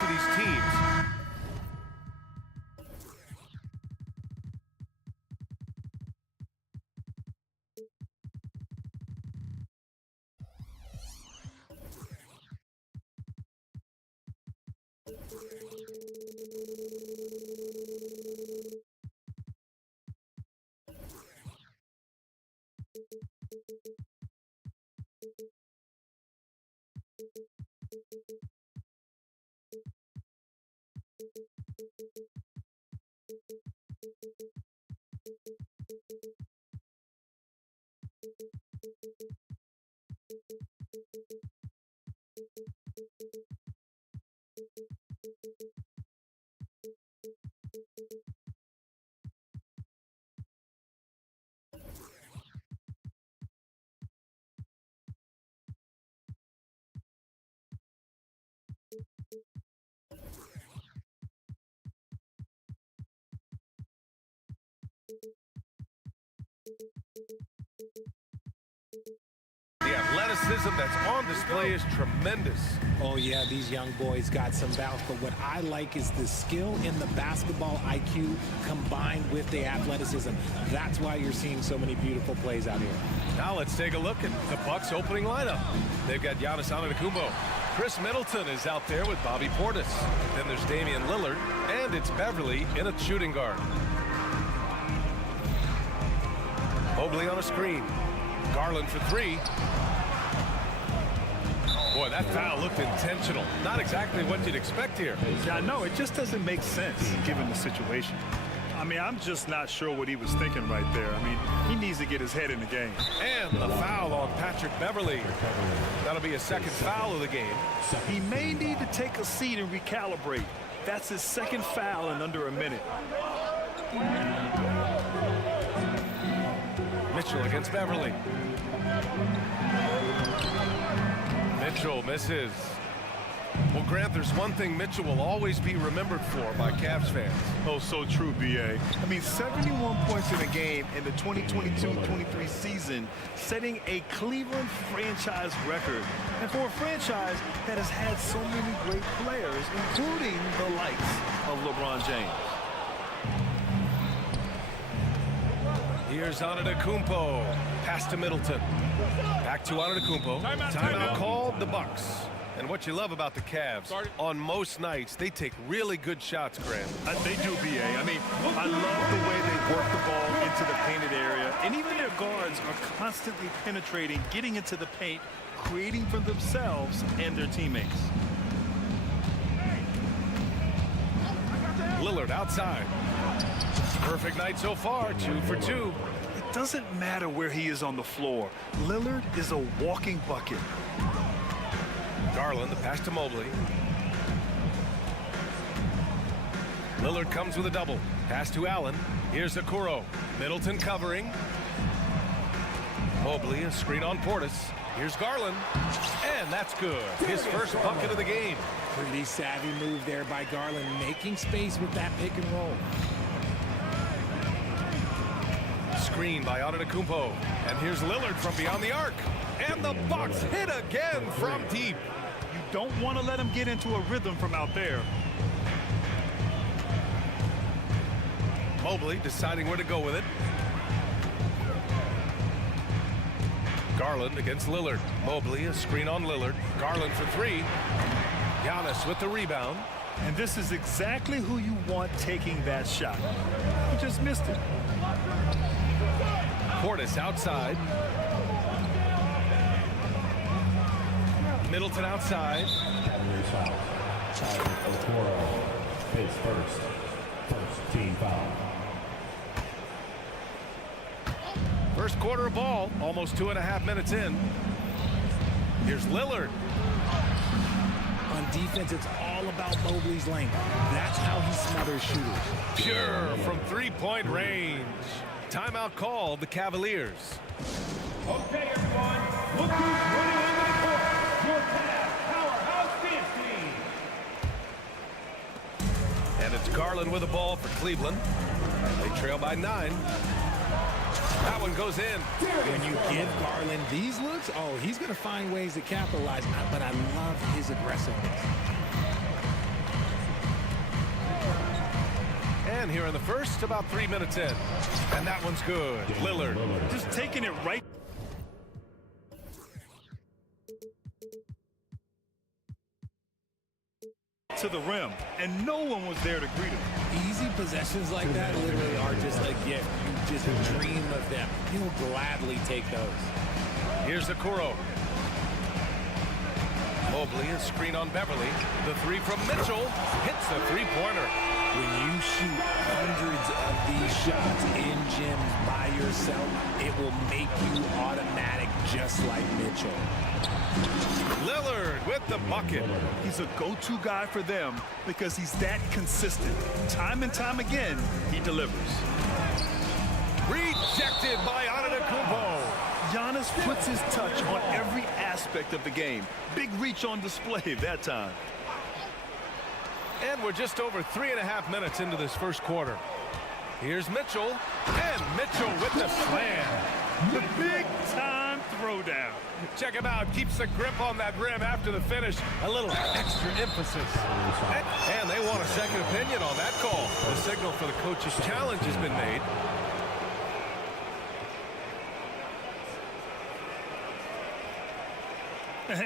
These teams. The athleticism that's on display is tremendous. Oh, yeah, these young boys got some bounce, but what I like is the skill in the basketball IQ combined with the athleticism. That's why you're seeing so many beautiful plays out here. Now let's take a look at the Bucks' opening lineup. They've got Giannis Antetokounmpo. Chris Middleton is out there with Bobby Portis. Then there's Damian Lillard, and it's Beverly in a shooting guard. Mobley on a screen. Garland for three. Boy, that foul looked intentional. Not exactly what you'd expect here. Yeah, no, it just doesn't make sense given the situation. I mean, I'm just not sure what he was thinking right there. I mean, he needs to get his head in the game. And the foul on Patrick Beverly. That'll be his second foul of the game. He may need to take a seat and recalibrate. That's his second foul in under a minute. Mitchell against Beverly. Mitchell misses. Well, Grant, there's one thing Mitchell will always be remembered for by Cavs fans. Oh, so true, B.A. I mean, 71 points in a game in the 2022-23 season, setting a Cleveland franchise record. And for a franchise that has had so many great players, including the likes of LeBron James. Here's Antetokounmpo. Pass to Middleton. Back to Antetokounmpo. Timeout called the Bucks. And what you love about the Cavs, on most nights, they take really good shots, Grant. They do, B.A. I mean, I love the way they work the ball into the painted area. And even their guards are constantly penetrating, getting into the paint, creating for themselves and their teammates. Lillard outside. Perfect night so far, 2 for 2. It doesn't matter where he is on the floor. Lillard is a walking bucket. Garland, the pass to Mobley. Lillard comes with a double. Pass to Allen. Here's Okoro. Middleton covering. Mobley, a screen on Portis. Here's Garland. And that's good. His first bucket of the game. Pretty savvy move there by Garland, making space with that pick and roll. Screen by Antetokounmpo. And here's Lillard from beyond the arc. And the Bucks hit again from deep. You don't want to let him get into a rhythm from out there. Mobley deciding where to go with it. Garland against Lillard. Mobley, a screen on Lillard. Garland for three. Giannis with the rebound. And this is exactly who you want taking that shot. He just missed it. Portis outside. Middleton outside. Cavaliers foul. Okoro hits first. First team foul. First quarter of ball, almost 2.5 minutes in. Here's Lillard. defense, it's all about Mobley's length. That's how he smothers shooters. Pure from three-point range. Timeout called, the Cavaliers. Okay, everyone. Look who's running into the court. Your Cavs powerhouse dance team. And it's Garland with the ball for Cleveland. They trail by 9. That one goes in. When you give Garland these looks, oh, he's going to find ways to capitalize. But I love his aggressiveness. And here in the first, about 3 minutes in. And that one's good. Lillard. Just taking it right to the rim, and no one was there to greet him. Easy possessions like that literally are just a gift. You just dream of them. He'll gladly take those. Here's Okoro. Mobley, a screen on Beverly. The three from Mitchell hits the three-pointer. When you shoot hundreds of these shots in gyms by yourself, it will make you automatic just like Mitchell. Lillard with the bucket. He's a go-to guy for them because he's that consistent. Time and time again, he delivers. Rejected by Antetokounmpo. Giannis puts his touch on every aspect of the game. Big reach on display that time. And we're just over 3.5 minutes into this first quarter. Here's Mitchell. And Mitchell with the slam. The big-time throwdown. Check him out. Keeps the grip on that rim after the finish. A little extra emphasis. And they want a second opinion on that call. The signal for the coach's challenge has been made.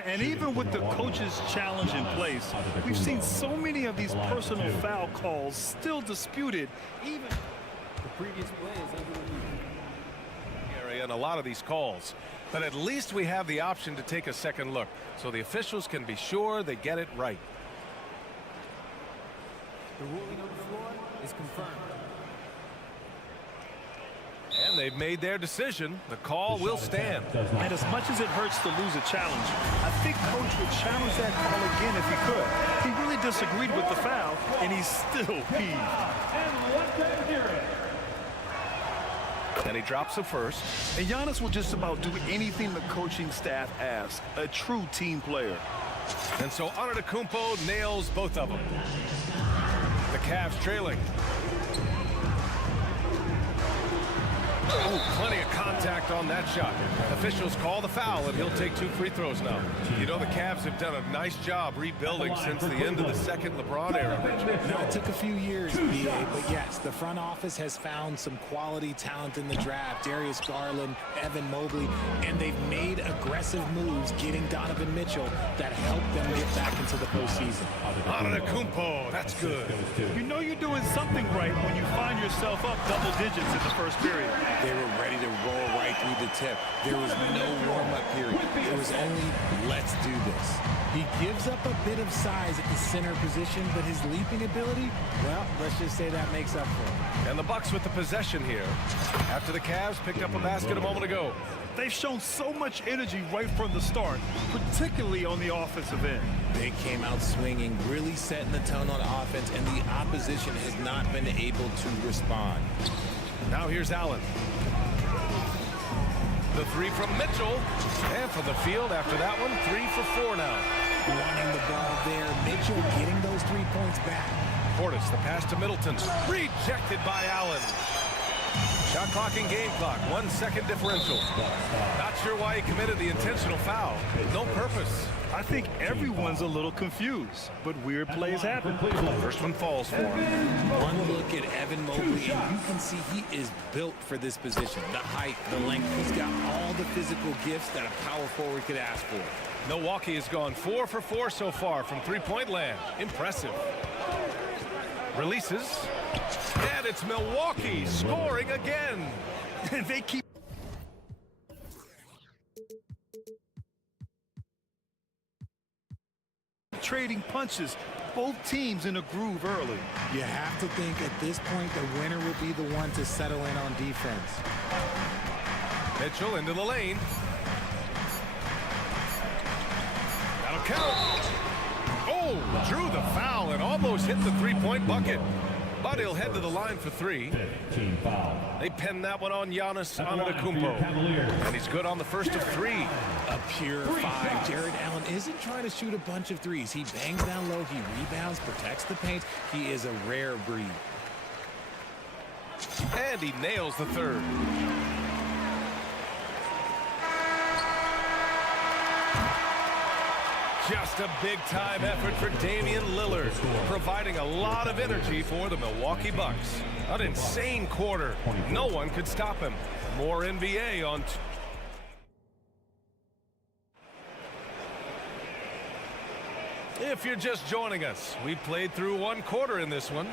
And even with the coach's challenge in place, we've seen so many of these personal foul calls still disputed. Even The previous play is under area in a lot of these calls. But at least we have the option to take a second look, so the officials can be sure they get it right. The ruling on the floor is confirmed. And they've made their decision. The call will stand. And as much as it hurts to lose a challenge, I think Coach would challenge that call again if he could. He really disagreed with the foul, and he's still peeved. And let them hear it. And he drops the first. And Giannis will just about do anything the coaching staff asks. A true team player. And so Antetokounmpo nails both of them. The Cavs trailing. Oh, plenty of contact on that shot. Officials call the foul, and he'll take 2 free throws now. You know, the Cavs have done a nice job rebuilding since the end of the second LeBron era. Now, it took a few years, B.A., but yes, the front office has found some quality talent in the draft. Darius Garland, Evan Mobley, and they've made aggressive moves getting Donovan Mitchell that help them get back into the postseason. Antetokounmpo, that's good. You know you're doing something right when you find yourself up double digits in the first period. They were ready to roll right through the tip. There was no warm-up period. It was only, let's do this. He gives up a bit of size at the center position, but his leaping ability, well, let's just say that makes up for it. And the Bucks with the possession here. After the Cavs picked up a basket a moment ago. They've shown so much energy right from the start, particularly on the offensive end. They came out swinging, really setting the tone on offense, and the opposition has not been able to respond. Now here's Allen. The three from Mitchell. And from the field after that one, 3 for 4 now. Wanting the ball there. Mitchell getting those 3 points back. Portis, the pass to Middleton. Rejected by Allen. Shot clock and game clock. 1 second differential. Not sure why he committed the intentional foul. No purpose. I think everyone's a little confused, but weird plays happen. First one falls for him. One look at Evan Mobley, and you can see he is built for this position. The height, the length, he's got all the physical gifts that a power forward could ask for. Milwaukee has gone 4 for 4 so far from three-point land. Impressive. Releases. And it's Milwaukee scoring again. They keep trading punches. Both teams in a groove early. You have to think at this point the winner will be the one to settle in on defense. Mitchell into the lane. That'll count. Oh, Oh, drew the foul and almost hit the three-point bucket. But he'll head to the line for three. Team foul. They pinned that one on Giannis Antetokounmpo. Cavaliers. And he's good on the first of three. A pure five. Jared Allen isn't trying to shoot a bunch of threes. He bangs down low, he rebounds, protects the paint. He is a rare breed. And he nails the third. Just a big-time effort for Damian Lillard, providing a lot of energy for the Milwaukee Bucks. An insane quarter. No one could stop him. More NBA on... If you're just joining us, we played through one quarter in this one.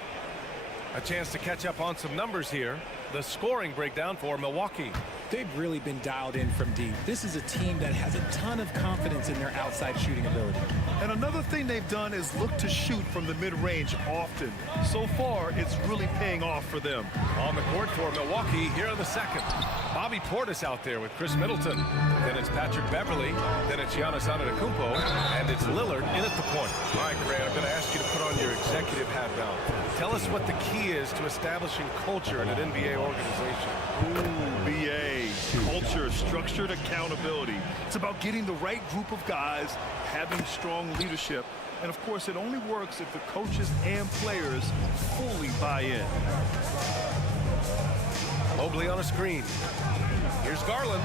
A chance to catch up on some numbers here. The scoring breakdown for Milwaukee. They've really been dialed in from deep. This is a team that has a ton of confidence in their outside shooting ability. And another thing they've done is look to shoot from the mid-range often. So far, it's really paying off for them. On the court for Milwaukee here in the second. Bobby Portis out there with Chris Middleton. Then it's Patrick Beverly. Then it's Giannis Antetokounmpo. And it's Lillard in at the point. All right, Grant, I'm going to ask you to put on your executive hat now. Tell us what the key is to establishing culture in an NBA organization. Ooh, BA. Culture, structured accountability. It's about getting the right group of guys, having strong leadership, and of course it only works if the coaches and players fully buy in. Mobley on a screen. Here's Garland.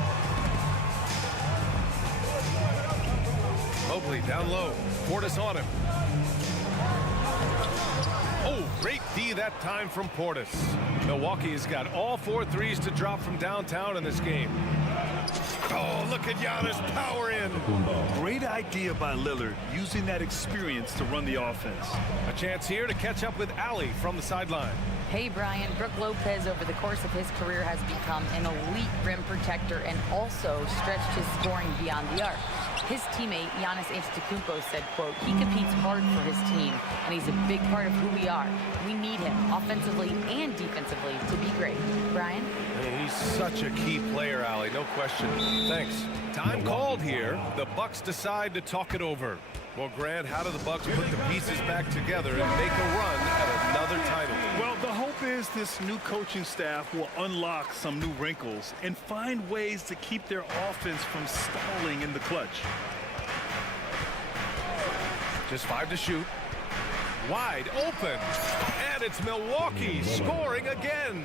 Mobley down low. Portis on him. Oh, great D that time from Portis. Milwaukee has got all 4 threes to drop from downtown in this game. Oh, look at Giannis power in. Great idea by Lillard, using that experience to run the offense. A chance here to catch up with Allie from the sideline. Hey, Brian. Brook Lopez, over the course of his career, has become an elite rim protector and also stretched his scoring beyond the arc. His teammate, Giannis Antetokounmpo, said, quote, he competes hard for his team, and he's a big part of who we are. We need him, offensively and defensively, to be great. Brian? He's such a key player, Allie, no question. Thanks. Time called here. The Bucks decide to talk it over. Well, Grant, how do the Bucks put the pieces back together and make a run at another title? Well, the hope is this new coaching staff will unlock some new wrinkles and find ways to keep their offense from stalling in the clutch. Just 5 to shoot. Wide open. And it's Milwaukee scoring again.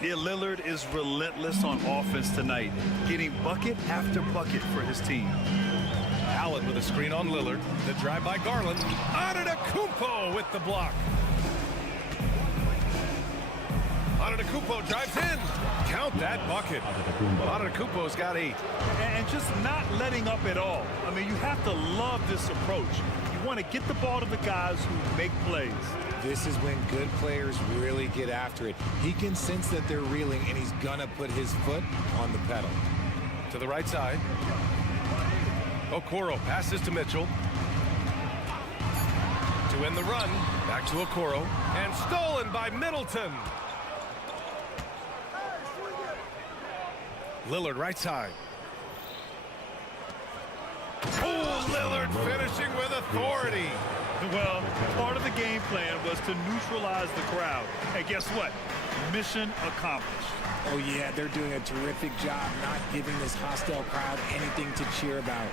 Yeah, Lillard is relentless on offense tonight, getting bucket after bucket for his team. Allen with a screen on Lillard. The drive by Garland. Antetokounmpo with the block. Antetokounmpo drives in. Count that bucket. Antetokounmpo's got 8. And just not letting up at all. I mean, you have to love this approach. You want to get the ball to the guys who make plays. This is when good players really get after it. He can sense that they're reeling, and he's gonna put his foot on the pedal. To the right side. Okoro passes to Mitchell. To win the run. Back to Okoro. And stolen by Middleton. Lillard right side. Oh, Lillard finishing with authority. Well, part of the game plan was to neutralize the crowd. And guess what? Mission accomplished. Oh, yeah, they're doing a terrific job not giving this hostile crowd anything to cheer about.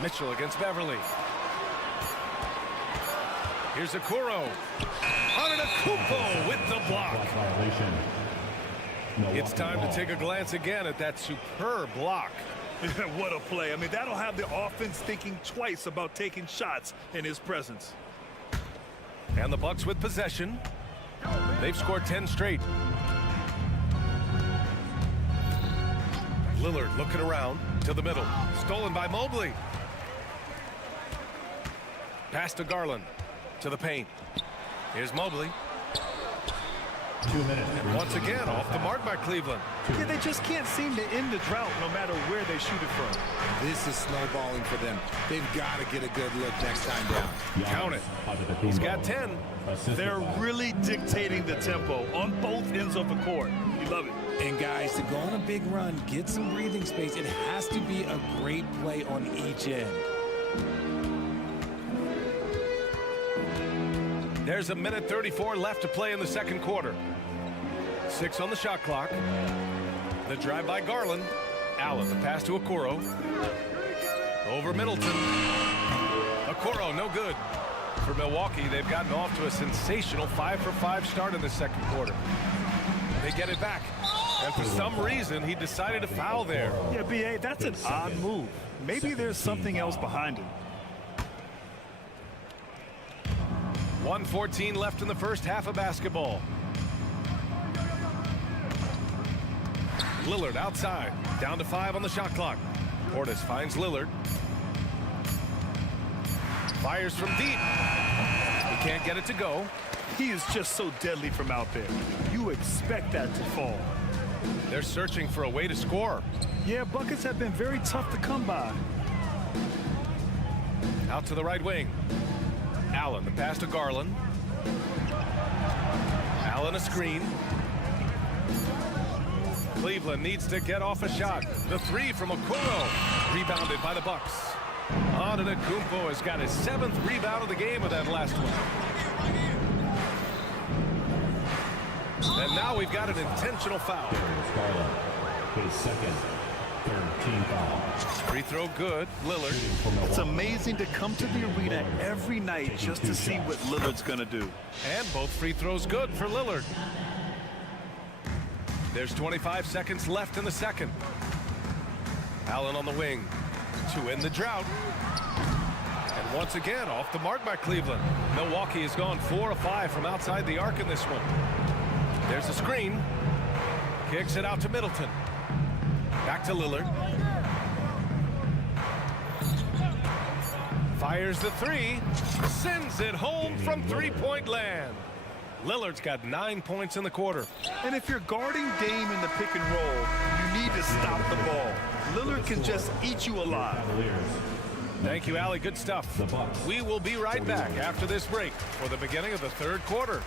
Mitchell against Beverly. Here's Okoro. Antetokounmpo with the block. It's time to take a glance again at that superb block. What a play. I mean, that'll have the offense thinking twice about taking shots in his presence. And the Bucks with possession. They've scored 10 straight. Lillard looking around to the middle. Stolen by Mobley. Pass to Garland. To the paint. Here's Mobley. 2 minutes. And once again, off the mark by Cleveland. Yeah, they just can't seem to end the drought no matter where they shoot it from. This is snowballing for them. They've got to get a good look next time down. Count it. He's got 10. They're really dictating the tempo on both ends of the court. You love it. And guys, to go on a big run, get some breathing space, it has to be a great play on each end. There's a minute 34 left to play in the second quarter. 6 on the shot clock. The drive by Garland. Allen, the pass to Okoro. Over Middleton. Okoro, no good. For Milwaukee, they've gotten off to a sensational 5-for-5 start in the second quarter. They get it back. And for some reason, he decided to foul there. Yeah, B.A., that's an odd move. Maybe there's something else behind it. 1:14 left in the first half of basketball. Lillard outside. Down to 5 on the shot clock. Portis finds Lillard. Fires from deep. He can't get it to go. He is just so deadly from out there. You expect that to fall. They're searching for a way to score. Yeah, buckets have been very tough to come by. Out to the right wing. Allen, the pass to Garland. Allen a screen. Cleveland needs to get off a shot. The 3 from Okoro. Rebounded by the Bucks. Antetokounmpo has got his 7th rebound of the game with that last one. And now we've got an intentional foul. Garland, his second, 13 foul. Free throw good. Lillard. It's amazing to come to the arena every night just to see what Lillard's going to do. And both free throws good for Lillard. There's 25 seconds left in the second. Allen on the wing to end the drought. And once again, off the mark by Cleveland. Milwaukee has gone 4 of 5 from outside the arc in this one. There's a screen. Kicks it out to Middleton. Back to Lillard. Fires the 3. Sends it home from three-point land. Lillard's got 9 points in the quarter. And if you're guarding Dame in the pick and roll, you need to stop the ball. Lillard can just eat you alive. Thank you, Allie. Good stuff. We will be right back after this break for the beginning of the third quarter.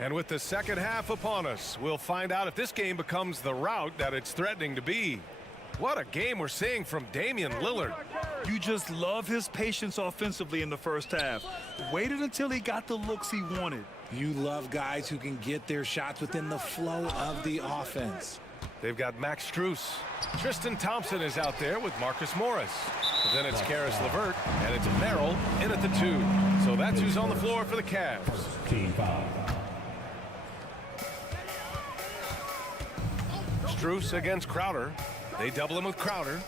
And with the second half upon us, we'll find out if this game becomes the rout that it's threatening to be. What a game we're seeing from Damian Lillard. You just love his patience offensively in the first half. Waited until he got the looks he wanted. You love guys who can get their shots within the flow of the offense. They've got Max Strus. Tristan Thompson is out there with Marcus Morris. But then it's Karis LeVert, and it's Merrill in at the 2. So that's who's on the floor for the Cavs. Team foul. Strus against Crowder. They double him with Crowder.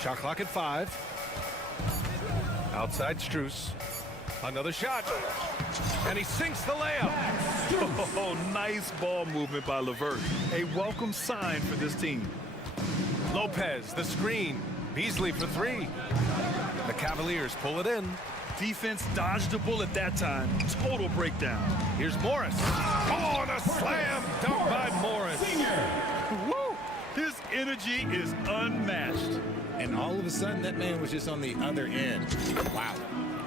Shot clock at 5. Outside Strus. Another shot. And he sinks the layup. Oh, nice ball movement by LeVert. A welcome sign for this team. Lopez, the screen. Beasley for 3. The Cavaliers pull it in. Defense dodged a bullet that time. Total breakdown. Here's Morris. Oh, and a slam dunk by Morris. Woo! His energy is unmatched. And all of a sudden, that man was just on the other end. Wow.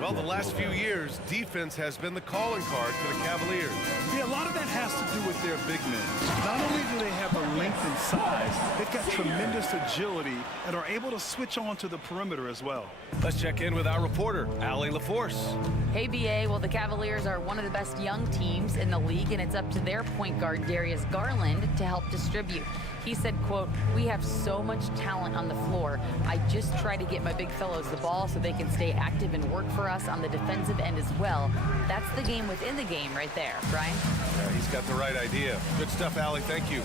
Well, the last few years, defense has been the calling card for the Cavaliers. Yeah, a lot of that has to do with their big men. Not only do they have the length and size, they've got tremendous agility and are able to switch on to the perimeter as well. Let's check in with our reporter, Allie LaForce. Hey, BA. Well, the Cavaliers are one of the best young teams in the league, and it's up to their point guard, Darius Garland, to help distribute. He said, quote, "We have so much talent on the floor. I just try to get my big fellows the ball so they can stay active and work for us on the defensive end as well." That's the game within the game right there, Brian. Yeah, he's got the right idea. Good stuff, Allie. Thank you.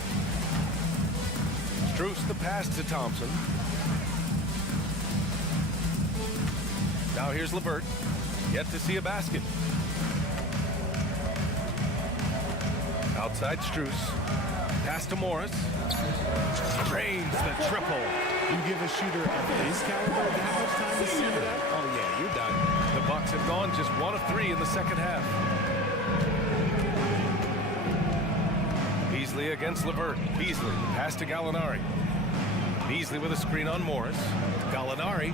Strus the pass to Thompson. Now here's LeVert. Yet to see a basket. Outside Strus. Pass to Morris. Drains the triple. You give a shooter of his caliber that much time to set it up? Oh, yeah, you're done. The Bucks have gone just 1 of 3 in the second half. Beasley against LeVert. Beasley, pass to Gallinari. Beasley with a screen on Morris. Gallinari.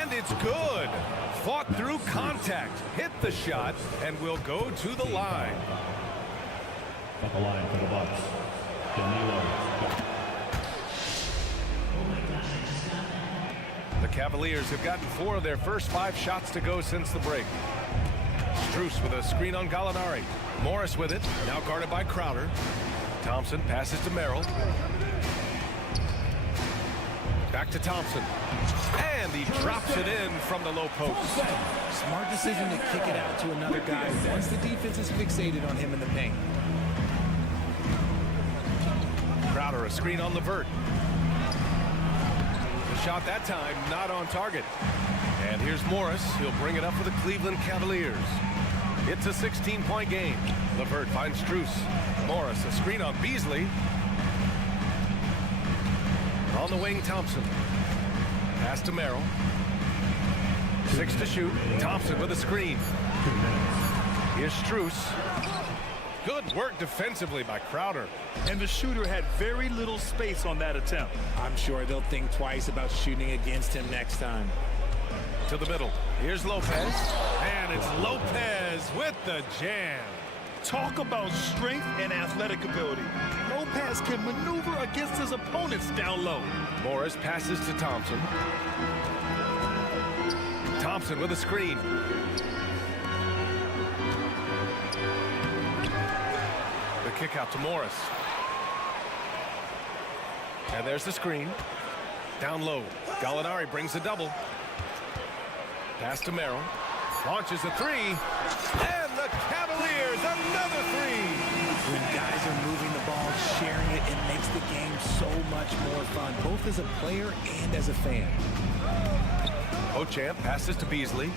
And it's good. Fought through contact. Hit the shot and will go to the line. At the line for the Bucks, Danilo. The Cavaliers have gotten 4 of their first 5 shots to go since the break. Strus with a screen on Gallinari. Morris with it, now guarded by Crowder. Thompson passes to Merrill. Back to Thompson. And he drops it in from the low post. Smart decision to kick it out to another guy once the defense is fixated on him in the paint. Crowder, a screen on LeVert. The shot that time, not on target. And here's Morris. He'll bring it up for the Cleveland Cavaliers. It's a 16-point game. LeVert finds Strus. Morris, a screen on Beasley. On the wing, Thompson. Pass to Merrill. 6 to shoot. Thompson with a screen. Here's Strus. Good work defensively by Crowder. And the shooter had very little space on that attempt. I'm sure they'll think twice about shooting against him next time. To the middle. Here's Lopez. And it's Lopez with the jam. Talk about strength and athletic ability. Lopez can maneuver against his opponents down low. Morris passes to Thompson. Thompson with a screen. The kick out to Morris. And there's the screen. Down low. Gallinari brings a double. Pass to Merrill. Launches a 3. And the Cavaliers, another 3. When guys are moving the ball, sharing it, it makes the game so much more fun, both as a player and as a fan. Ochamp passes to Beasley.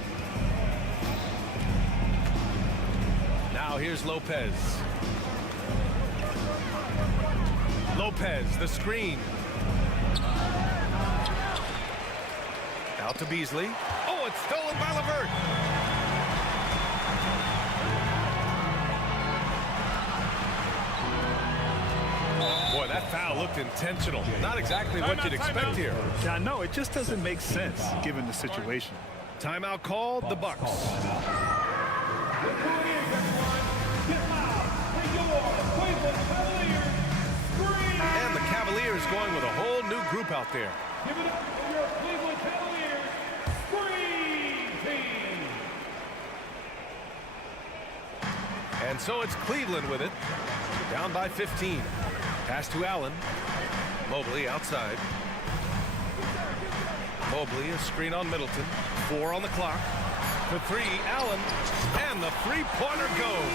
Now here's Lopez. Lopez, the screen. Out to Beasley. Oh, it's stolen by LeVert. Boy, that foul looked intentional. Not exactly what you'd expect here. Yeah, no, it just doesn't make sense given the situation. Timeout called, the Bucks. And the Cavaliers going with a whole new group out there. Give it up for your Cleveland Cavaliers Screen Team. And so it's Cleveland with it. Down by 15. Pass to Allen. Mobley outside. Mobley, a screen on Middleton. 4 on the clock. For 3, Allen. And the three-pointer goes.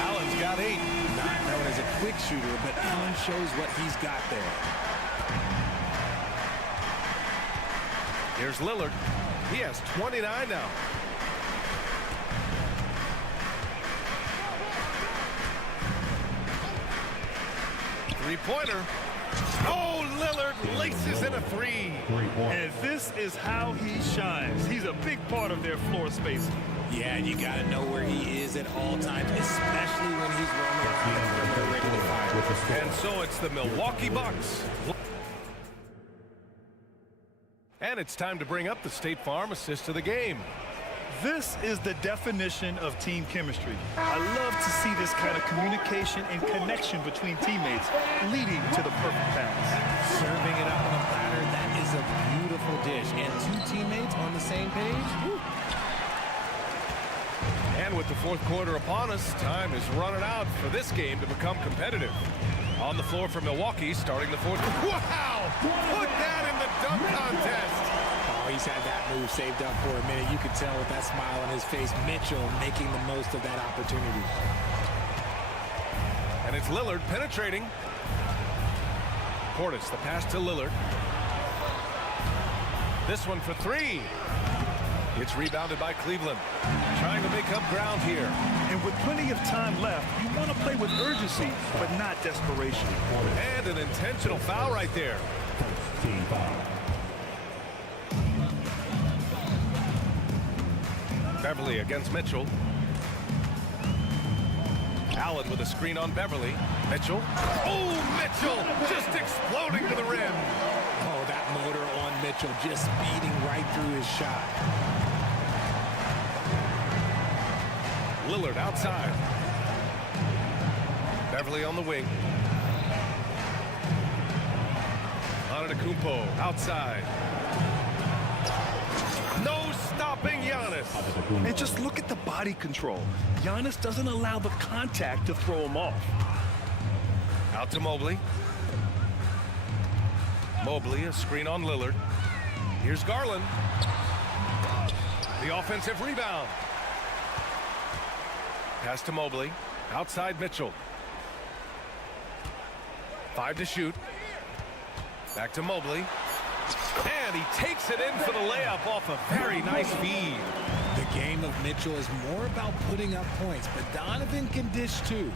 Allen's got 8. Not known as a quick shooter, but Allen shows what he's got there. Here's Lillard. He has 29 now. Three-pointer. Oh, Lillard laces in a 3. And this is how he shines. He's a big part of their floor spacing. Yeah, and you got to know where he is at all times, especially when he's running around from ready to fire. And so it's the Milwaukee Bucks. And it's time to bring up the State Farm assist of the game. This is the definition of team chemistry. I love to see this kind of communication and connection between teammates leading to the perfect pass. Serving it up on a platter, that is a beautiful dish. And 2 teammates on the same page? Woo. And with the fourth quarter upon us, time is running out for this game to become competitive. On the floor for Milwaukee, starting the fourth. Wow! Put that in the dunk contest! Oh, he's had that move saved up for a minute. You could tell with that smile on his face, Mitchell making the most of that opportunity. And it's Lillard penetrating. Portis, the pass to Lillard. This one for 3. It's It's rebounded by Cleveland. Trying to make up ground here. And with plenty of time left, you want to play with urgency, but not desperation. And an intentional foul right there. Team foul. Beverly against Mitchell. Allen with a screen on Beverly. Mitchell. Oh, Mitchell just exploding to the rim. Oh, that motor on Mitchell just speeding right through his shot. Lillard outside. Beverly on the wing. Antetokounmpo outside. No stopping Giannis. And just look at the body control. Giannis doesn't allow the contact to throw him off. Out to Mobley. Mobley, a screen on Lillard. Here's Garland. The offensive rebound. Pass to Mobley. Outside Mitchell. 5 to shoot. Back to Mobley. And he takes it in for the layup off a very nice feed. The game of Mitchell is more about putting up points, but Donovan can dish too.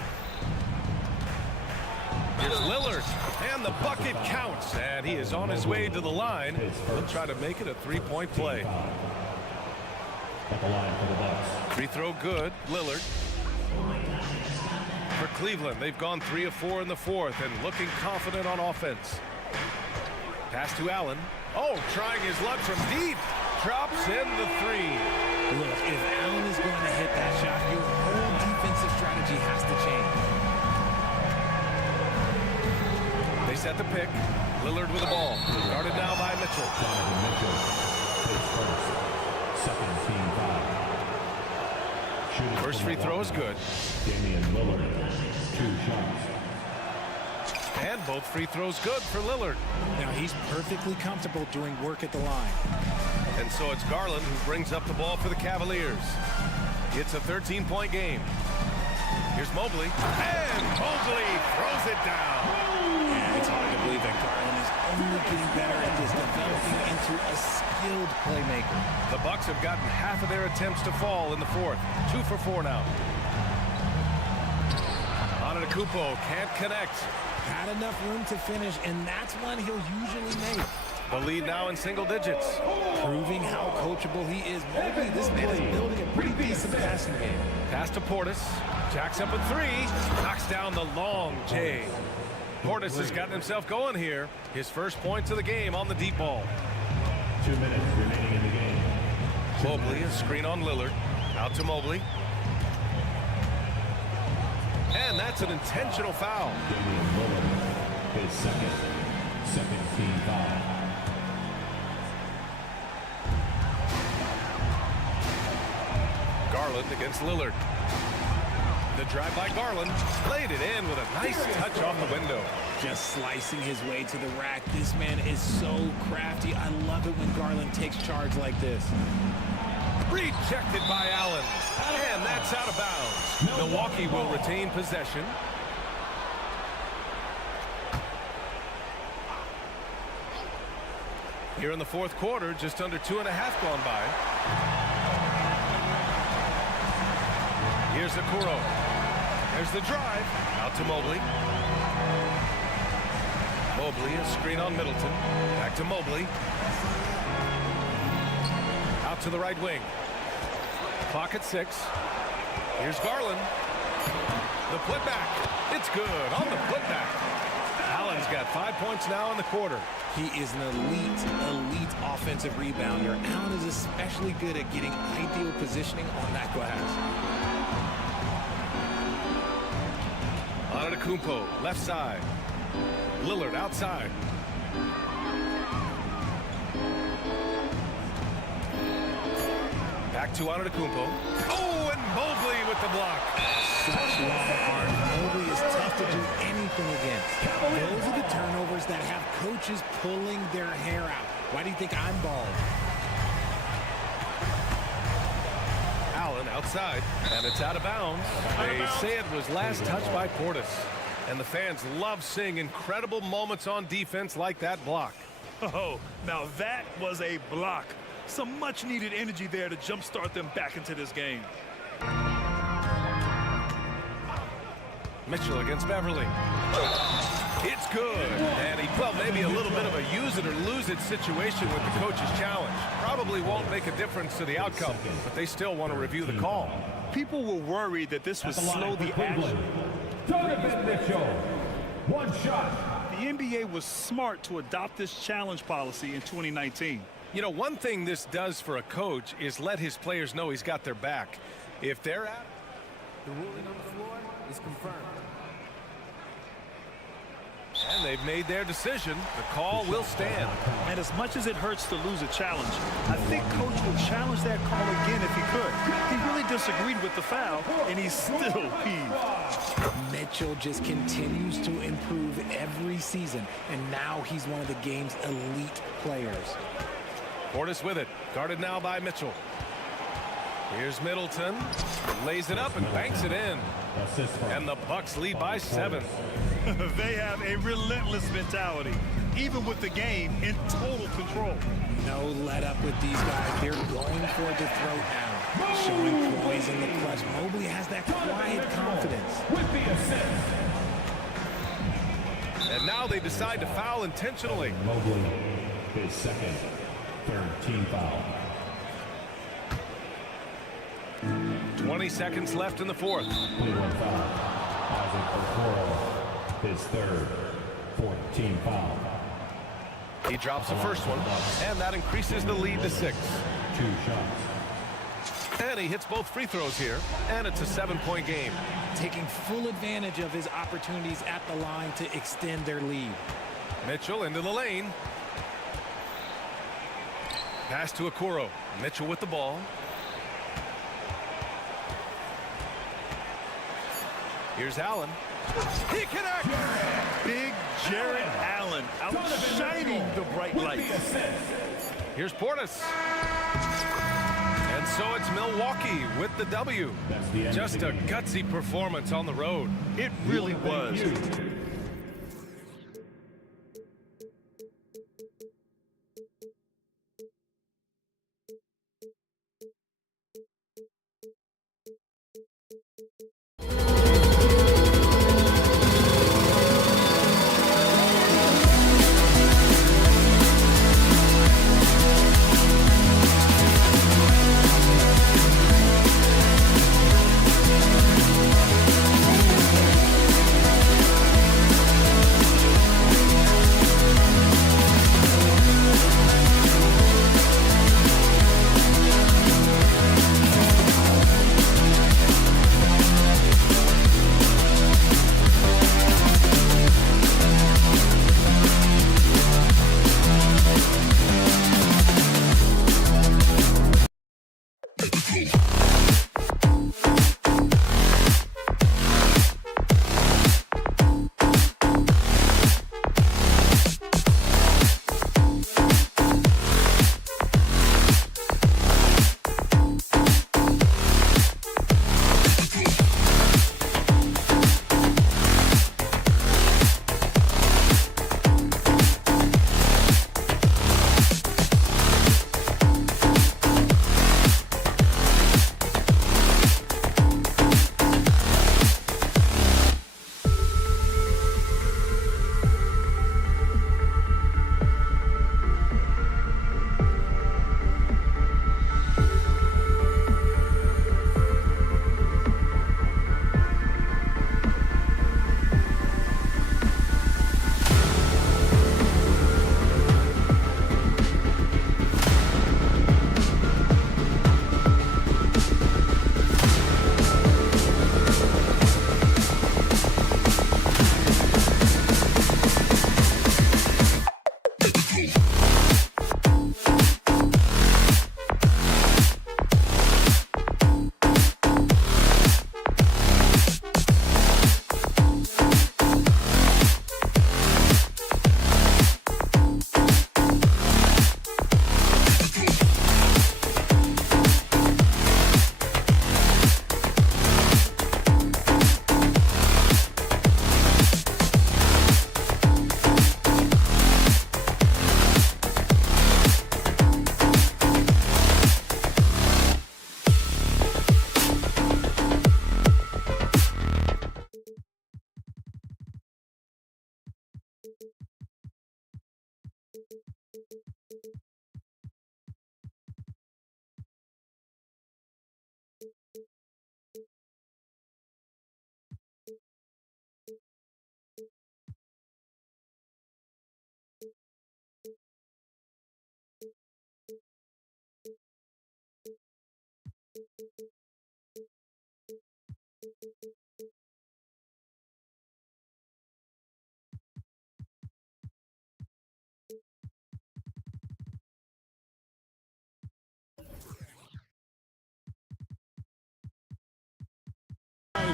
Here's Lillard, and the bucket counts, and he is on his way to the line. He'll try to make it a three-point play. At the line for the Bucks. Free throw good, Lillard. For Cleveland, they've gone 3 of 4 in the fourth and looking confident on offense. Pass to Allen. Oh, trying his luck from deep. Drops in the 3. Look, if Allen is going to hit that shot, your whole defensive strategy has to change. They set the pick. Lillard with the ball. Guarded now by Mitchell. Donovan Mitchell hits first. Second team foul. Shooting First from free the throw line. is good. Damian Lillard, 2 shots. And both free throws good for Lillard. Now, he's perfectly comfortable doing work at the line. And so it's Garland who brings up the ball for the Cavaliers. It's a 13-point game. Here's Mobley. And Mobley throws it down. Yeah, it's hard to believe that Garland is only getting better at this, developing into a skilled playmaker. The Bucks have gotten half of their attempts to fall in the fourth. 2 for 4 now. Antetokounmpo can't connect. Had enough room to finish, and that's one he'll usually make. The lead now in single digits. Proving how coachable he is. Mobley, this man is building a pretty decent passing game. Pass to Portis. Jacks up a 3. Knocks down the long J. Portis has gotten himself going here. His first points of the game on the deep ball. 2 minutes remaining in the game. Mobley, a screen on Lillard. Out to Mobley. And that's an intentional foul. Damian Lillard, his second team foul. Garland against Lillard. The drive by Garland. Laid it in with a nice touch off the window. Just slicing his way to the rack. This man is so crafty. I love it when Garland takes charge like this. Rejected by Allen. And that's out of bounds. Milwaukee will retain possession. Here in the fourth quarter, just under 2.5 gone by. Here's Okoro. There's the drive. Out to Mobley. Mobley, a screen on Middleton. Back to Mobley. Out to the right wing. Clock at 6. Here's Garland. The putback. It's good on the putback. Allen's got 5 points now in the quarter. He is an elite offensive rebounder. Allen is especially good at getting ideal positioning on that glass. Antetokounmpo, left side. Lillard outside. Back to Antetokounmpo. Oh, and Mobley with the block. Such long arms. Mobley is tough to do anything against. Those are the turnovers that have coaches pulling their hair out. Why do you think I'm bald? Allen outside, and it's out of bounds. They say it was last touched by Portis. And the fans love seeing incredible moments on defense like that block. Oh, now that was a block. Some much-needed energy there to jumpstart them back into this game. Mitchell against Beverly. It's good. And well, maybe a little bit of a use it or lose it situation with the coach's challenge. Probably won't make a difference to the outcome, but they still want to review the call. People were worried that this would slow the action. Donovan Mitchell, 1 shot. The NBA was smart to adopt this challenge policy in 2019. You know, one thing this does for a coach is let his players know he's got their back. If they're out, The ruling on the floor is confirmed. and they've made their decision, the call will stand. And as much as it hurts to lose a challenge, I think Coach will challenge that call again if he could. He really disagreed with the foul, and he's still peeved. Mitchell just continues to improve every season, and now he's one of the game's elite players. Portis with it, guarded now by Mitchell. Here's Middleton, lays it up and banks it in. And the Bucks lead by 7. They have a relentless mentality, even with the game in total control. No let up with these guys. They're going for the throat now. Showing poise in the clutch. Mobley has that quiet confidence. With the assist. And now they decide to foul intentionally. Mobley, his second, third team foul. 20 seconds left in the fourth. Cleveland foul. Isaac Okoro, his third, fourth team foul. He drops the first one, and that increases the lead to 6. 2 shots. And he hits both free throws here, and it's a 7-point game. Taking full advantage of his opportunities at the line to extend their lead. Mitchell into the lane. Pass to Okoro. Mitchell with the ball. Here's Allen. He connects! Big Jared Allen outshining the bright lights. Here's Portis. And so it's Milwaukee with the W. Just a gutsy performance on the road. It really was.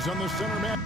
On the center mat.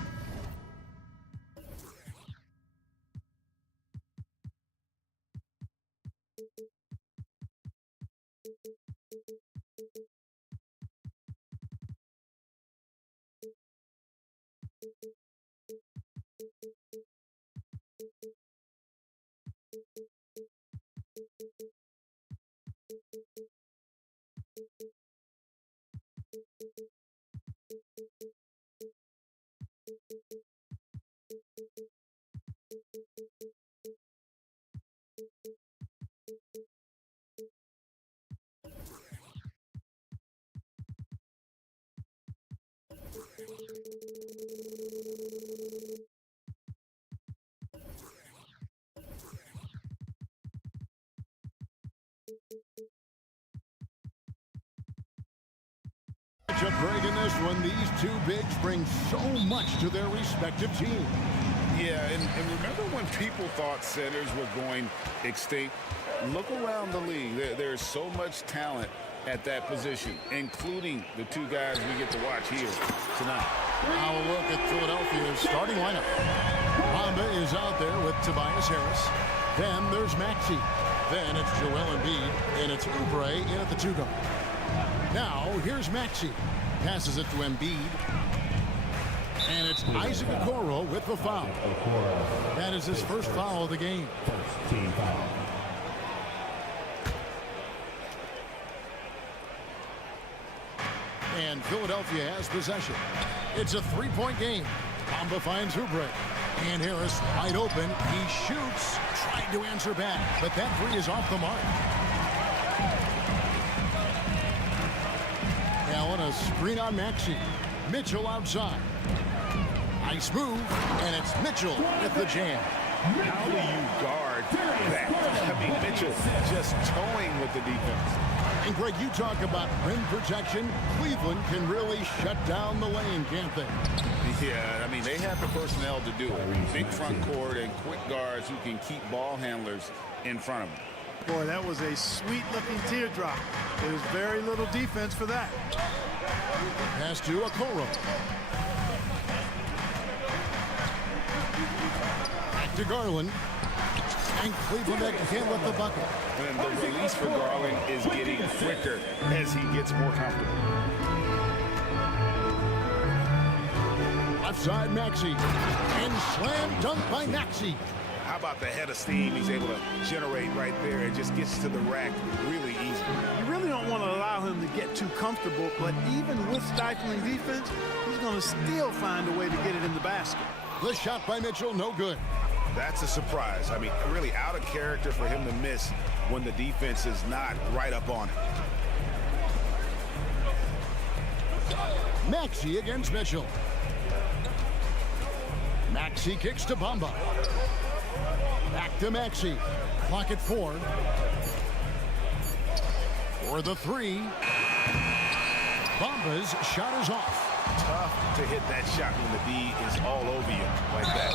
Matchup break in this one. These two bigs bring so much to their respective teams. Yeah, and remember when people thought centers were going extinct? Look around the league. There's so much talent at that position, including the two guys we get to watch here tonight. Now a look at Philadelphia's starting lineup. Bamba is out there with Tobias Harris. Then there's Maxey. Then it's Joel Embiid, and it's Oubre in at the 2-guard. Now here's Maxey. Passes it to Embiid. And it's Isaac Okoro with the foul. That is his first foul of the game. First team foul. And Philadelphia has possession. It's a three-point game. Bamba finds Oubre. And Harris wide open. He shoots. Trying to answer back. But that three is off the mark. Allen, a screen on Maxey. Mitchell outside. Nice move. And it's Mitchell with the jam. How do you guard that? I mean, Mitchell just towing with the defense. And Greg, you talk about rim protection. Cleveland can really shut down the lane, can't they? Yeah, I mean, they have the personnel to do it. Big front court and quick guards who can keep ball handlers in front of them. Boy, that was a sweet-looking teardrop. There's very little defense for that. Pass to Okoro. Back to Garland. And Cleveland can't let the bucket. And the release for Garland is getting quicker as he gets more comfortable. Left side, Maxey. And slam dunk by Maxey. How about the head of steam he's able to generate right there and just gets to the rack really easy. You really don't want to allow him to get too comfortable, but even with stifling defense, he's going to still find a way to get it in the basket. The shot by Mitchell, no good. That's a surprise. I mean, really out of character for him to miss when the defense is not right up on it. Maxey against Mitchell. Maxey kicks to Bamba. Back to Maxey. Clock at 4. For the 3. Bamba's shot is off. Tough to hit that shot when the D is all over you like that.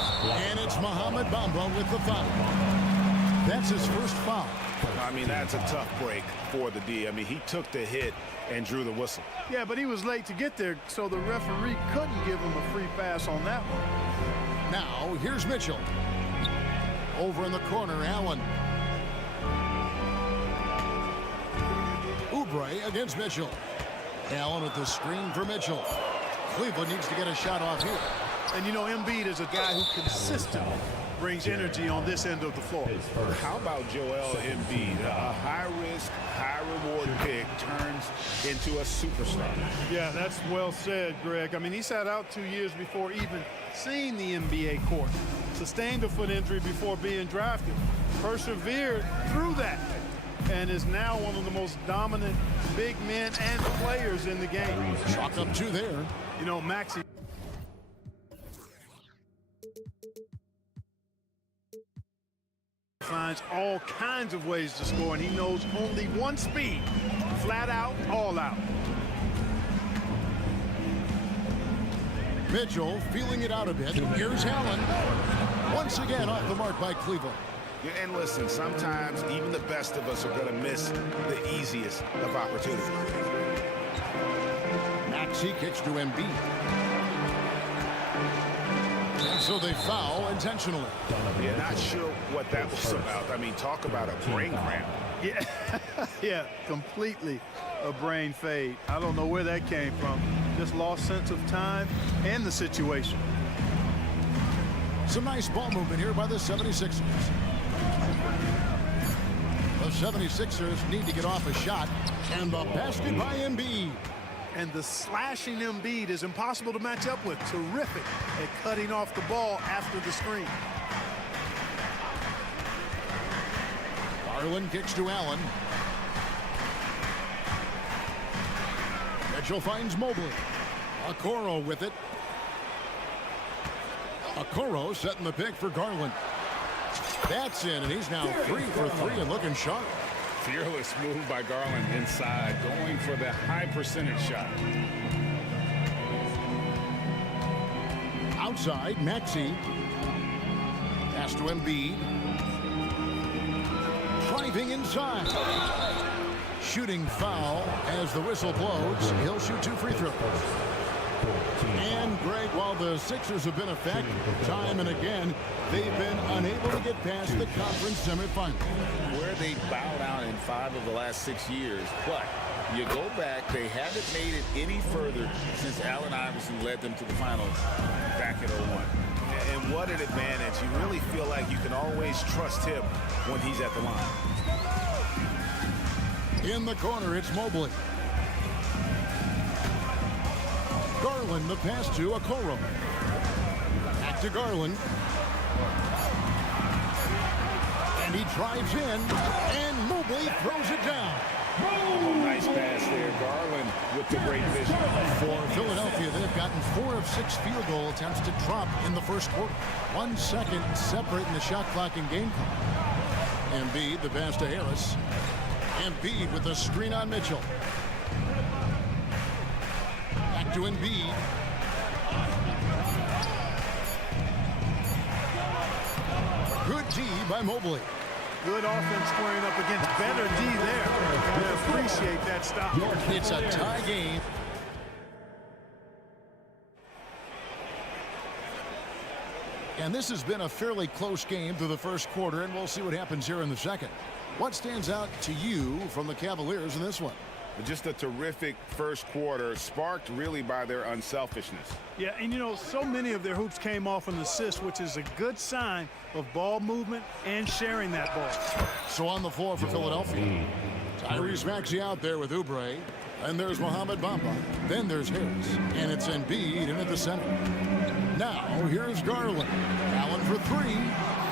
And it's Mohamed Bamba with the foul. That's his first foul. I mean, that's a tough break for the D. I mean, he took the hit and drew the whistle. Yeah, but he was late to get there, so the referee couldn't give him a free pass on that one. Now, here's Mitchell. Over in the corner, Allen. Oubre against Mitchell. Allen with the screen for Mitchell. Cleveland needs to get a shot off here. And you know, Embiid is a guy who consistently brings energy on this end of the floor. How about Joel Embiid? A high-risk, high-reward pick turns into a superstar. Yeah, that's well said, Greg. I mean, he sat out 2 years before even seeing the NBA court. Sustained a foot injury before being drafted. Persevered through that and is now one of the most dominant big men and players in the game. Chalk up 2 there. You know, Maxey finds all kinds of ways to score, and he knows only one speed: flat out, all out. Mitchell feeling it out a bit. Here's Allen. Once again off the mark by Cleveland. Yeah, and listen, sometimes even the best of us are going to miss the easiest of opportunities. Maxey kicks to Embiid. And so they foul intentionally. Yeah, not sure what that was about. I mean, talk about a brain cramp. Yeah, yeah, completely a brain fade. I don't know where that came from. Just lost sense of time and the situation. Some nice ball movement here by the 76ers. The 76ers need to get off a shot, and the basket by Embiid. And the slashing Embiid is impossible to match up with. Terrific at cutting off the ball after the screen. Garland kicks to Allen. Mitchell finds Mobley. Okoro with it. Okoro setting the pick for Garland. That's in, and he's now 3 for 3 and looking sharp. Fearless move by Garland inside, going for the high percentage shot. Outside, Maxey. Pass to Embiid. Driving inside. Shooting foul as the whistle blows. He'll shoot 2 free throws. And Greg, while the Sixers have been effective time and again, they've been unable to get past the conference semifinal. Where they bowed out in 5 of the last 6 years. But you go back, they haven't made it any further since Allen Iverson led them to the finals back in 01. And what an advantage. You really feel like you can always trust him when he's at the line. In the corner, it's Mobley. Garland, the pass to Okoro. Back to Garland. And he drives in, and Mobley throws it down. Oh, nice pass there. Garland with the great vision. For Philadelphia, they've gotten 4 of 6 field goal attempts to drop in the first quarter. 1 second separating the shot clock and game clock. Embiid, the pass to Harris. Embiid with the screen on Mitchell. Back to Embiid. Good D by Mobley. Good offense squaring up against better D there. I appreciate that stop. It's a tie game. And this has been a fairly close game through the first quarter, and we'll see what happens here in the second. What stands out to you from the Cavaliers in this one? Just a terrific first quarter, sparked really by their unselfishness. Yeah, and you know, so many of their hoops came off an assist, which is a good sign of ball movement and sharing that ball. So on the floor for Philadelphia, Tyrese Maxey out there with Oubre. And there's Mohamed Bamba. Then there's Harris. And it's Embiid in at the center. Now, here's Garland. Allen for 3.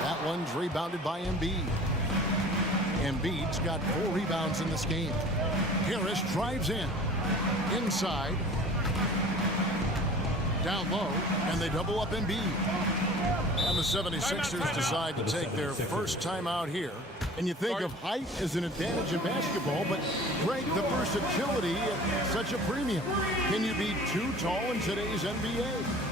That one's rebounded by Embiid. Embiid's got 4 rebounds in this game. Harris drives in. Inside. Down low. And they double up Embiid. And the 76ers decide to take their first time out here. And you think of height as an advantage in basketball, but Greg, the versatility at such a premium. Can you be too tall in today's NBA?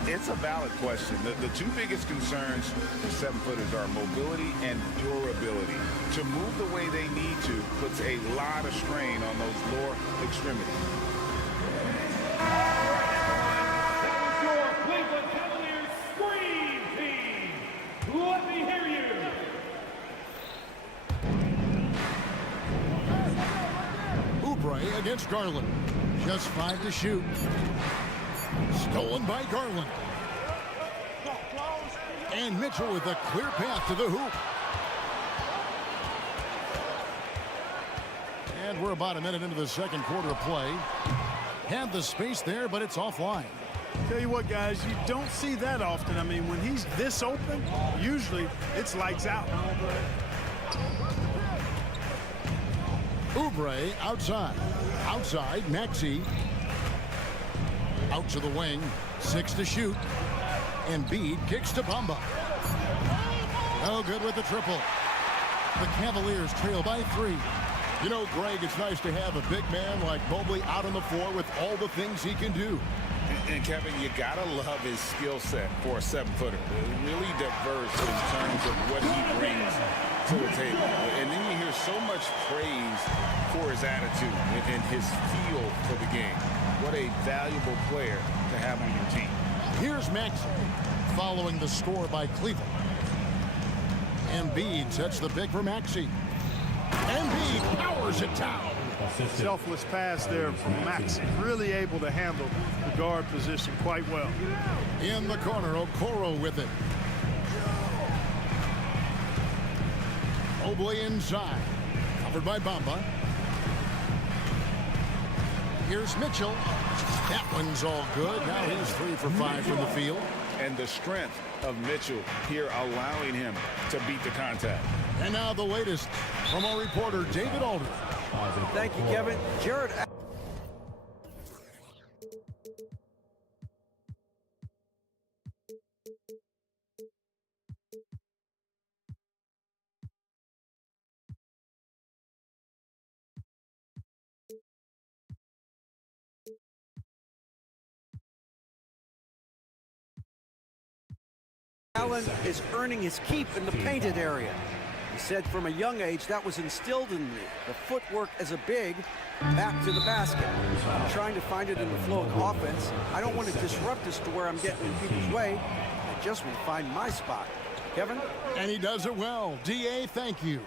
It's a valid question. The 2 biggest concerns for 7-footers are mobility and durability. To move the way they need to puts a lot of strain on those lower extremities. That was your Cleveland Cavaliers Scream Team. Let me hear you. Oubre against Garland. Just 5 to shoot. Stolen by Garland. And Mitchell with a clear path to the hoop. And we're about a minute into the second quarter of play. Had the space there, but it's offline. Tell you what, guys, you don't see that often. I mean, when he's this open, usually it's lights out. Oubre outside. Outside, Maxey. Out to the wing. 6 to shoot. Embiid kicks to Bamba. No good with the triple. The Cavaliers trail by 3. You know, Greg, it's nice to have a big man like Mobley out on the floor with all the things he can do. And Kevin, you gotta love his skill set for a 7-footer. Really diverse in terms of what he brings to the table. And then you hear so much praise for his attitude and his feel for the game. What a valuable player to have on your team. Here's Maxey following the score by Cleveland. Embiid sets the pick for Maxey. Embiid powers it down. Selfless pass there from Maxey. Really able to handle the guard position quite well. In the corner, Okoro with it. Mobley inside. Covered by Bamba. Here's Mitchell. That one's all good. Now he's 3 for 5 from the field. And the strength of Mitchell here allowing him to beat the contact. And now the latest from our reporter, David Alder. Thank you, Kevin. Jared. Allen is earning his keep in the painted area. He said from a young age that was instilled in me. The footwork as a big, back to the basket. I'm trying to find it in the flow of the offense. I don't want to disrupt this to where I'm getting in people's way. I just want to find my spot. Kevin? And he does it well. D.A., thank you.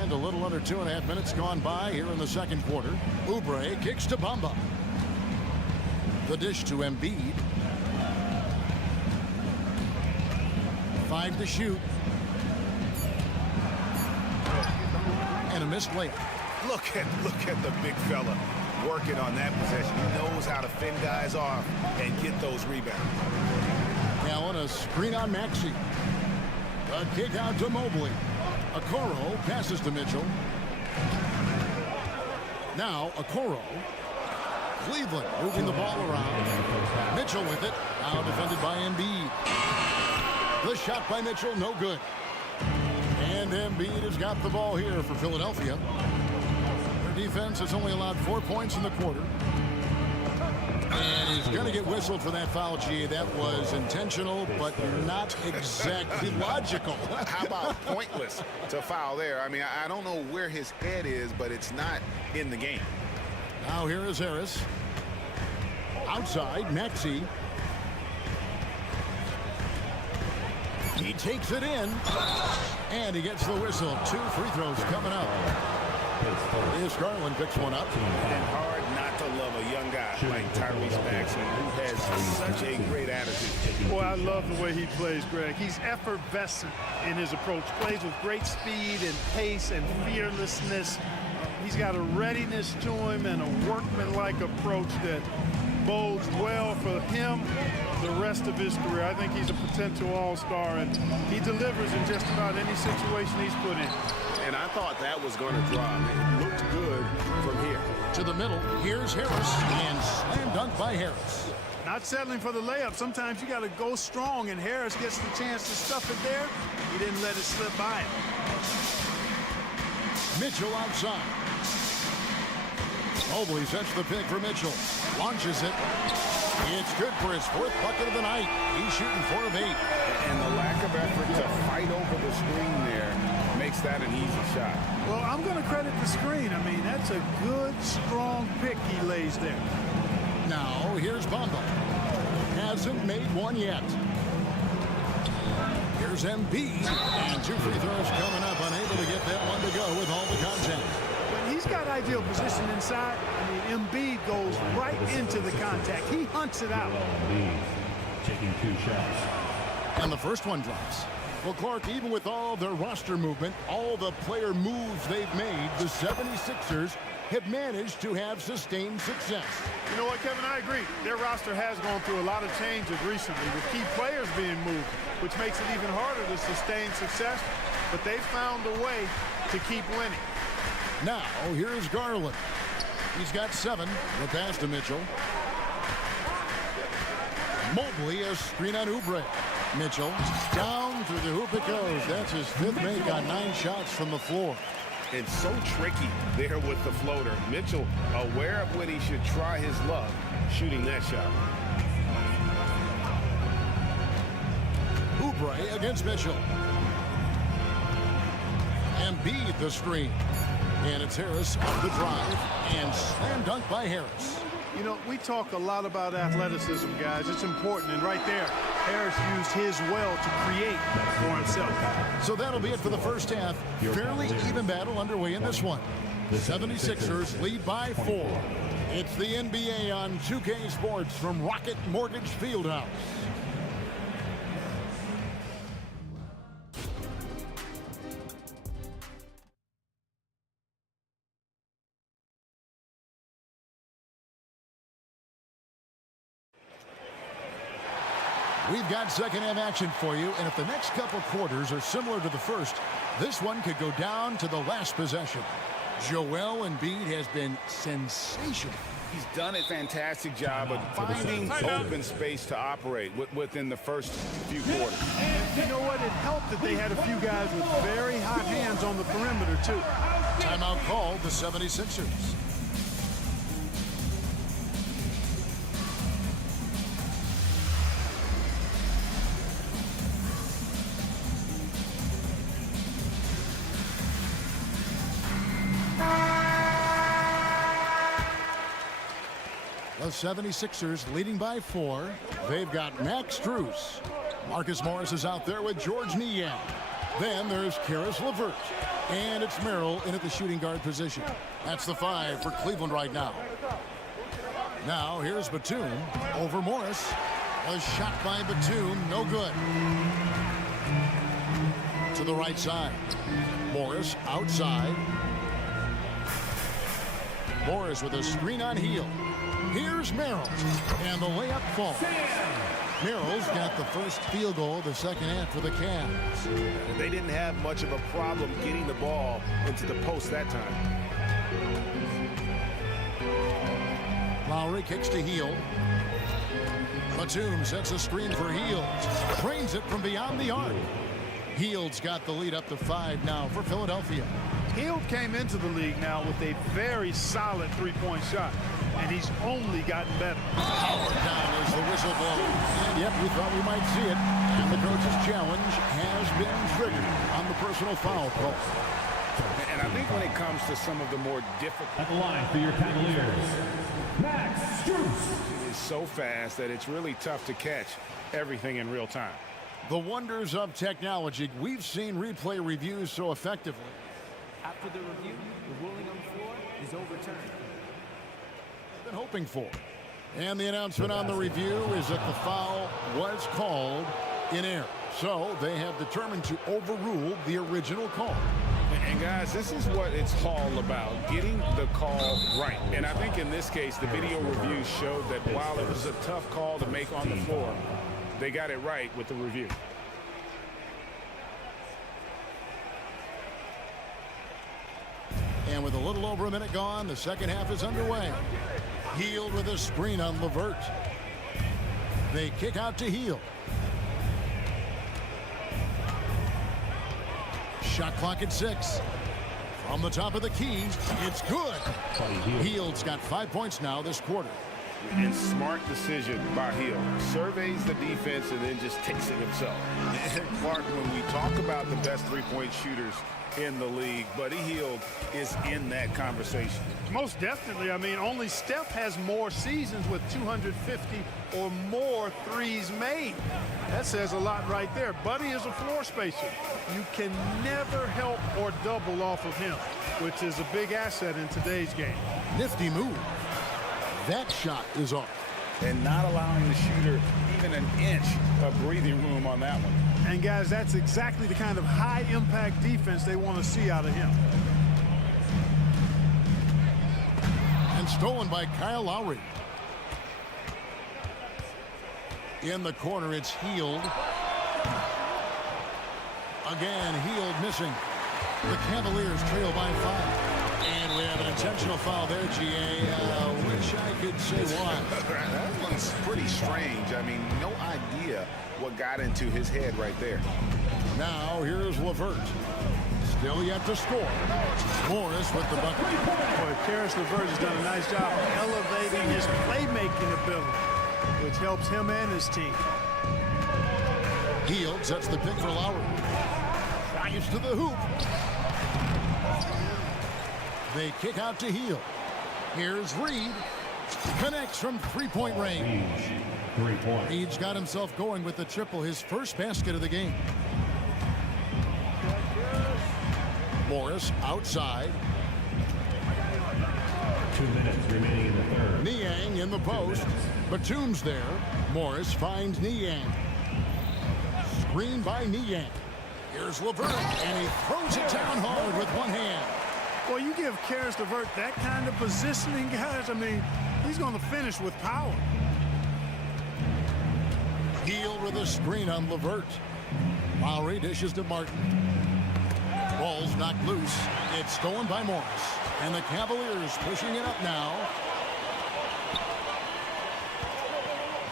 And a little under 2.5 minutes gone by here in the second quarter. Oubre kicks to Bamba. The dish to Embiid. 5 to shoot. And a missed layup. Look at the big fella working on that possession. He knows how to fend guys off and get those rebounds. Now on a screen on Maxey. A kick out to Mobley. Okoro passes to Mitchell. Now Okoro. Cleveland moving the ball around. Mitchell with it. Now defended by Embiid. The shot by Mitchell, no good. And Embiid has got the ball here for Philadelphia. Their defense has only allowed 4 points in the quarter. And he's going to get whistled for that foul, G. That was intentional, but not exactly logical. How about pointless to foul there? I mean, I don't know where his head is, but it's not in the game. Now here is Harris. Outside, Maxey. He takes it in, and he gets the whistle. 2 free throws coming up. Here's Garland picks one up. And hard not to love a young guy like Tyrese Maxey, who has such a great attitude. Boy, I love the way he plays, Greg. He's effervescent in his approach. Plays with great speed and pace and fearlessness. He's got a readiness to him and a workmanlike approach that bodes well for him the rest of his career. I think he's a potential all-star, and he delivers in just about any situation he's put in. And I thought that was going to drop. It looked good from here. To the middle, here's Harris, and slam dunk by Harris. Not settling for the layup. Sometimes you got to go strong, and Harris gets the chance to stuff it there. He didn't let it slip by him. Mitchell outside. Mobley sets the pick for Mitchell. Launches it. It's good for his 4th bucket of the night. He's shooting 4 of 8. And the lack of effort to fight over the screen there makes that an easy shot. Well, I'm going to credit the screen. I mean, that's a good, strong pick he lays there. Now, here's Bamba. Hasn't made one yet. Here's Embiid. And 2 free throws coming up. Unable to get that one to go with all the contact. When he's got ideal position inside, I mean, Embiid goes right into the contact. He hunts it out. Taking 2 shots. And the first one drops. Well, Clark, even with all their roster movement, all the player moves they've made, the 76ers have managed to have sustained success. You know what, Kevin? I agree. Their roster has gone through a lot of changes recently with key players being moved, which makes it even harder to sustain success. But they've found a way to keep winning. Now, here's Garland. He's got 7. The pass to Mitchell. Mobley, a screen on Oubre. Mitchell down through the hoop it goes. That's his 5th make on 9 shots from the floor. And so tricky there with the floater. Mitchell aware of when he should try his luck shooting that shot. Oubre against Mitchell. Embiid the screen. And it's Harris on the drive. And slam dunk by Harris. You know, we talk a lot about athleticism, guys. It's important. And right there, Harris used his well to create for himself. So that'll be it for the first half. Fairly even battle underway in this one. The 76ers lead by 4. It's the NBA on 2K Sports from Rocket Mortgage Fieldhouse. We've got second half action for you, and if the next couple quarters are similar to the first, this one could go down to the last possession. Joel Embiid has been sensational. He's done a fantastic job of finding open space to operate within the first few quarters. You know what? It helped that they had a few guys with very hot hands on the perimeter, too. Timeout called the 76ers. The 76ers leading by 4. They've got Max Strus. Marcus Morris is out there with George Niang. Then there's Karis LeVert. And it's Merrill in at the shooting guard position. That's the 5 for Cleveland right now. Now here's Batum over Morris. A shot by Batum, no good. To the right side. Morris outside. Morris with a screen on Hield. Here's Merrill, and the layup falls. Merrill's got the first field goal of the second half for the Cavs. They didn't have much of a problem getting the ball into the post that time. Lowry kicks to Hield. Batum sets a screen for Hield. Drains it from beyond the arc. Hield's got the lead up to 5 now for Philadelphia. Hield came into the league now with a very solid three-point shot, and he's only gotten better. Howard down as the whistle blows. And yep, we thought we might see it. And the coach's challenge has been triggered on the personal foul call. And I think when it comes to some of the more difficult... At the line for your Cavaliers, Max Strus. It's so fast that it's really tough to catch everything in real time. The wonders of technology. We've seen replay reviews so effectively. After the review, the ruling on the floor is overturned. Been hoping for. And the announcement on the review is that the foul was called in error. So they have determined to overrule the original call. And guys, this is what it's all about, getting the call right. And I think in this case, the video review showed that while it was a tough call to make on the floor, they got it right with the review. And with a little over a minute gone, the second half is underway. Hield with a screen on LeVert. They kick out to Hield. Shot clock at 6. From the top of the key, it's good. Hield's got 5 points now this quarter. And smart decision by Hield. Surveys the defense and then just takes it himself. And Clark, when we talk about the best three-point shooters in the league, Buddy Hield is in that conversation. Most definitely. I mean, only Steph has more seasons with 250 or more threes made. That says a lot right there. Buddy is a floor spacer. You can never help or double off of him, which is a big asset in today's game. Nifty move. That shot is off. And not allowing the shooter even an inch of breathing room on that one. And guys, that's exactly the kind of high impact defense they want to see out of him. And stolen by Kyle Lowry. In the corner, it's Hield. Again, Hield missing. The Cavaliers trail by 5. And we have an intentional foul there, GA. Wish I could say why. That one's pretty strange. I mean, no idea what got into his head right there. Now here's LeVert. Still yet to score. Morris with the bucket. Boy, Karis LeVert has done a nice job elevating his playmaking ability, which helps him and his team. Hield sets the pick for Lowry. Drives to the hoop. They kick out to Hield. Here's Reed. Connects from three-point range. 3 points. Reed's got himself going with the triple, his first basket of the game. Morris outside. 2 minutes remaining in the third. Niang in the post. Batum's there. Morris finds Niang. Screen by Niang. Here's LeVert, and he throws it down hard with one hand. Well, you give Karis LeVert that kind of positioning, guys. I mean, he's going to finish with power. Hield with a screen on LeVert. Lowry dishes to Martin. Ball's knocked loose. It's stolen by Morris. And the Cavaliers pushing it up now.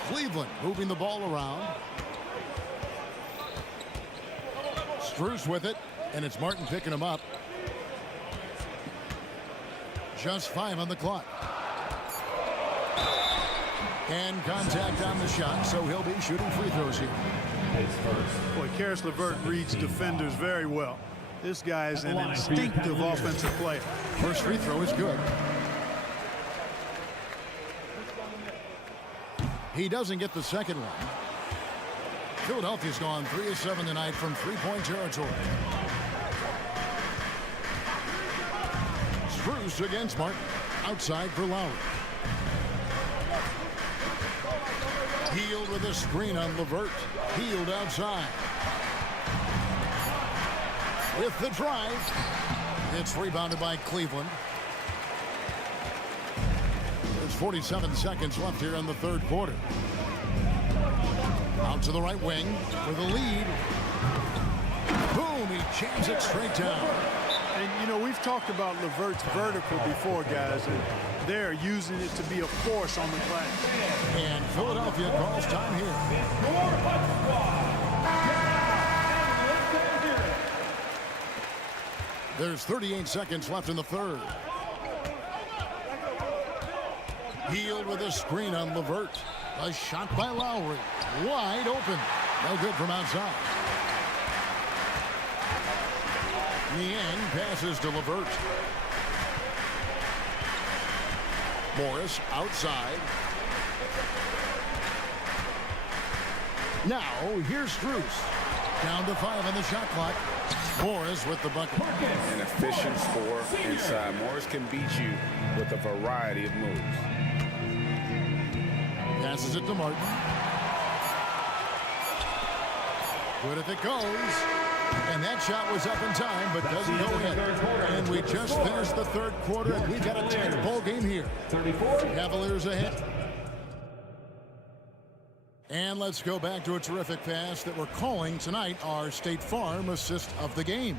Cleveland moving the ball around. Strus with it, and it's Martin picking him up. Just 5 on the clock. And contact on the shot, so he'll be shooting free throws here. Boy, Karis LeVert reads defenders very well. This guy is an instinctive offensive player. First free throw is good. He doesn't get the second one. Philadelphia's gone 3 of 7 tonight from three-point territory. Strus against Martin. Outside for Lowry. Hield with a screen on LeVert. Hield outside. With the drive. It's rebounded by Cleveland. There's 47 seconds left here in the third quarter. Out to the right wing for the lead. Boom, he jams it straight down. And, you know, we've talked about LeVert's vertical before, guys, and they're using it to be a force on the glass. And Philadelphia calls time here. There's 38 seconds left in the third. Hield with a screen on LeVert. A shot by Lowry. Wide open. No good from outside. Niang passes to LeVert. Morris outside. Now, here's Strus. Down to 5 on the shot clock. Morris with the bucket. An efficient score inside. Morris can beat you with a variety of moves. Passes it to Martin. Good if it goes. And that shot was up in time, but doesn't go in. And we just finished the third quarter, and we've got a 10-ball game here. 34. Cavaliers ahead. And let's go back to a terrific pass that we're calling tonight our State Farm assist of the game.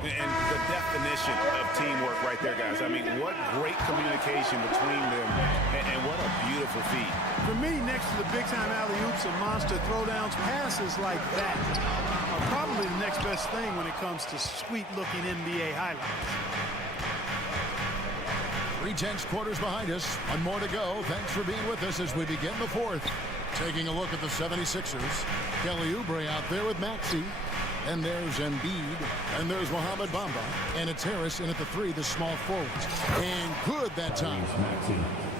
And the definition of teamwork right there, guys. I mean, what great communication between them, and what a beautiful feat. For me, next to the big-time alley-oops and monster throwdowns, passes like that are probably the next best thing when it comes to sweet-looking NBA highlights. 3/10 quarters behind us. One more to go. Thanks for being with us as we begin the fourth. Taking a look at the 76ers. Kelly Oubre out there with Maxey. And there's Embiid. And there's Mohamed Bamba. And it's Harris in at the 3, the small forwards. And good that time.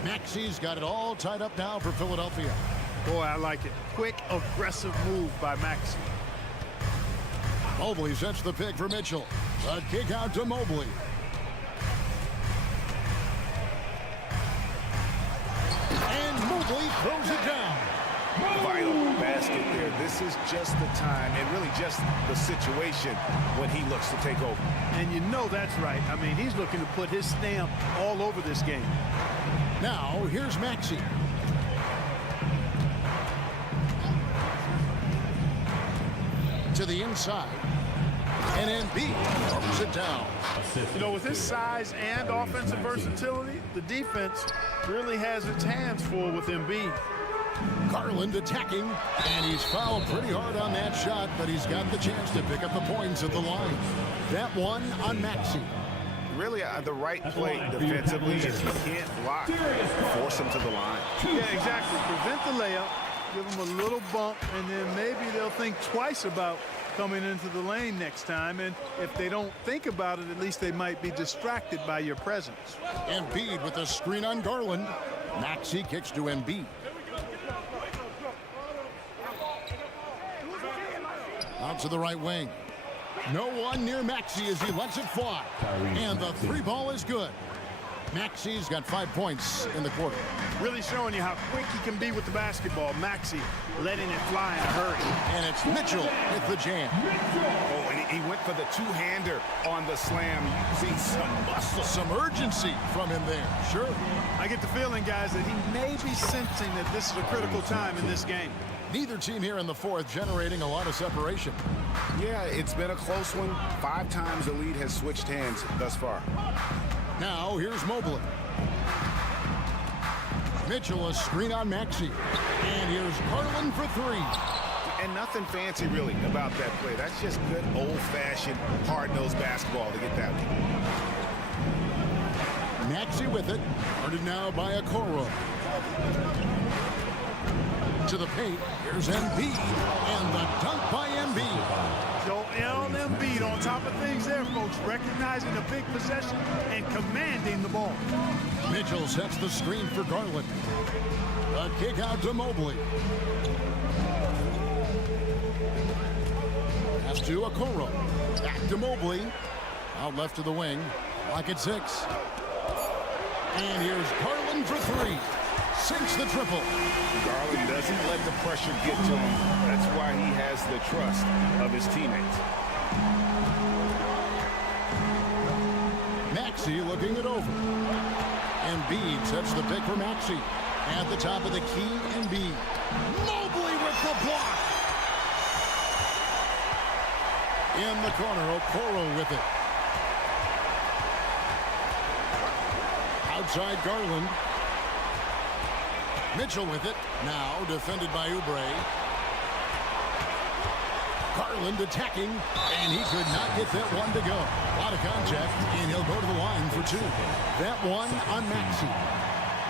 Maxey's got it all tied up now for Philadelphia. Boy, I like it. Quick, aggressive move by Maxey. Mobley sets the pick for Mitchell. A kick out to Mobley. And Mobley throws it down. Vital basket there. This is just the time, and really just the situation when he looks to take over. And you know that's right. I mean, he's looking to put his stamp all over this game. Now, here's Maxey. To the inside. And Embiid throws it down. You know, with his size and offensive versatility, the defense really has its hands full with Embiid. Garland attacking, and he's fouled pretty hard on that shot, but he's got the chance to pick up the points at the line. That one on Maxey. Really, the right play defensively is you can't block, force him to the line. Yeah, exactly. Prevent the layup, give them a little bump, and then maybe they'll think twice about coming into the lane next time. And if they don't think about it, at least they might be distracted by your presence. Embiid with a screen on Garland. Maxey kicks to Embiid. Out to the right wing. No one near Maxey as he lets it fly. And the three ball is good. Maxey's got 5 points in the quarter. Really showing you how quick he can be with the basketball. Maxey letting it fly in a hurry. And it's Mitchell with the jam. Oh, and he went for the two-hander on the slam. You see some muscle. Some urgency from him there. Sure. I get the feeling, guys, that he may be sensing that this is a critical time in this game. Neither team here in the fourth generating a lot of separation. Yeah, it's been a close one. 5 times the lead has switched hands thus far. Now here's Mobley. Mitchell a screen on Maxey. And here's Garland for 3. And nothing fancy really about that play. That's just good old-fashioned hard-nosed basketball to get that one. Maxey with it. Guarded now by Okoro. To the paint. Here's Embiid. And the dunk by Embiid. Joel Embiid on top of things there, folks. Recognizing a big possession and commanding the ball. Mitchell sets the screen for Garland. A kick out to Mobley. Pass to Okoro. Back to Mobley. Out left to the wing. Lock at 6. And here's Garland for 3. Sinks the triple. Garland doesn't let the pressure get to him. That's why he has the trust of his teammates. Maxey looking it over. Embiid sets the pick for Maxey. At the top of the key, Embiid. Mobley with the block. In the corner, Okoro with it. Outside Garland. Mitchell with it. Now defended by Oubre. Garland attacking, and he could not get that one to go. A lot of contact, and he'll go to the line for 2. That one on Maxey.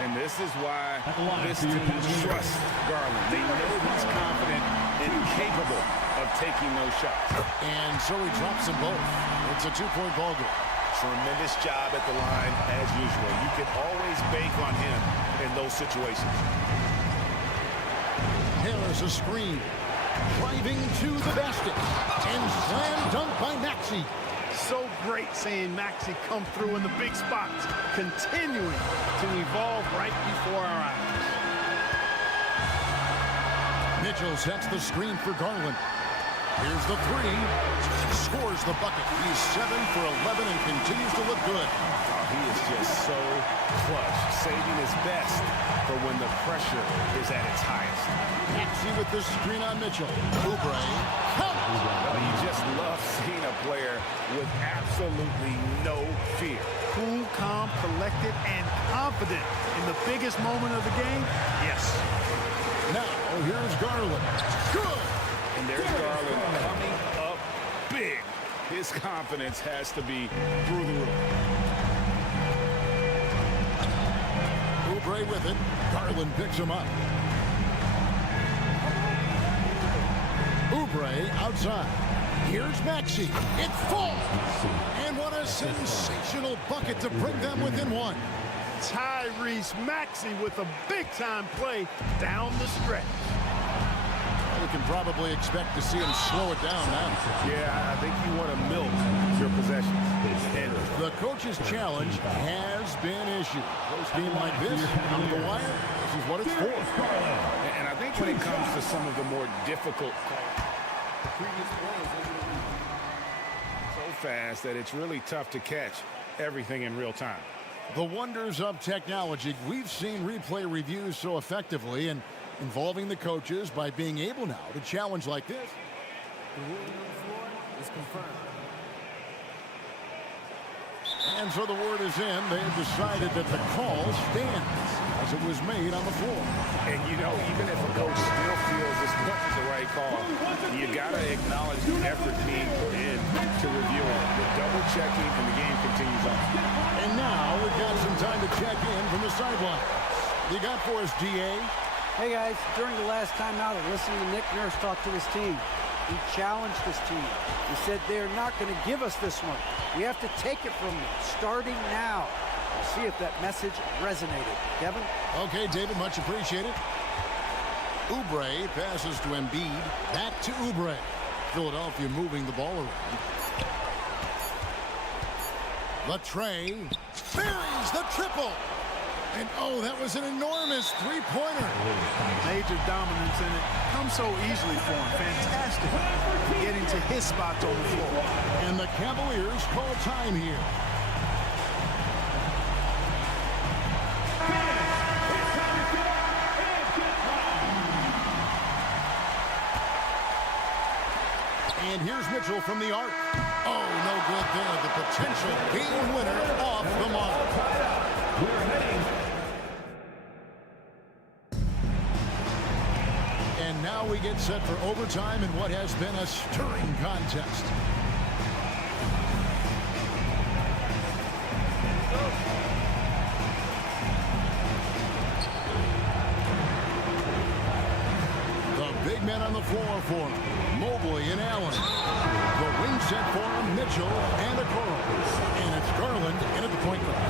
And this is why this team trusts Garland. They know he's confident and capable of taking those shots. And so he drops them both. It's a 2-point ball game. Tremendous job at the line as usual. You can always bank on him in those situations. There's a screen. Driving to the basket. And slam dunk by Maxey. So great seeing Maxey come through in the big spots, continuing to evolve right before our eyes. Mitchell sets the screen for Garland. Here's the 3. Scores the bucket. He's 7 for 11 and continues to look good. Oh, he is just so clutch, saving his best for when the pressure is at its highest. Maxey with the screen on Mitchell. Oubre. You just love seeing a player with absolutely no fear. Cool, calm, collected, and confident in the biggest moment of the game. Yes. Now here's Garland. Good. And there's Garland coming up big. His confidence has to be through the roof. Oubre with it. Garland picks him up. Oubre outside. Here's Maxey. It falls. And what a sensational bucket to bring them within 1. Tyrese Maxey with a big-time play down the stretch. We can probably expect to see him slow it down now. Yeah, I think you want to milk your possessions. And the coach's challenge has been issued. A game like this, on the wire, this is what it's for. And I think when it comes to some of the more difficult previous plays, so fast that it's really tough to catch everything in real time. The wonders of technology. We've seen replay reviews so effectively and involving the coaches by being able now to challenge like this. The ruling on the floor is confirmed. And so the word is in. They have decided that the call stands as it was made on the floor. And, you know, even if a coach still feels this wasn't the right call, you got to acknowledge the effort being put in to review it. The double checking and the game continues on. And now we've got some time to check in from the sideline. You got for us, DA? Hey guys, during the last timeout, I listened to Nick Nurse talk to his team. He challenged his team. He said they're not going to give us this one. We have to take it from them, starting now. We'll see if that message resonated. Kevin? Okay, David, much appreciated. Oubre passes to Embiid. Back to Oubre. Philadelphia moving the ball around. Latrey buries the triple. And, oh, that was an enormous three-pointer. Major dominance, and it comes so easily for him. Fantastic getting to his spots on the floor. And the Cavaliers call time here. And here's Mitchell from the arc. Oh, no good there. The potential game winner off the mark. We're heading. And now we get set for overtime in what has been a stirring contest. The big men on the floor for him, Mobley and Allen. The wing set for him, Mitchell and Okoro. And it's Garland in at the point guard.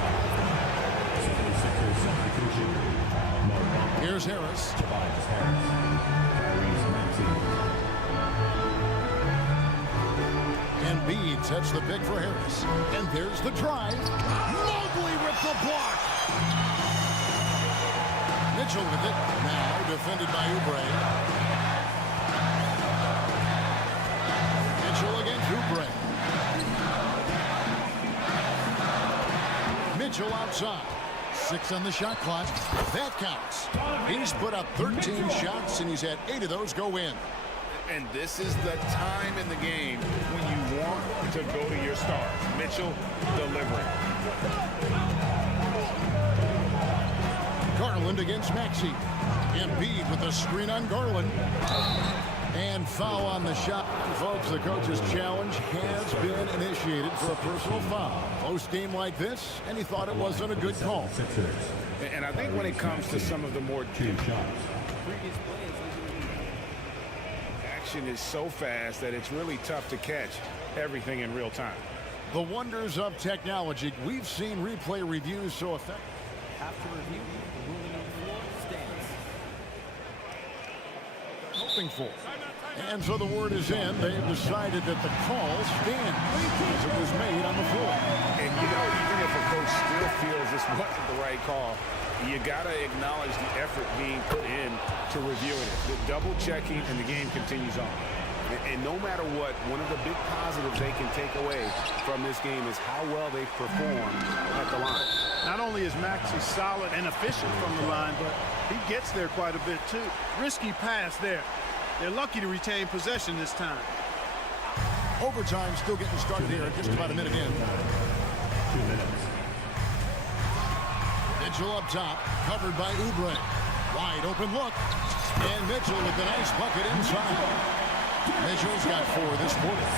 Here's Harris. Embiid sets the pick for Harris. And there's the drive. Mobley with the block. Mitchell with it. Now defended by Oubre. Mitchell against Oubre. Mitchell outside. 6 on the shot clock. That counts. He's put up 13 shots, and he's had 8 of those go in. And this is the time in the game when you want to go to your stars. Mitchell delivering. Garland against Maxey. Embiid with a screen on Garland. And foul on the shot. Folks, the coach's challenge has been initiated for a personal foul. Post game like this, and he thought it wasn't a good call. And I think when it comes to some of the more action is so fast that it's really tough to catch everything in real time. The wonders of technology. We've seen replay reviews so effective. After review, the ruling on the floor stands. Hoping for. And so the word is in. They have decided that the call stands as it was made on the floor. And, you know, even if a coach still feels this wasn't the right call, you got to acknowledge the effort being put in to reviewing it. The double checking and the game continues on. And no matter what, one of the big positives they can take away from this game is how well they perform at the line. Not only is Maxey solid and efficient from the line, but he gets there quite a bit too. Risky pass there. They're lucky to retain possession this time. Overtime still getting started here. Just about a minute in. 2 minutes. Mitchell up top, covered by Oubre. Wide open look. And Mitchell with a nice bucket inside. Mitchell's got 4 this quarter.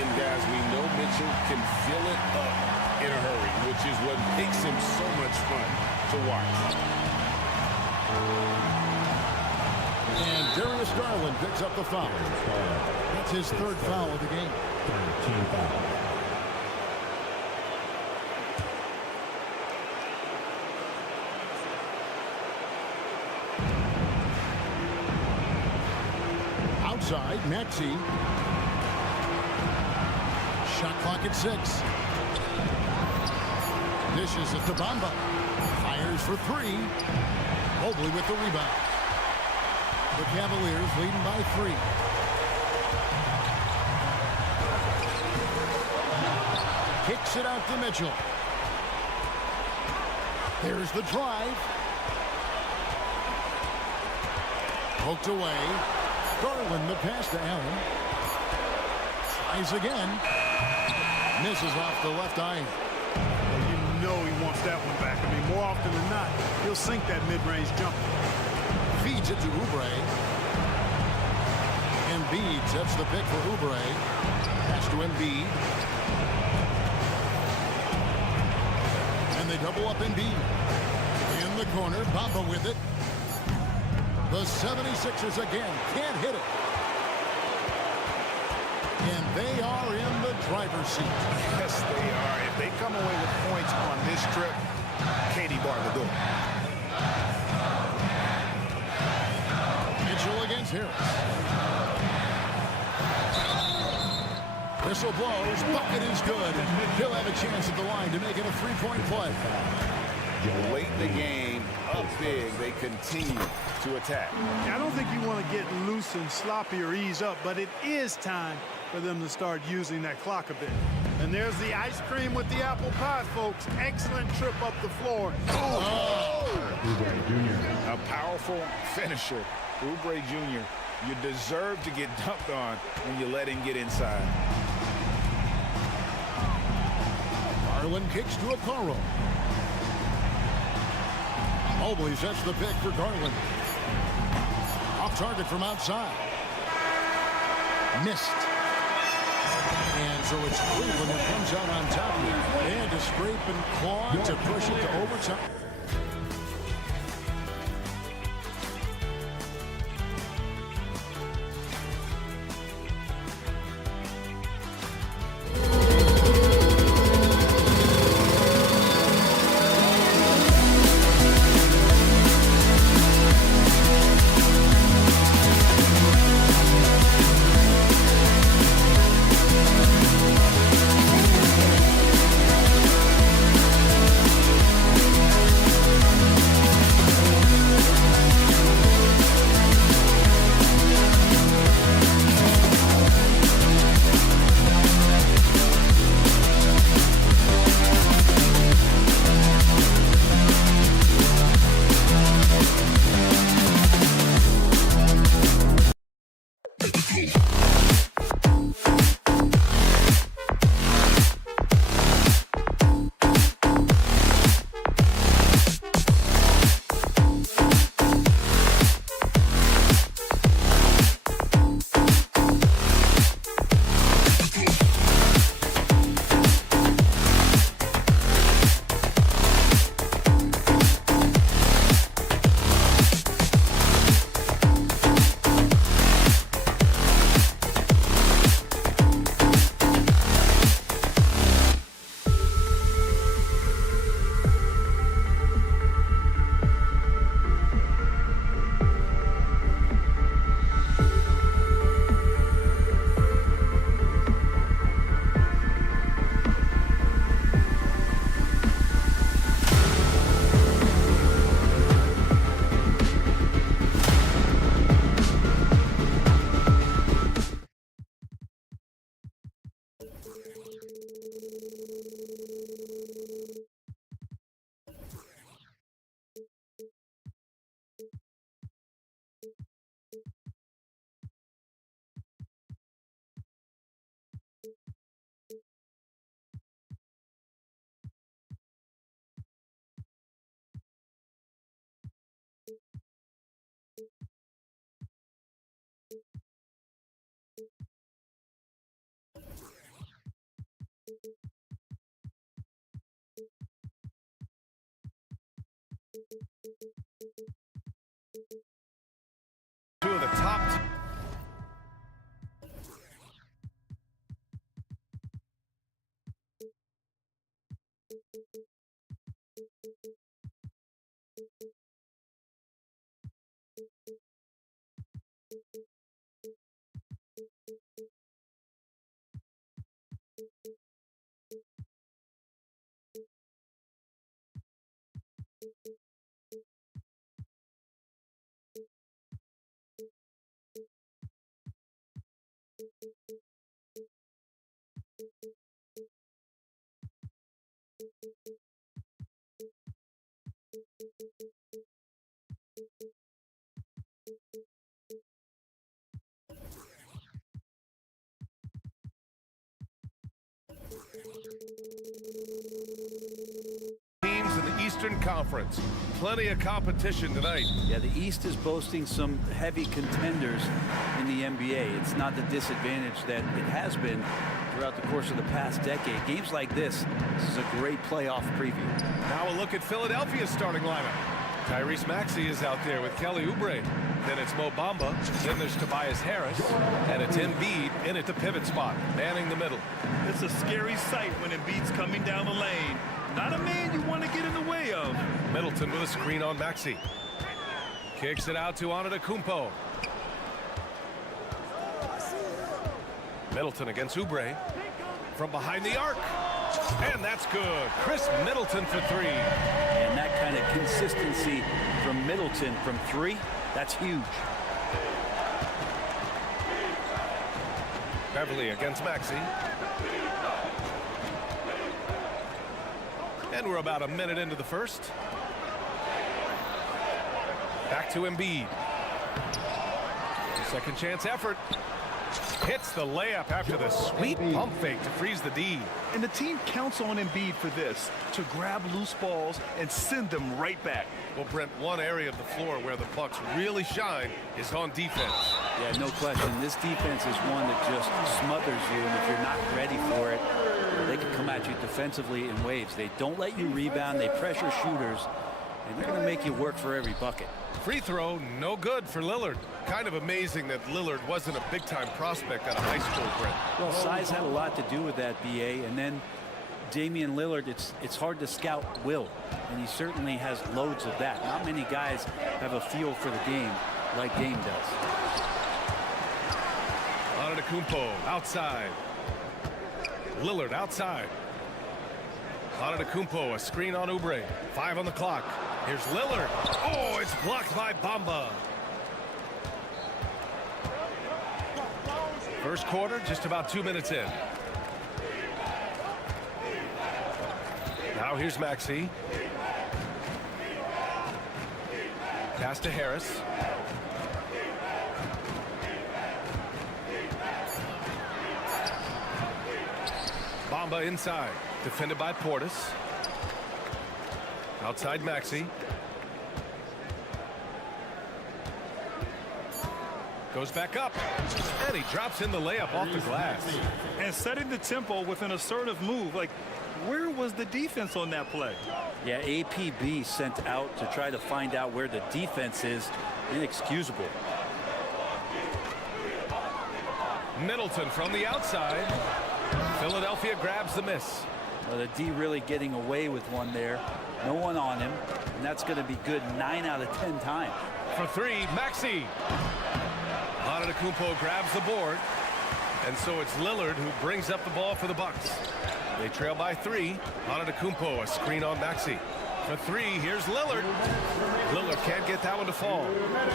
And guys, we know Mitchell can fill it up in a hurry, which is what makes him so much fun to watch. And Darius Garland picks up the foul. That's his 3rd foul of the game. Team foul. Outside, Maxey. Shot clock at 6. Dishes it to Bamba. Fires for 3. Mobley with the rebound. The Cavaliers leading by 3. Kicks it out to Mitchell. There's the drive. Poked away. Garland the pass to Allen. Tries again. Misses off the left eye. gets that one back. I mean, more often than not, he'll sink that mid-range jumper. Feeds it to Oubre. Embiid sets the pick for Oubre. Pass to Embiid. And they double up Embiid. In the corner, Bamba with it. The 76ers again can't hit it. And they are in the driver's seat. Yes, they are. If they come away with points on this trip, Katie barred the door. Mitchell against Harris. Whistle blows. Bucket is good. He'll have a chance at the line to make it a three-point play. Late in the game, up big, they continue to attack. I don't think you want to get loose and sloppy or ease up, but it is time for them to start using that clock a bit. And there's the ice cream with the apple pie, folks. Excellent trip up the floor. A powerful finisher. Oubre Jr., you deserve to get dunked on when you let him get inside. Garland kicks to Okoro. Mobley sets the pick for Garland. Off target from outside. Missed. And so it's Cleveland that comes out on top of it. And to scrape and claw to push it to overtime. Two of the top. Teams Eastern Conference. Plenty of competition tonight. Yeah, the East is boasting some heavy contenders in the NBA. It's not the disadvantage that it has been throughout the course of the past decade. Games like this is a great playoff preview. Now a look at Philadelphia's starting lineup. Tyrese Maxey is out there with Kelly Oubre. Then it's Mo Bamba. Then there's Tobias Harris. And it's Embiid in at the pivot spot, manning the middle. It's a scary sight when Embiid's coming down the lane. Not a man you want to get in the way of. Middleton with a screen on Maxey. Kicks it out to Antetokounmpo. Middleton against Oubre. From behind the arc. And that's good. Chris Middleton for three. And that kind of consistency from Middleton from three, that's huge. Beverly against Maxey. And we're about a minute into the first. Back to Embiid. Second chance effort. Hits the layup after the sweet pump fake to freeze the D. And the team counts on Embiid for this, to grab loose balls and send them right back. Well, Brent, one area of the floor where the Bucks really shine is on defense. Yeah, no question. This defense is one that just smothers you, and if you're not ready for it, they can come at you defensively in waves. They don't let you rebound. They pressure shooters, and they're going to make you work for every bucket. Free throw, no good for Lillard. Kind of amazing that Lillard wasn't a big-time prospect out of high school, Brent. Well, size had a lot to do with that, BA, and then Damian Lillard, it's hard to scout will, and he certainly has loads of that. Not many guys have a feel for the game like Dame does. Antetokounmpo outside. Lillard outside. Antetokounmpo, a screen on Oubre. 5 on the clock. Here's Lillard. Oh, it's blocked by Bamba. First quarter, just about 2 minutes in. Now here's Maxey. Pass to Harris. Bamba inside. Defended by Portis. Outside Maxey. Goes back up. And he drops in the layup off the glass. And setting the tempo with an assertive move. Like, where was the defense on that play? Yeah, APB sent out to try to find out where the defense is. Inexcusable. Middleton from the outside. Philadelphia grabs the miss. Well, the D really getting away with one there. No one on him, and that's going to be good 9 out of 10 times. For three, Maxey. Antetokounmpo grabs the board, and so it's Lillard who brings up the ball for the Bucks. They trail by 3. Antetokounmpo, a screen on Maxey. For 3, here's Lillard. Lillard can't get that one to fall.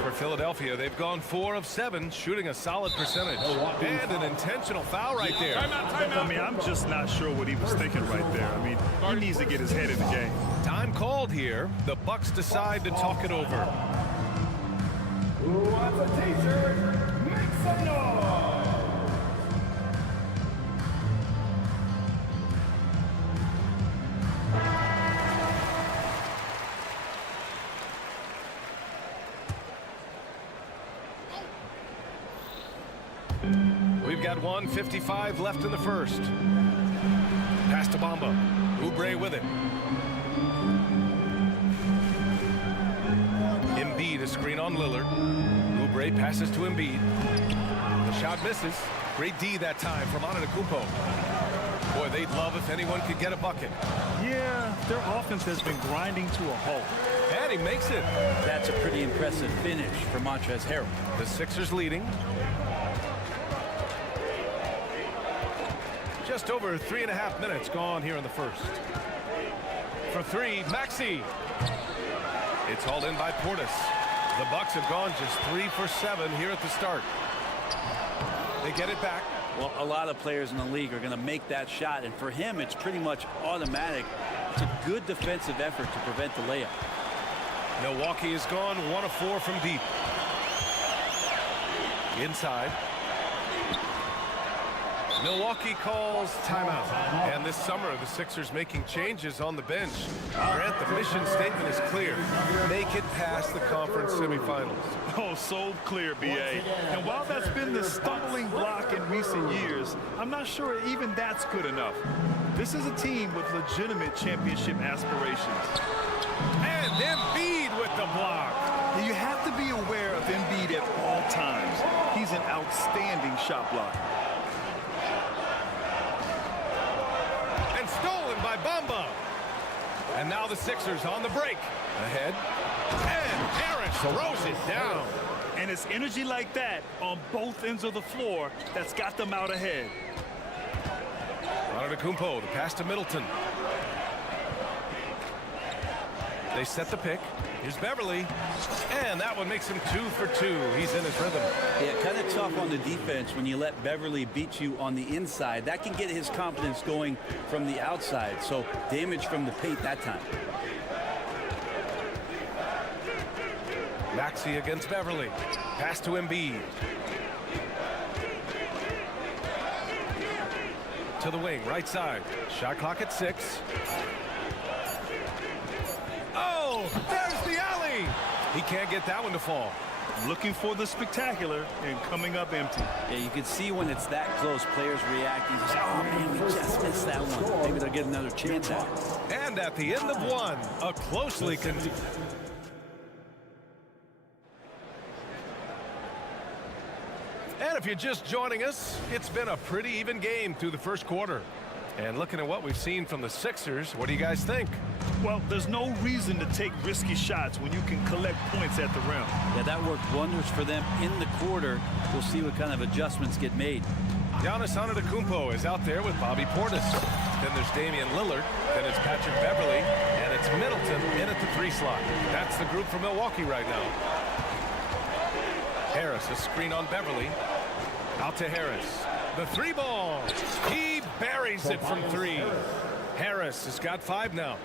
For Philadelphia, they've gone 4 of 7, shooting a solid percentage. And an intentional foul right there. I mean, I'm just not sure what he was thinking right there. I mean, he needs to get his head in the game. Time called here. The Bucks decide to talk it over. Who wants a t-shirt? Make some noise! We've got 1:55 left in the first. Pass to Bamba. Oubre with it. Embiid, a screen on Lillard. Oubre passes to Embiid. The shot misses. Great D that time from Antetokounmpo. Boy, they'd love if anyone could get a bucket. Yeah, their offense has been grinding to a halt. And he makes it. That's a pretty impressive finish for Montrezl Harrell. The Sixers leading. Just over 3.5 minutes gone here in the first. For 3, Maxey. It's hauled in by Portis. The Bucks have gone just 3 for 7 here at the start. They get it back. Well, a lot of players in the league are going to make that shot, and for him, it's pretty much automatic. It's a good defensive effort to prevent the layup. Milwaukee has gone 1 of 4 from deep. Milwaukee calls timeout. And this summer, the Sixers making changes on the bench. Grant, the mission statement is clear. Make it past the conference semifinals. Oh, so clear, B.A. And while that's been the stumbling block in recent years, I'm not sure even that's good enough. This is a team with legitimate championship aspirations. And Embiid with the block. You have to be aware of Embiid at all times. He's an outstanding shot blocker. And stolen by Bamba. And now the Sixers on the break. Ahead. And Harris throws it down. And it's energy like that on both ends of the floor that's got them out ahead. Antetokounmpo, the pass to Middleton. They set the pick. Here's Beverly. And that one makes him 2 for 2. He's in his rhythm. Yeah, kind of tough on the defense when you let Beverly beat you on the inside. That can get his confidence going from the outside. So damage from the paint that time. Maxey against Beverly. Pass to Embiid. To the wing, right side. Shot clock at 6. Oh, there's the alley. He can't get that one to fall. Looking for the spectacular and coming up empty. Yeah, you can see when it's that close, players reacting. Say, oh, man, we just missed that one. Maybe they'll get another chance at it. And at the end of one, a closely contested. And if you're just joining us, it's been a pretty even game through the first quarter. And looking at what we've seen from the Sixers, what do you guys think? Well, there's no reason to take risky shots when you can collect points at the rim. Yeah, that worked wonders for them in the quarter. We'll see what kind of adjustments get made. Giannis Antetokounmpo is out there with Bobby Portis. Then there's Damian Lillard. Then it's Patrick Beverly. And it's Middleton in at the 3 slot. That's the group for Milwaukee right now. Harris, a screen on Beverly. Out to Harris. The 3 ball. He buries it from 3. Harris has got 5 now.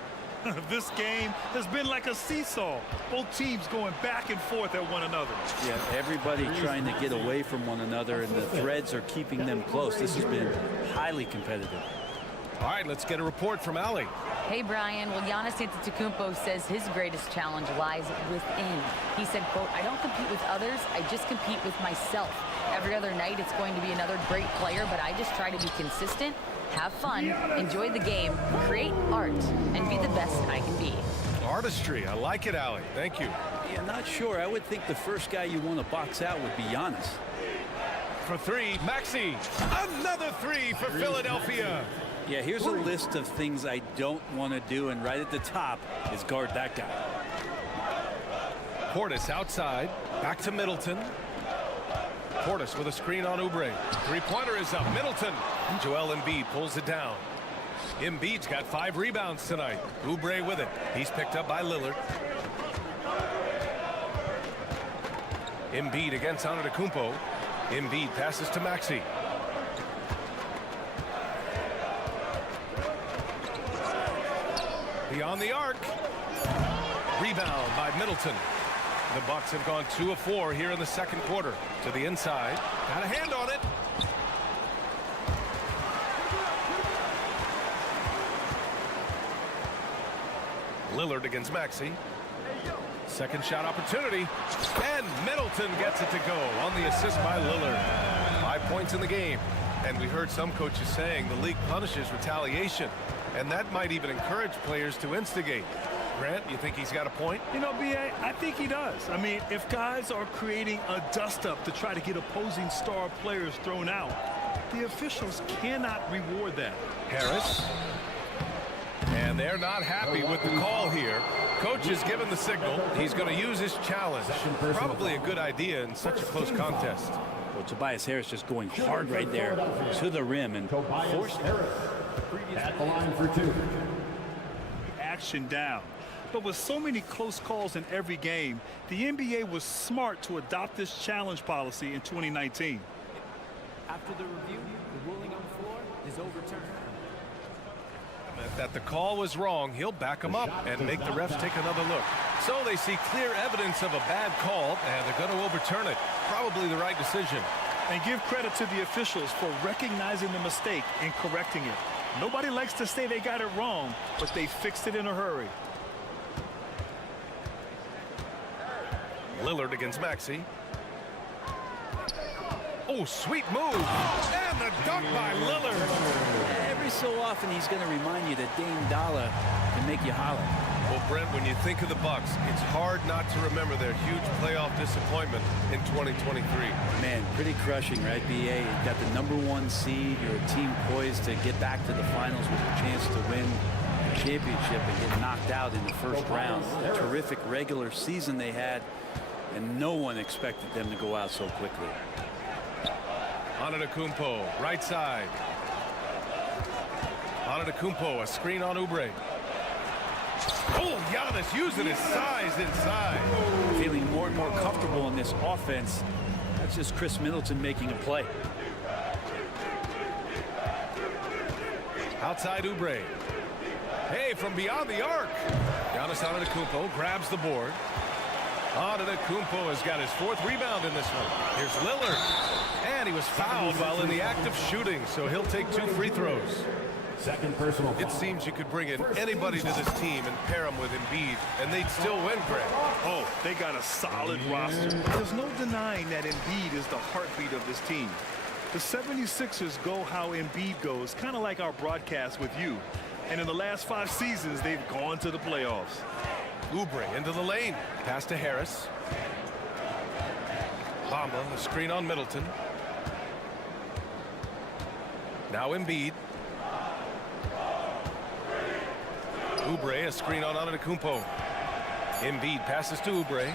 This game has been like a seesaw. Both teams going back and forth at one another. Yeah, everybody trying to get away from one another, and the threads are keeping them close. This has been highly competitive. All right, let's get a report from Allie. Hey, Brian. Well, Giannis Antetokounmpo says his greatest challenge lies within. He said, quote, I don't compete with others. I just compete with myself. Every other night, it's going to be another great player, but I just try to be consistent, have fun, enjoy the game, create art, and be the best I can be. Artistry. I like it, Allie. Thank you. Yeah, not sure. I would think the first guy you want to box out would be Giannis. For 3, Maxey. Another 3 for Philadelphia. Yeah, here's a list of things I don't want to do, and right at the top is guard that guy. Portis outside. Back to Middleton. Portis with a screen on Oubre. 3-pointer is up. Middleton. Joel Embiid pulls it down. Embiid's got 5 rebounds tonight. Oubre with it. He's picked up by Lillard. Embiid against Antetokounmpo. Embiid passes to Maxey. Beyond the arc. Rebound by Middleton. The Bucks have gone 2 of 4 here in the second quarter. To the inside. Got a hand on it. Lillard against Maxey. Second shot opportunity. And Middleton gets it to go on the assist by Lillard. 5 points in the game. And we heard some coaches saying the league punishes retaliation. And that might even encourage players to instigate. Grant, you think he's got a point? You know, B.A., I think he does. I mean, if guys are creating a dust-up to try to get opposing star players thrown out, the officials cannot reward that. Harris. And they're not happy with the call here. Coach has given the signal. He's going to use his challenge. Probably a good idea in such a close contest. Well, Tobias Harris just going hard right there to the rim and forced it. At the line for 2. Action down. But with so many close calls in every game, the NBA was smart to adopt this challenge policy in 2019. After the review, the ruling on the floor is overturned. That the call was wrong, he'll back him up and make the refs take another look. So they see clear evidence of a bad call, and they're going to overturn it. Probably the right decision. And give credit to the officials for recognizing the mistake and correcting it. Nobody likes to say they got it wrong, but they fixed it in a hurry. Lillard against Maxey. Oh, sweet move. And the dunk by Lillard. Every so often, he's going to remind you that Dame Dollar can make you holler. Well, Brent, when you think of the Bucks, it's hard not to remember their huge playoff disappointment in 2023. Man, pretty crushing, right, BA? You got the #1 seed. You're a team poised to get back to the finals with a chance to win the championship and get knocked out in the first round. A terrific regular season they had, and no one expected them to go out so quickly. Antetokounmpo, right side. Antetokounmpo, a screen on Oubre. Oh, Giannis using his size inside. Feeling more and more comfortable in this offense. That's just Chris Middleton making a play. Outside Oubre. Hey, from beyond the arc. Giannis Antetokounmpo grabs the board. Antetokounmpo has got his 4th rebound in this one. Here's Lillard. And he was fouled while in the act of shooting, so he'll take 2 free throws. Second personal foul. It seems you could bring in anybody to this team and pair them with Embiid, and they'd still win, Greg. Oh, they got a solid roster. There's no denying that Embiid is the heartbeat of this team. The 76ers go how Embiid goes, kind of like our broadcast with you. And in the last 5 seasons, they've gone to the playoffs. Oubre into the lane. Pass to Harris. Bamba, a screen on Middleton. Now Embiid. Oubre, a screen on Antetokounmpo. Embiid passes to Oubre.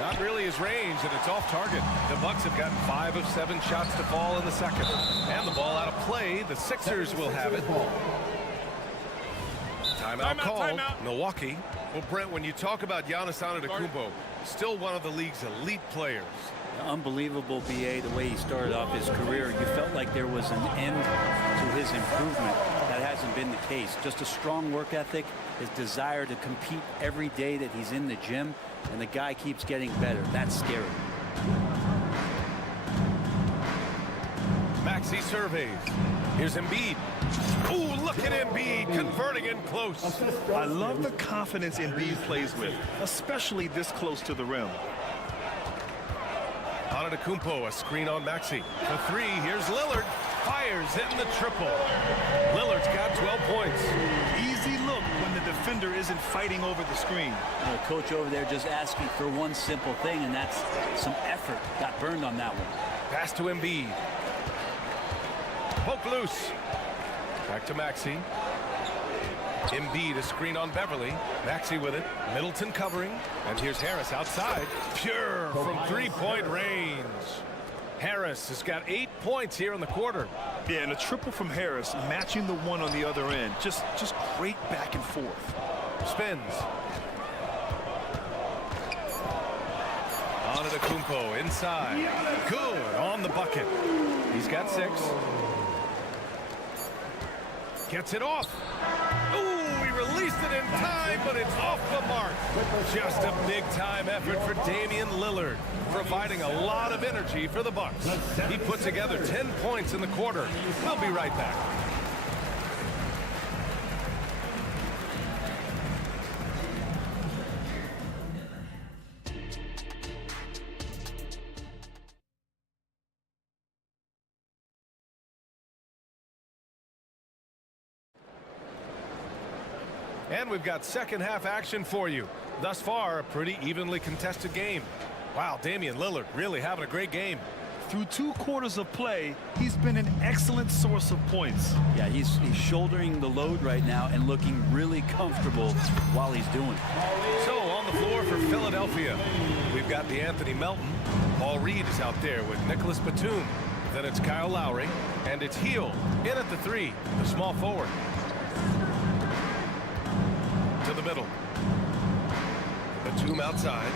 Not really his range, and it's off target. The Bucks have gotten 5 of 7 shots to fall in the second. And the ball out of play. The Sixers will have it. Timeout called. Milwaukee. Well, Brent, when you talk about Giannis Antetokounmpo, still one of the league's elite players. Unbelievable, BA, the way he started off his career. You felt like there was an end to his improvement. That hasn't been the case. Just a strong work ethic, his desire to compete every day that he's in the gym, and the guy keeps getting better. That's scary. Maxey surveys. Here's Embiid. Ooh, look at Embiid converting in close. I love the confidence Embiid plays with, especially this close to the rim. Antetokounmpo, a screen on Maxey. For 3, here's Lillard. Fires in the triple. Lillard's got 12 points. Easy look when the defender isn't fighting over the screen. The coach over there just asking for one simple thing, and that's some effort. Got burned on that one. Pass to Embiid. Poke loose. Back to Maxey. Embiid, a screen on Beverly. Maxey with it. Middleton covering. And here's Harris outside. Pure from 3-point range. Harris has got 8 points here in the quarter. Yeah, and a triple from Harris, matching the one on the other end. Just great back and forth. Spins. Antetokounmpo inside. Good on the bucket. He's got 6. Gets it off. Ooh, he released it in time, but it's off the mark. Just a big-time effort for Damian Lillard, providing a lot of energy for the Bucks. He put together 10 points in the quarter. We'll be right back. And we've got second half action for you. Thus far, a pretty evenly contested game. Wow, Damian Lillard really having a great game. Through 2 quarters of play, he's been an excellent source of points. Yeah, he's shouldering the load right now and looking really comfortable while he's doing it. So on the floor for Philadelphia, we've got the Anthony Melton. Paul Reed is out there with Nicholas Batum. Then it's Kyle Lowry, and it's Heel in at the 3, the small forward. To the middle. Batum outside.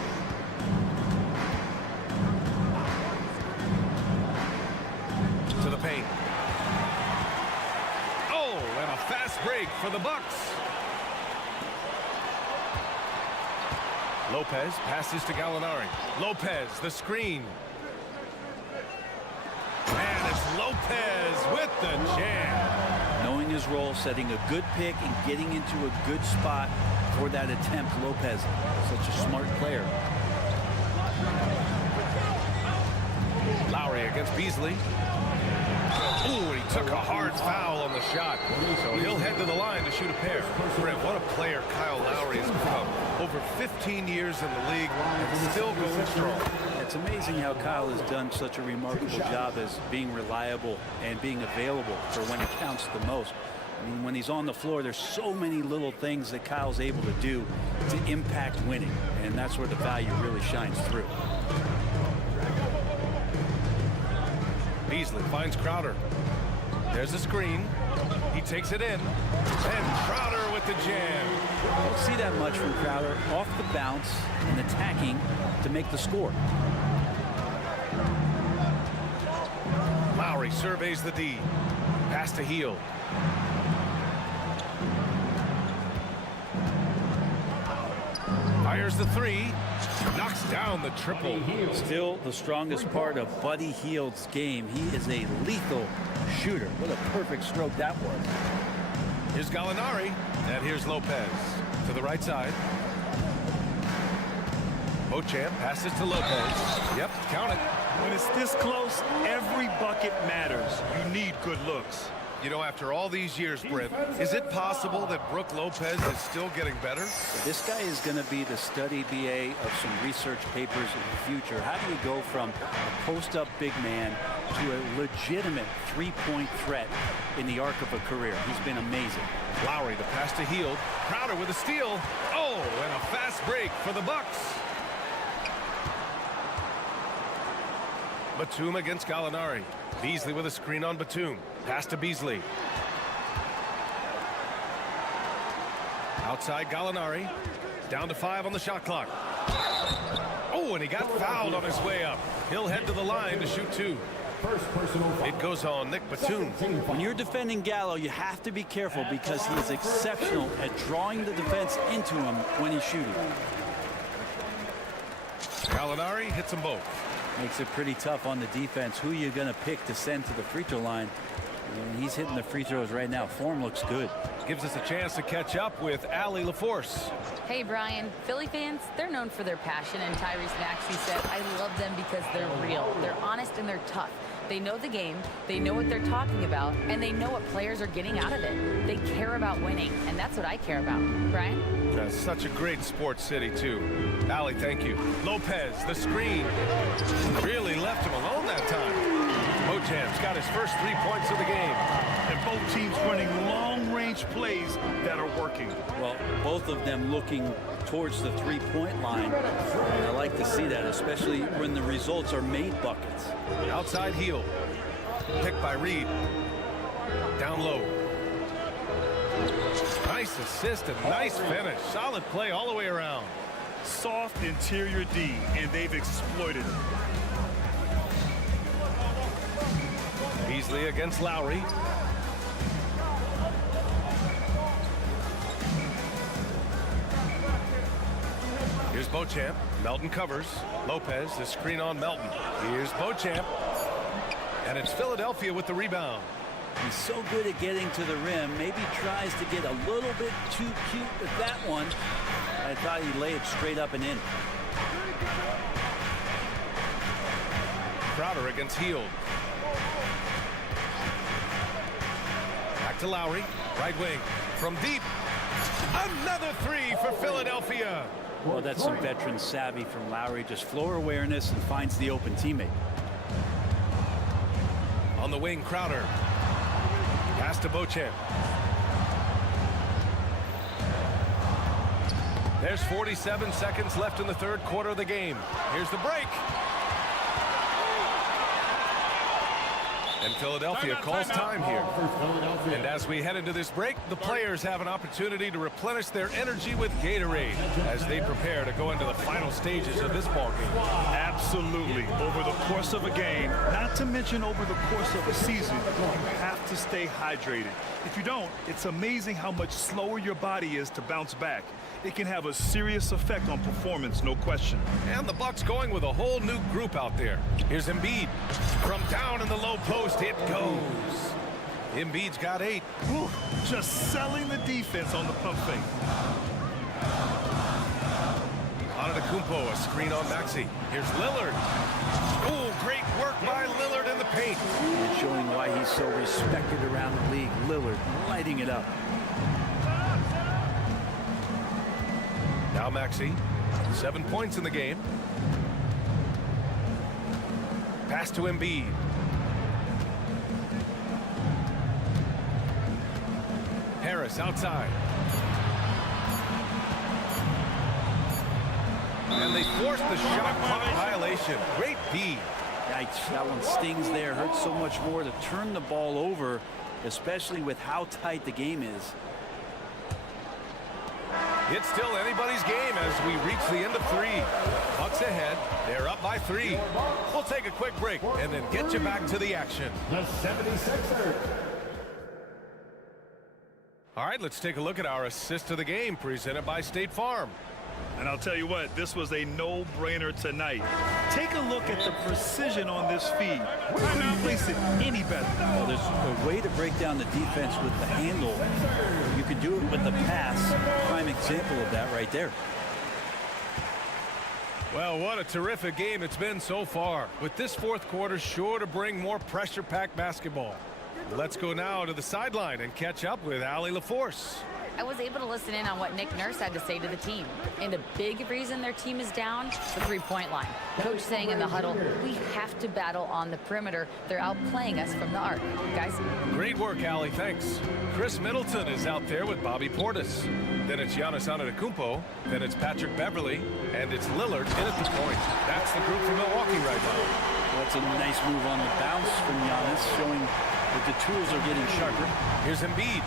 To the paint. Oh, and a fast break for the Bucks. Lopez passes to Gallinari. Lopez, the screen. Lopez with the jam. Knowing his role, setting a good pick, and getting into a good spot for that attempt. Lopez, such a smart player. Lowry against Beasley. Ooh, and he took a hard foul on the shot. So he'll head to the line to shoot a pair. Brent, what a player Kyle Lowry has become. Over 15 years in the league and still going strong. It's amazing how Kyle has done such a remarkable job as being reliable and being available for when it counts the most. I mean, when he's on the floor, there's so many little things that Kyle's able to do to impact winning, and that's where the value really shines through. Beasley finds Crowder. There's a screen. He takes it in. And Crowder with the jam. Don't see that much from Crowder. Off the bounce and attacking to make the score. Lowry surveys the D. Pass to Hield. Fires the three. Knocks down the triple. Still the strongest part of Buddy Hield's game. He is a lethal shooter. What a perfect stroke that was. Here's Gallinari. And here's Lopez. To the right side. Beauchamp passes to Lopez. Yep, count it. When it's this close, every bucket matters. You need good looks. You know, after all these years, Brent, is it possible that Brook Lopez is still getting better? This guy is going to be the study BA of some research papers in the future. How do you go from a post-up big man to a legitimate three-point threat in the arc of a career? He's been amazing. Lowry, the pass to Hield. Crowder with a steal. Oh, and a fast break for the Bucks. Batum against Gallinari. Beasley with a screen on Batum. Pass to Beasley. Outside Gallinari. Down to 5 on the shot clock. Oh, and he got fouled on his way up. He'll head to the line to shoot 2. It goes on Nick Batum. When you're defending Gallo, you have to be careful because he is exceptional at drawing the defense into him when he's shooting. Gallinari hits them both. Makes it pretty tough on the defense. Who you're going to pick to send to the free throw line. And he's hitting the free throws right now. Form looks good. Gives us a chance to catch up with Allie LaForce. Hey, Brian. Philly fans, they're known for their passion, and Tyrese Maxey said, I love them because they're real. They're honest and they're tough. They know the game, they know what they're talking about, and they know what players are getting out of it. They care about winning, and that's what I care about. Brian? Such a great sports city, too. Allie, thank you. Lopez, the screen. Really left him alone that time. Beauchamp's got his first 3 points of the game. And both teams running long-range plays that are working. Well, both of them looking towards the three-point line. And I like to see that, especially when the results are made buckets. Outside Hield. Picked by Reed. Down low. Nice assist and nice finish. Solid play all the way around. Soft interior D, and they've exploited it. Beasley against Lowry. Here's Beauchamp. Melton covers. Lopez, the screen on Melton. Here's Beauchamp. And it's Philadelphia with the rebound. He's so good at getting to the rim. Maybe tries to get a little bit too cute with that one. I thought he'd lay it straight up and in. Crowder against Hield. Back to Lowry. Right wing. From deep. Another 3 for Philadelphia. Well, that's some veteran savvy from Lowry. Just floor awareness and finds the open teammate. On the wing, Crowder. Pass to Beauchamp. There's 47 seconds left in the third quarter of the game. Here's the break. And Philadelphia calls time here. And as we head into this break, the players have an opportunity to replenish their energy with Gatorade as they prepare to go into the final stages of this ballgame. Absolutely. Over the course of a game, not to mention over the course of a season, you have to stay hydrated. If you don't, it's amazing how much slower your body is to bounce back. It can have a serious effect on performance, no question. And the Bucks going with a whole new group out there. Here's Embiid. From down in the low post, it goes. Embiid's got 8. Whew, just selling the defense on the pump fake. Antetokounmpo, a screen on Maxey. Here's Lillard. Oh, great work by Lillard in the paint. And showing why he's so respected around the league. Lillard lighting it up. Now Maxey, 7 points in the game. Pass to Embiid. Harris outside. And they forced the shot clock violation. Great D. Yikes, that one stings there. Hurts so much more to turn the ball over, especially with how tight the game is. It's still anybody's game as we reach the end of 3. Bucks ahead. They're up by 3. We'll take a quick break and then get you back to the action. The 76ers. All right, let's take a look at our assist of the game presented by State Farm. And I'll tell you what, this was a no-brainer tonight. Take a look at the precision on this feed. Couldn't place it any better. Well, there's a way to break down the defense with the handle. You could do it with the pass. Prime example of that right there. Well, what a terrific game it's been so far. With this fourth quarter sure to bring more pressure-packed basketball. Let's go now to the sideline and catch up with Allie LaForce. I was able to listen in on what Nick Nurse had to say to the team. And a big reason their team is down, the three-point line. Coach saying in the huddle, we have to battle on the perimeter. They're outplaying us from the arc. Guys? Great work, Allie. Thanks. Chris Middleton is out there with Bobby Portis. Then it's Giannis Antetokounmpo. Then it's Patrick Beverly. And it's Lillard in at the point. That's the group from Milwaukee right now. Well, that's a nice move on the bounce from Giannis, showing that the tools are getting sharper. Here's Embiid.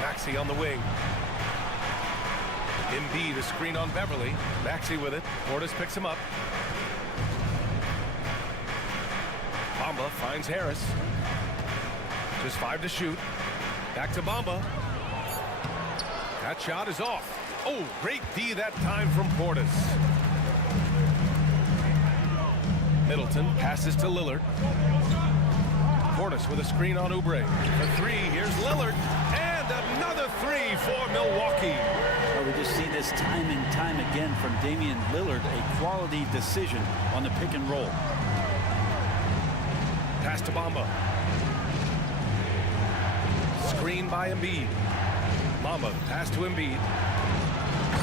Maxey on the wing. Embiid, a screen on Beverly. Maxey with it. Portis picks him up. Bamba finds Harris. Just 5 to shoot. Back to Bamba. That shot is off. Oh, great D that time from Portis. Middleton passes to Lillard. Portis with a screen on Oubre. For 3, here's Lillard. And another 3 for Milwaukee. Well, we just see this time and time again from Damian Lillard, a quality decision on the pick and roll. Pass to Bamba. Screen by Embiid. Bamba, pass to Embiid.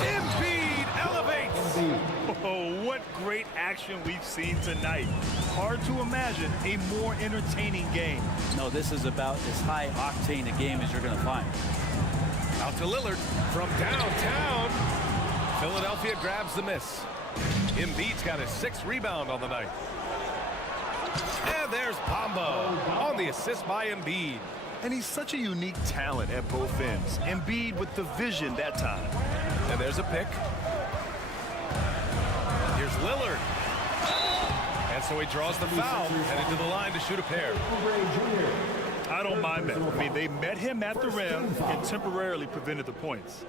Embiid elevates! Oh, what great action we've seen tonight. Hard to imagine a more entertaining game. No, this is about as high octane a game as you're going to find. Out to Lillard from downtown. Philadelphia grabs the miss. Embiid's got his 6th rebound on the night. And there's Bamba on the assist by Embiid. And he's such a unique talent at both ends. Embiid with the vision that time. And there's a pick. Here's Lillard. And so he draws the foul, headed to the line to shoot a pair. I don't mind that. I mean, they met him at the rim and temporarily prevented the points.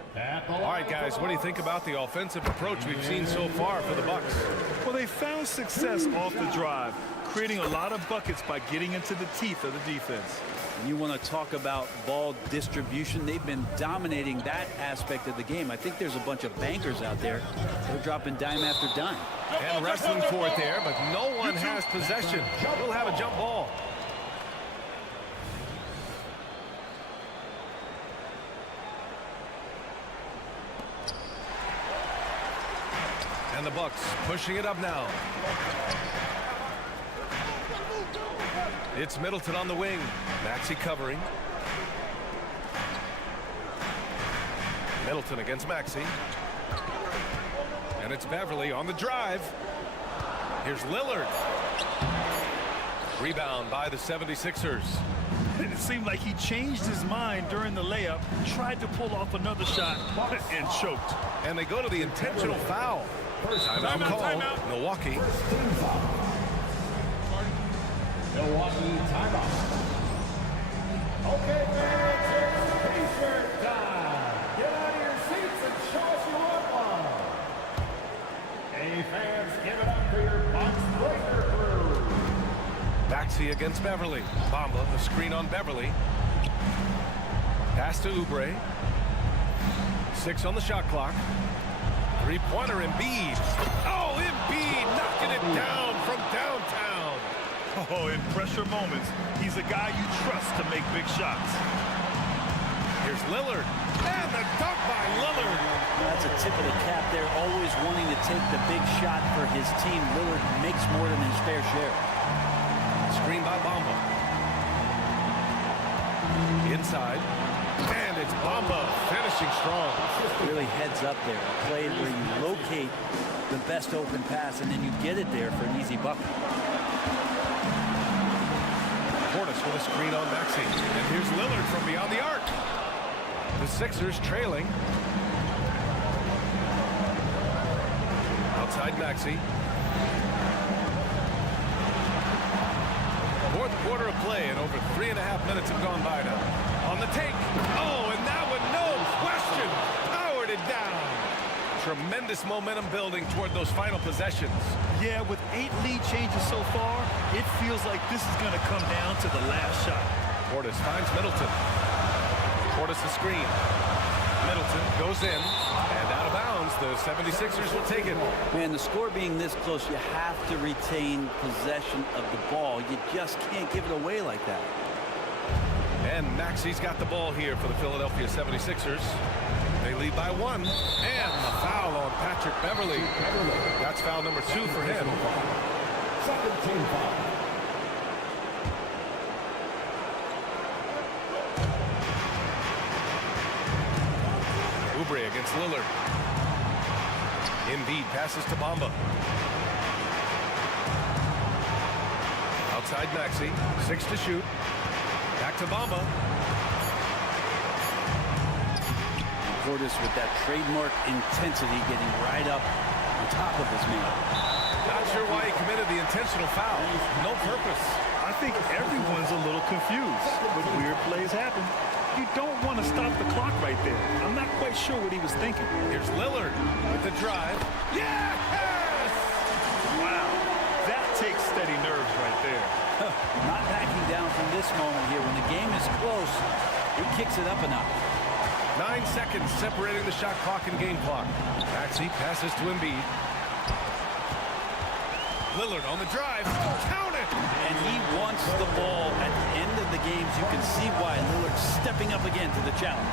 All right, guys, what do you think about the offensive approach we've seen so far for the Bucks? Well, they found success off the drive, creating a lot of buckets by getting into the teeth of the defense. You want to talk about ball distribution. They've been dominating that aspect of the game. I think there's a bunch of bankers out there. They're dropping dime after dime. And wrestling for it there, but no one has possession. We'll have a jump ball. And the Bucks pushing it up now. It's Middleton on the wing. Maxey covering. Middleton against Maxey. And it's Beverly on the drive. Here's Lillard. Rebound by the 76ers. It seemed like he changed his mind during the layup, tried to pull off another shot, and choked. And they go to the intentional foul. Timeout call, Milwaukee. Milwaukee timeout. Okay, fans, it's T-shirt time. Get out of your seats and show us your one. Hey, fans, give it up for your box breaker crew. Maxey against Beverly. Bamba, the screen on Beverly. Pass to Oubre. 6 on the shot clock. Three-pointer, Embiid. Oh, Embiid knocking it down from downtown. Oh, in pressure moments, he's a guy you trust to make big shots. Here's Lillard. And the dunk by Lillard. That's a tip of the cap there, always wanting to take the big shot for his team. Lillard makes more than his fair share. Screen by Bamba. Inside. And it's Bamba finishing strong. Really heads up there. A play where you locate the best open pass and then you get it there for an easy bucket. Portis with a screen on Maxey. And here's Lillard from beyond the arc. The Sixers trailing. Outside Maxey. Fourth quarter of play and over 3.5 minutes have gone by now. On the take. Oh, and that one, no question, powered it down. Tremendous momentum building toward those final possessions. Yeah, with 8 lead changes so far, it feels like this is going to come down to the last shot. Portis finds Middleton. Portis the screen. Middleton goes in and out of bounds. The 76ers will take it. Man, the score being this close, you have to retain possession of the ball. You just can't give it away like that. And Maxey's got the ball here for the Philadelphia 76ers. They lead by 1. And the foul on Patrick Beverly. That's foul number 2 for him. 17 foul. Oubre against Lillard. Embiid passes to Bamba. Outside Maxey. 6 to shoot. Back to Bamba. Portis with that trademark intensity getting right up on top of his man. Not sure why he committed the intentional foul. No purpose. I think everyone's a little confused, but weird plays happen. You don't want to stop the clock right there. I'm not quite sure what he was thinking. Here's Lillard with the drive. Yes! Wow, that takes steady nerves right there. Not backing down from this moment here. When the game is close, he kicks it up a notch. 9 seconds separating the shot clock and game clock. Maxey passes to Embiid. Lillard on the drive. Count it! And he wants the ball at the end of the games. You can see why Lillard's stepping up again to the challenge.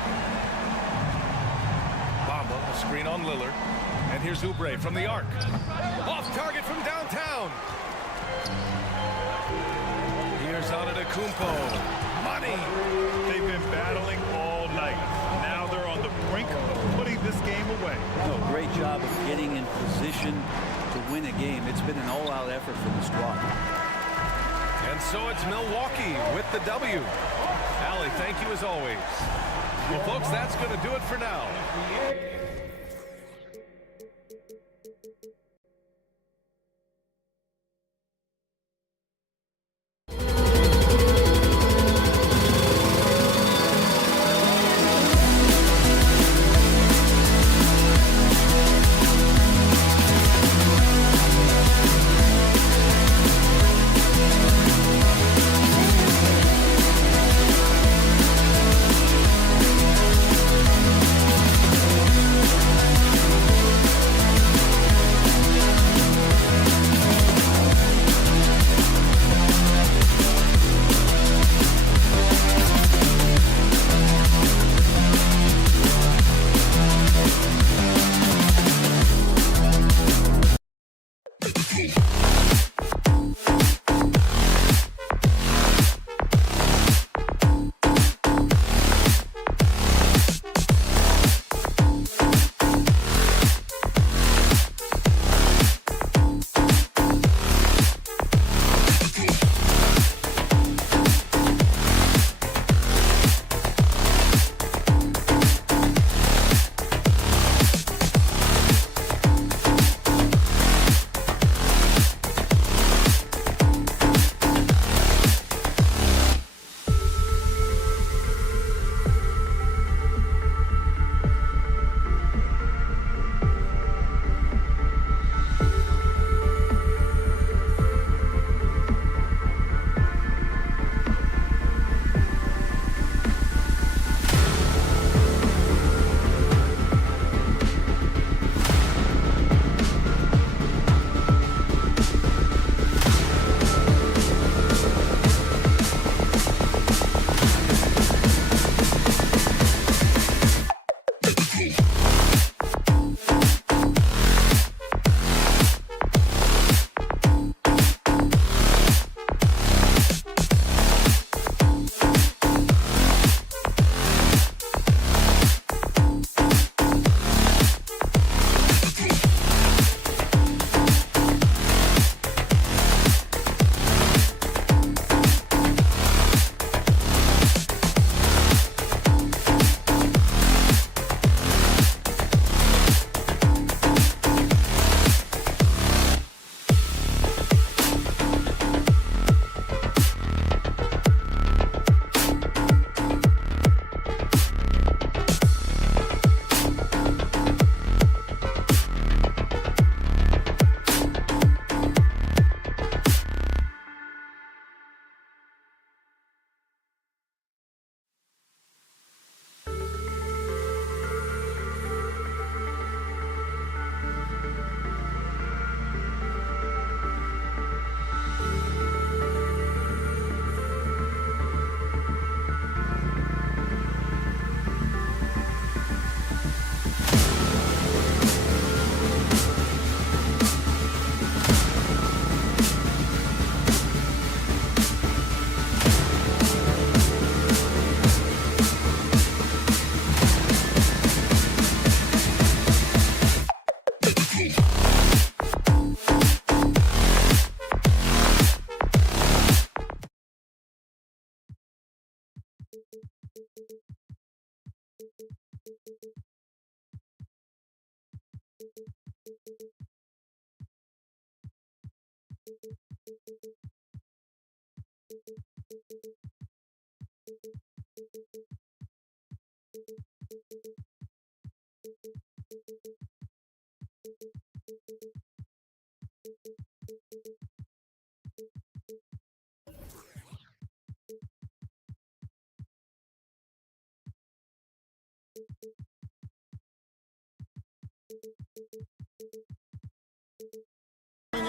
Bamba, a screen on Lillard. And here's Oubre from the arc. Off target from downtown. Here's Antetokounmpo. Money! They've been battling all night. Now they're on the brink of putting this game away. Oh, great job of getting in position to win a game. It's been an all-out effort for the squad. And so it's Milwaukee with the W. Allie, thank you as always. Well, folks, that's going to do it for now.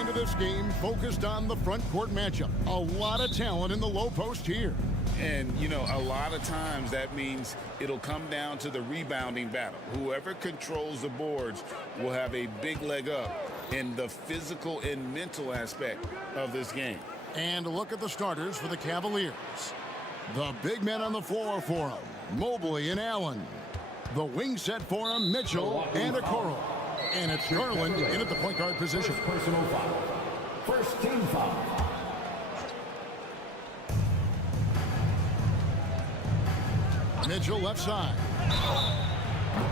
into this game focused on the front court matchup. A lot of talent in the low post here. And, you know, a lot of times that means it'll come down to the rebounding battle. Whoever controls the boards will have a big leg up in the physical and mental aspect of this game. And a look at the starters for the Cavaliers. The big men on the floor for them, Mobley and Allen. The wing set for them, Mitchell and Okoro. And it's Garland in at the point guard position. Personal foul. First team foul. Mitchell left side.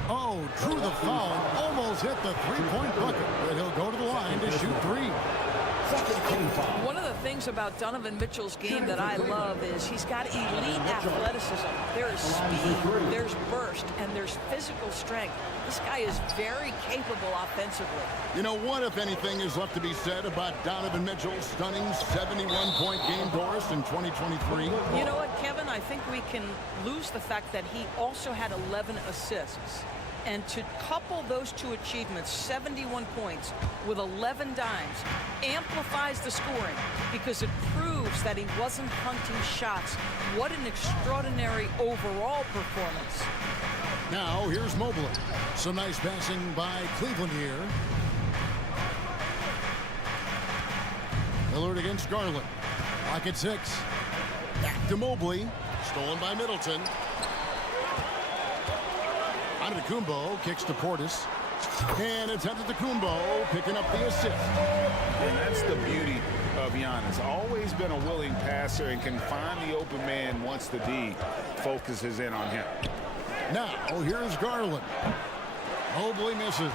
Oh, drew the foul. Almost hit the three-point bucket. But he'll go to the line to shoot three. One of the things about Donovan Mitchell's game that I love is he's got elite athleticism. There is speed, there's burst, and there's physical strength. This guy is very capable offensively. You know, what, if anything, is left to be said about Donovan Mitchell's stunning 71-point game, Doris, in 2023? You know what, Kevin? I think we can lose the fact that he also had 11 assists. And to couple those two achievements, 71 points with 11 dimes, amplifies the scoring because it proves that he wasn't hunting shots. What an extraordinary overall performance. Now, here's Mobley. Some nice passing by Cleveland here. Lillard against Garland. Lock at 6. Back to Mobley. Stolen by Middleton. Antetokounmpo kicks to Portis. And it's Antetokounmpo picking up the assist. And that's the beauty of Giannis. Always been a willing passer and can find the open man once the D focuses in on him. Now, here's Garland. Mobley misses.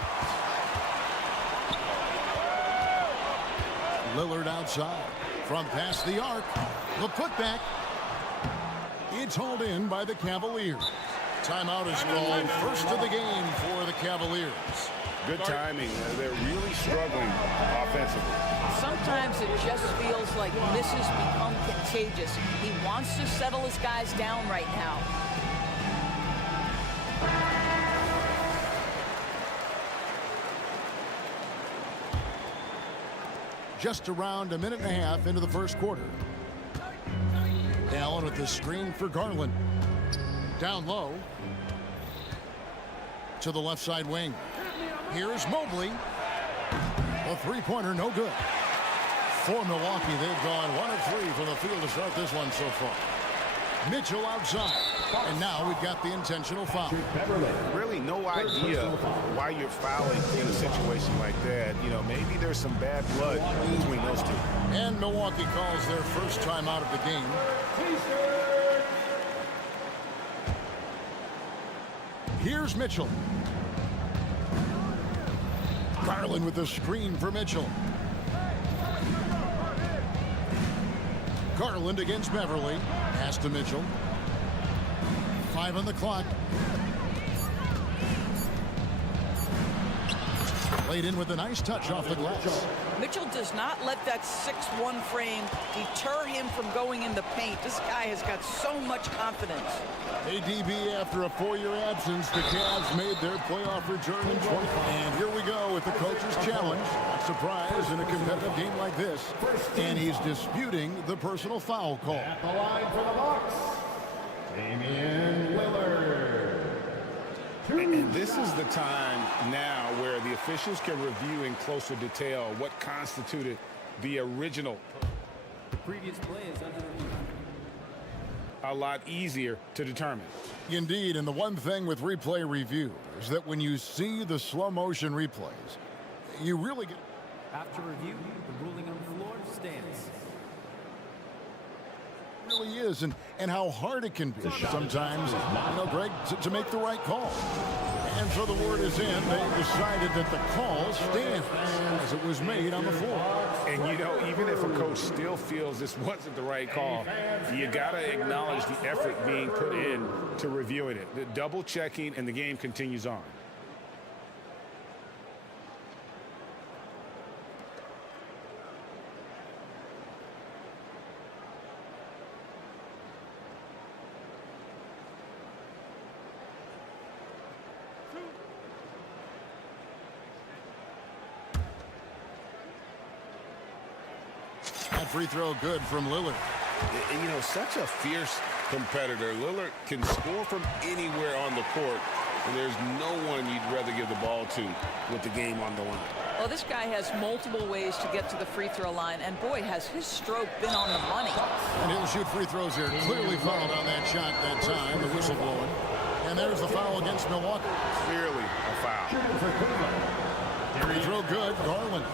Lillard outside. From past the arc. The putback. It's hauled in by the Cavaliers. Timeout is called. First of the game for the Cavaliers. Good timing. They're really struggling offensively. Sometimes it just feels like misses become contagious. He wants to settle his guys down right now. Just around a minute and a half into the first quarter. Allen with the screen for Garland. Down low. To the left side wing. Here's Mobley. A three-pointer, no good. For Milwaukee, they've gone 1 of 3 from the field to start this one so far. Mitchell outside. And now we've got the intentional foul. Really no idea why you're fouling in a situation like that. You know, maybe there's some bad blood between those two. And Milwaukee calls their first time out of the game. Here's Mitchell. Garland with the screen for Mitchell. Garland against Beverly. Pass to Mitchell. 5 on the clock. Laid in with a nice touch off the glass. Mitchell does not let that 6'1" frame deter him from going in the paint. This guy has got so much confidence. ADB, after a 4-year absence, the Cavs made their playoff return in 20. And here we go with the coach's challenge. Not surprised in a competitive game like this. And he's disputing the personal foul call. At the line for the Bucks, Damian Lillard. And this is the time now where the officials can review in closer detail what constituted the original. The previous play is under review. A lot easier to determine. Indeed, and the one thing with replay review is that when you see the slow motion replays, you really get... After review, the ruling on the floor stands. Really is, and how hard it can be sometimes, you know, Greg, to make the right call. And so the word is in. They decided that the call stands as it was made on the floor. And, you know, even if a coach still feels this wasn't the right call, you got to acknowledge the effort being put in to reviewing it. The double checking, and the game continues on. free throw good from Lillard. And, you know, such a fierce competitor. Lillard can score from anywhere on the court, and there's no one you'd rather give the ball to with the game on the line. Well, this guy has multiple ways to get to the free throw line, and boy, has his stroke been on the money. And he'll shoot free throws here. Clearly fouled on that shot that time, the whistle blowing. And there's the foul against Milwaukee. Clearly a foul. Free throw good, Garland.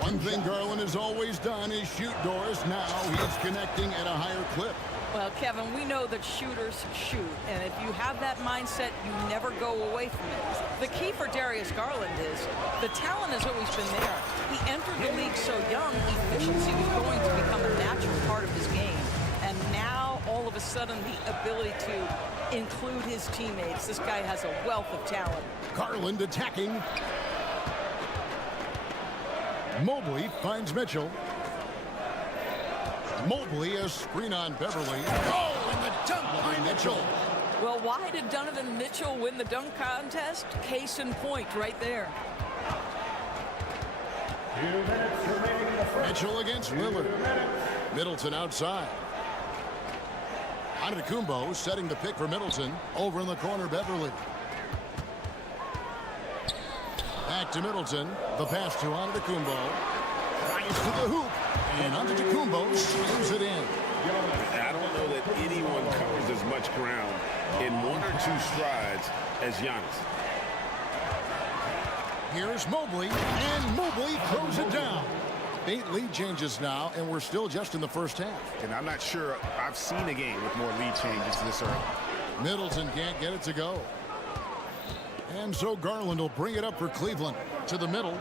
One thing Garland has always done is shoot doors. Now he's connecting at a higher clip. Well, Kevin, we know that shooters shoot, and if you have that mindset, you never go away from it. The key for Darius Garland is the talent has always been there. He entered the league so young, efficiency was going to become a natural part of his game. And now, all of a sudden, the ability to include his teammates. This guy has a wealth of talent. Garland attacking. Mobley finds Mitchell. Mobley, a screen on Beverly. Oh, and the dunk by Mitchell. Well, why did Donovan Mitchell win the dunk contest? Case in point right there. Mitchell against Lillard. Middleton outside. Antetokounmpo setting the pick for Middleton. Over in the corner, Beverly. Back to Middleton. The pass to Antetokounmpo. Rise to the hoop. And Antetokounmpo slams it in. I don't know that anyone covers as much ground in one or two strides as Giannis. Here's Mobley, and Mobley throws it down. 8 lead changes now, and we're still just in the first half. And I'm not sure I've seen a game with more lead changes this early. Middleton can't get it to go. And so Garland will bring it up for Cleveland. To the middle.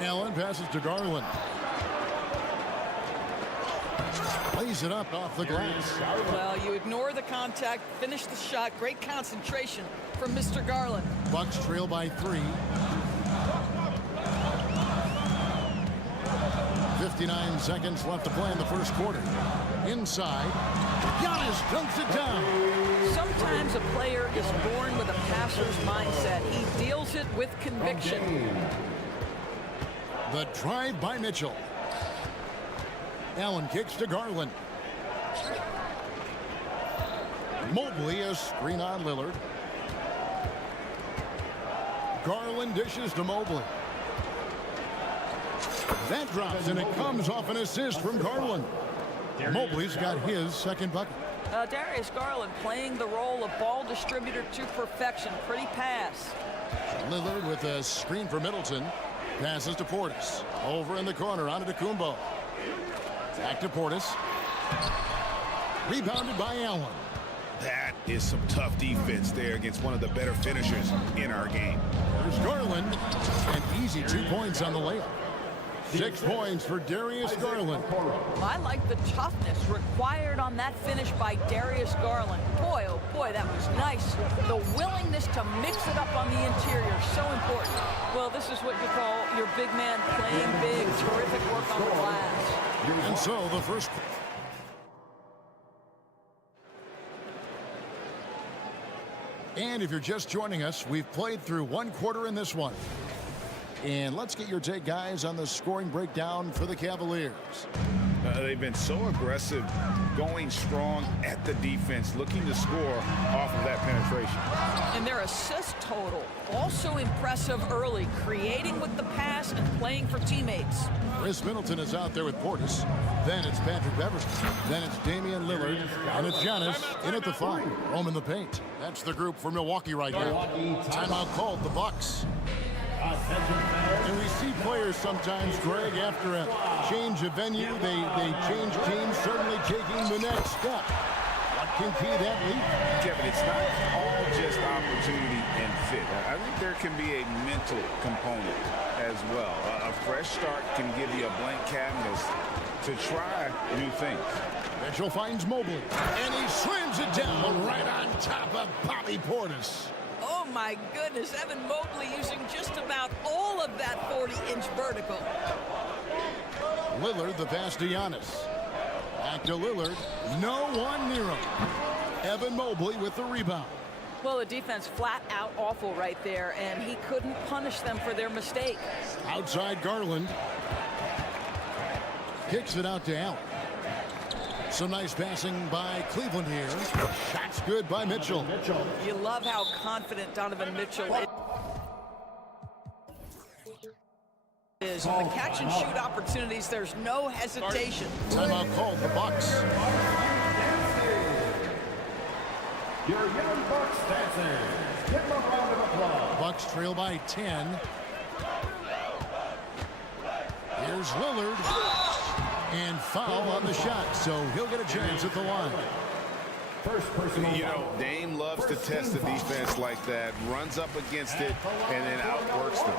Allen passes to Garland. Plays it up off the glass. Well, you ignore the contact, finish the shot. Great concentration from Mr. Garland. Bucks trail by 3. 59 seconds left to play in the first quarter. Inside, Giannis dunks it down. Sometimes a player is born with a passer's mindset. He deals it with conviction. The drive by Mitchell. Allen kicks to Garland. Mobley, a screen on Lillard. Garland dishes to Mobley. That drops, and it comes off an assist from Garland. Mobley's got his second bucket. Darius Garland playing the role of ball distributor to perfection. Pretty pass. Lillard with a screen for Middleton. Passes to Portis. Over in the corner, Antetokounmpo. Back to Portis. Rebounded by Allen. That is some tough defense there against one of the better finishers in our game. There's Garland. An easy 2 points on the layup. 6 points for Darius Garland. I like the toughness required on that finish by Darius Garland. Boy, oh boy, that was nice. The willingness to mix it up on the interior, so important. Well, this is what you call your big man playing big. Terrific work on the glass. And so the first. And if you're just joining us, we've played through 1 quarter in this one. And let's get your take, guys, on the scoring breakdown for the Cavaliers. They've been so aggressive, going strong at the defense, looking to score off of that penetration. And their assist total, also impressive early, creating with the pass and playing for teammates. Chris Middleton is out there with Portis. Then it's Patrick Beverly. Then it's Damian Lillard. And it's Giannis in at the 5. Home in the paint. That's the group for Milwaukee right now. Timeout called, the Bucks. And we see players sometimes, Greg, after a change of venue, they change teams, certainly taking the next step. What can key that lead? Kevin, it's not all just opportunity and fit. I think there can be a mental component as well. A fresh start can give you a blank canvas to try new things. Mitchell finds Mobley, and he slams it down right on top of Bobby Portis. Oh my goodness, Evan Mobley using just about all of that 40-inch vertical. Lillard, the pass to Giannis. Back to Lillard, no one near him. Evan Mobley with the rebound. Well, the defense flat out awful right there, and he couldn't punish them for their mistake. Outside Garland. Kicks it out to Allen. Some nice passing by Cleveland here. Shot's good by Mitchell. You love how confident Donovan Mitchell is. On the catch and shoot opportunities, there's no hesitation. Timeout called the Bucks. Your young Bucks dancers. Give them a round of applause. Bucks trail by 10. Here's Lillard. And foul on the shot, so he'll get a chance at the line. First personal. You know, Dame loves to test the defense like that, runs up against it, and then outworks them.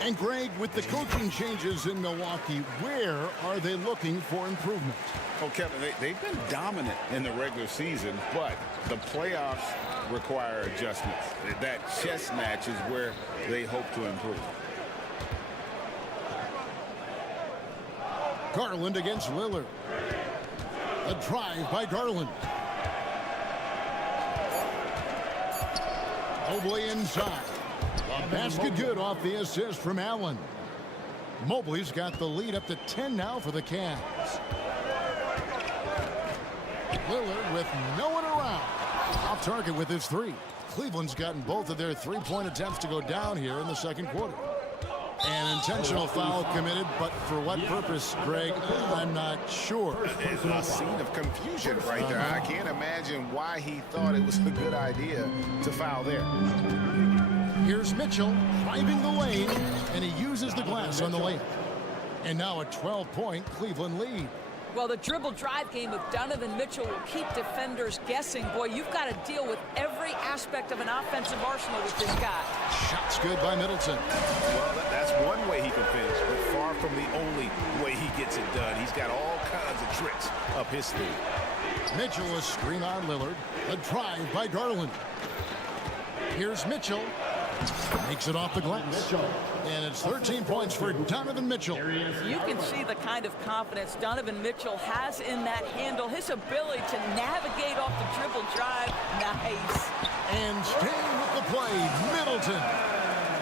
And Greg, with the coaching changes in Milwaukee, where are they looking for improvement? Oh, Kevin, they've been dominant in the regular season, but the playoffs require adjustments. That chess match is where they hope to improve. Garland against Lillard. A drive by Garland. Mobley inside. A basket good off the assist from Allen. Mobley's got the lead up to 10 now for the Cavs. Lillard with no one around. Off target with his three. Cleveland's gotten both of their three-point attempts to go down here in the second quarter. An intentional foul committed, but for what purpose, Greg? I'm not sure. It's a scene of confusion right there. I can't imagine why he thought it was a good idea to foul there. Here's Mitchell driving the lane, and he uses the glass on the layup. And now a 12-point Cleveland lead. Well, the dribble drive game of Donovan Mitchell will keep defenders guessing. Boy, you've got to deal with every aspect of an offensive arsenal with this guy. Shot's good by Middleton. Well, that's one way he can finish, but far from the only way he gets it done. He's got all kinds of tricks up his sleeve. Mitchell a screen on Lillard. A drive by Garland. Here's Mitchell. Makes it off the glass. And it's 13 points for Donovan Mitchell. You can see the kind of confidence Donovan Mitchell has in that handle. His ability to navigate off the dribble drive. Nice. And staying with the play, Middleton.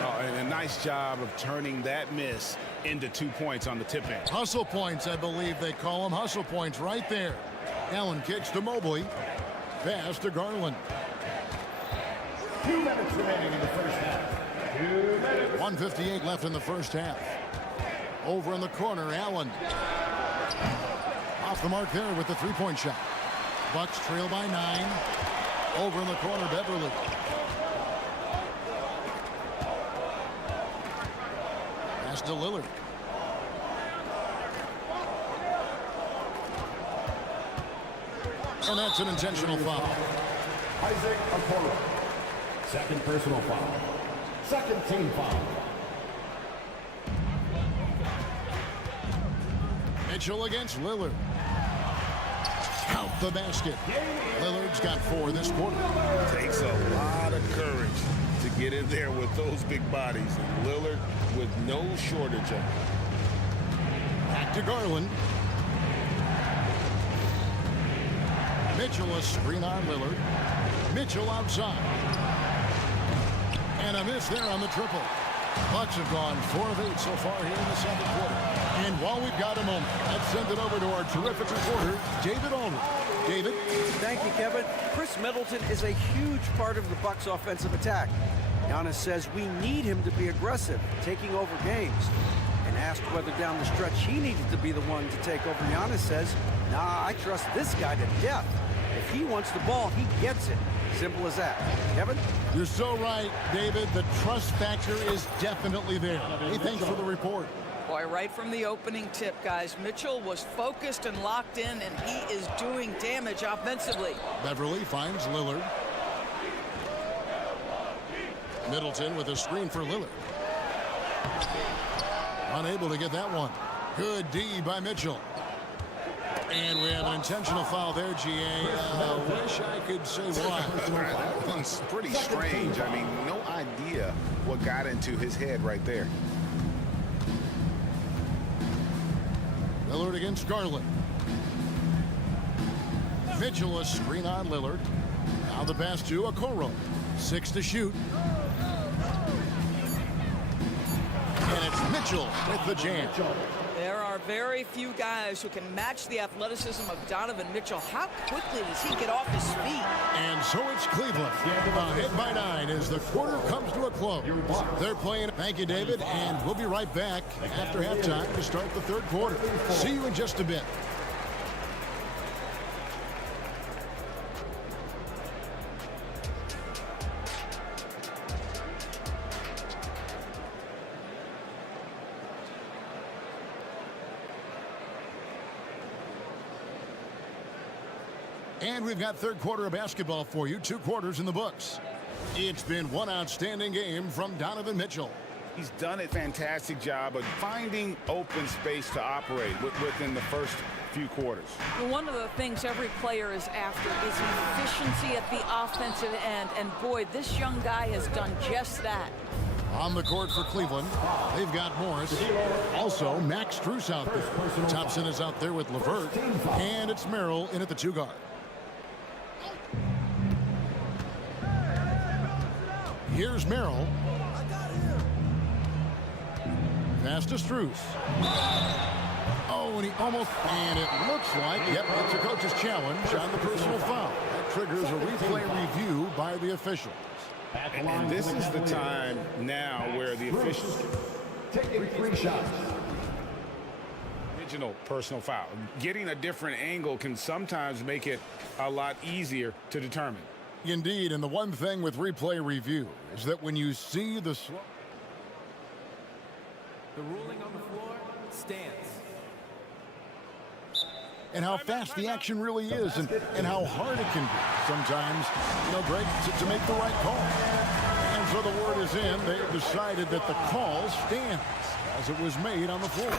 Oh, and a nice job of turning that miss into 2 points on the tip-in. Hustle points, I believe they call them. Hustle points right there. Allen kicks to Mobley. Pass to Garland. 2 minutes remaining in the first half. 2 minutes. 1:58 left in the first half. Over in the corner, Allen. Off the mark there with the three-point shot. Bucks trail by 9. Over in the corner, Beverly. Pass to Lillard. And that's an intentional foul. Isaac Okoro. Second personal foul. Second team foul. Mitchell against Lillard. Count the basket. Lillard's got 4 this quarter. Takes a lot of courage to get in there with those big bodies. And Lillard with no shortage of it. Back to Garland. Mitchell a screen on Lillard. Mitchell outside. And a miss there on the triple. Bucks have gone 4 of 8 so far here in the second quarter. And while we've got a moment, let's send it over to our terrific reporter, David Aldridge. David. Thank you, Kevin. Chris Middleton is a huge part of the Bucks' offensive attack. Giannis says we need him to be aggressive, taking over games. And asked whether down the stretch he needed to be the one to take over, Giannis says, nah, I trust this guy to death. If he wants the ball, he gets it. Simple as that. Kevin? You're so right, David. The trust factor is definitely there. Hey, thanks for the report. Boy, right from the opening tip, guys, Mitchell was focused and locked in, and he is doing damage offensively. Beverly finds Lillard. Middleton with a screen for Lillard. Unable to get that one. Good D by Mitchell. And we have an intentional foul there, GA. Wish I could say why. That one's pretty strange. I mean, no idea what got into his head right there. Lillard against Garland. Mitchell a screen on Lillard. Now the pass to Okoro. 6 to shoot. And it's Mitchell with the jam. There are very few guys who can match the athleticism of Donovan Mitchell. How quickly does he get off his feet? And so it's Cleveland ahead by 9 as the quarter comes to a close. They're playing. Thank you, David, and we'll be right back after halftime to start the third quarter. See you in just a bit. And we've got third quarter of basketball for you. 2 quarters in the books. It's been one outstanding game from Donovan Mitchell. He's done a fantastic job of finding open space to operate within the first few quarters. Well, one of the things every player is after is efficiency at the offensive end. And boy, this young guy has done just that. On the court for Cleveland, they've got Morris. Also, Max Strus out there. Thompson is out there with LeVert. And it's Merrill in at the 2 guard. Here's Merrill. Pass to Strus. Oh, and he almost, and it looks like, yep, it's a coach's challenge on the personal foul. That triggers a replay review by the officials. And this is the time now where the officials Taking 3 shots. original personal foul. Getting a different angle can sometimes make it a lot easier to determine. Indeed, and the one thing with replay review is that when you see the ruling on the floor stands. and how fast the action really is and how hard it can be sometimes, Greg, to make the right call. And so the word is in. They've decided that the call stands as it was made on the floor.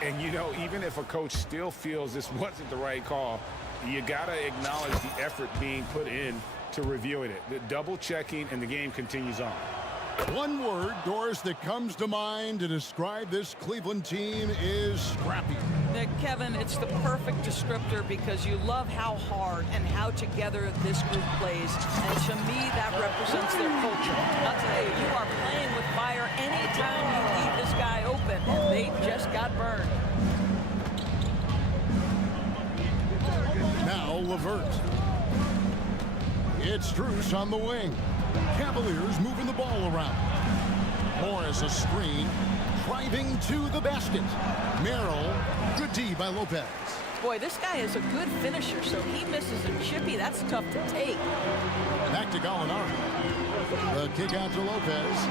And, even if a coach still feels this wasn't the right call, you got to acknowledge the effort being put in to reviewing it. The double checking, and the game continues on. One word, Doris, that comes to mind to describe this Cleveland team is scrappy. Kevin, it's the perfect descriptor because you love how hard and how together this group plays. And to me, that represents their culture. I'll tell you, you are playing with fire anytime you leave this guy open. They just got burned. Now LeVert. It's Strus on the wing. Cavaliers moving the ball around. Morris a screen. Driving to the basket. Merrill. Good D by Lopez. Boy, this guy is a good finisher, so he misses a chippy. That's tough to take. Back to Gallinari. The kick out to Lopez.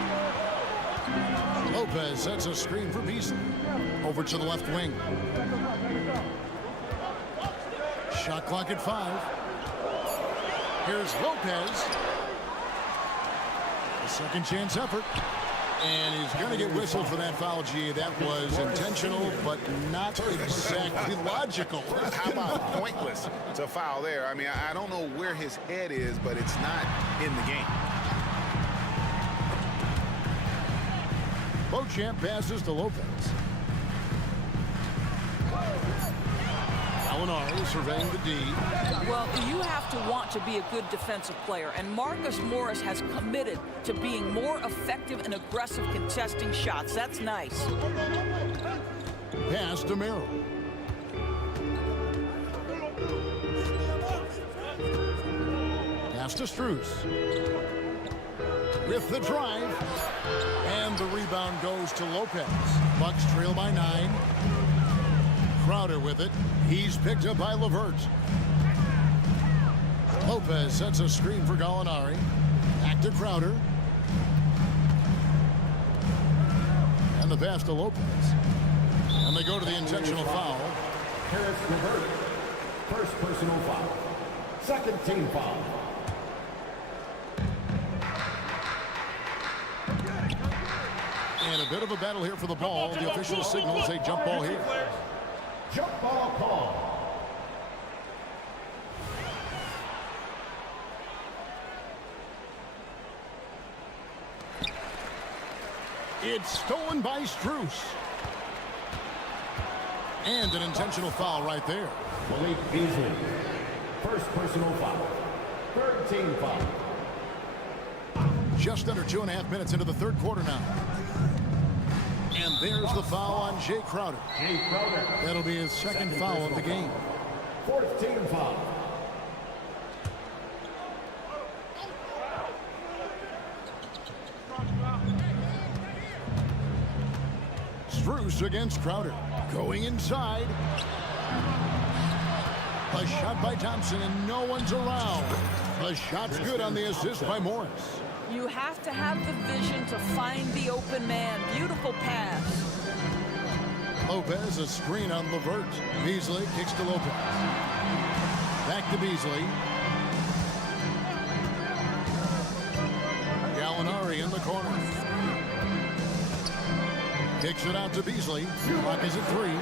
Lopez sets a screen for Beasley. Over to the left wing. Shot clock at 5. Here's Lopez. A second chance effort. And he's going to get whistled for that foul, G. That was intentional, but not exactly logical. How about pointless to foul there? I mean, I don't know where his head is, but it's not in the game. Beauchamp passes to Lopez. Gallinari surveying the D. Well, you have to want to be a good defensive player, and Marcus Morris has committed to being more effective and aggressive contesting shots. That's nice. Pass to Merrill. Pass to Strus. With the drive. And the rebound goes to Lopez. Bucks trail by 9. Crowder with it. He's picked up by LeVert. Lopez sets a screen for Gallinari. Back to Crowder. And the pass to Lopez. And they go to the intentional foul. Harris LeVert. First personal foul. Second team foul. And a bit of a battle here for the ball. The official signals a jump ball here. Jump ball call. It's stolen by Strus. And an intentional foul right there. Malik Beasley. First personal foul. Third team foul. Just under 2.5 minutes into the third quarter now. And there's the foul on Jay Crowder. That'll be his second foul of the game. Fourth team foul. Strus against Crowder. Going inside. A shot by Thompson, and no one's around. The shot's good on the assist by Morris. You have to have the vision to find the open man. Beautiful pass. Lopez, a screen on Levert. Beasley kicks to Lopez. Back to Beasley. Gallinari in the corner. Kicks it out to Beasley. Clock is at 3.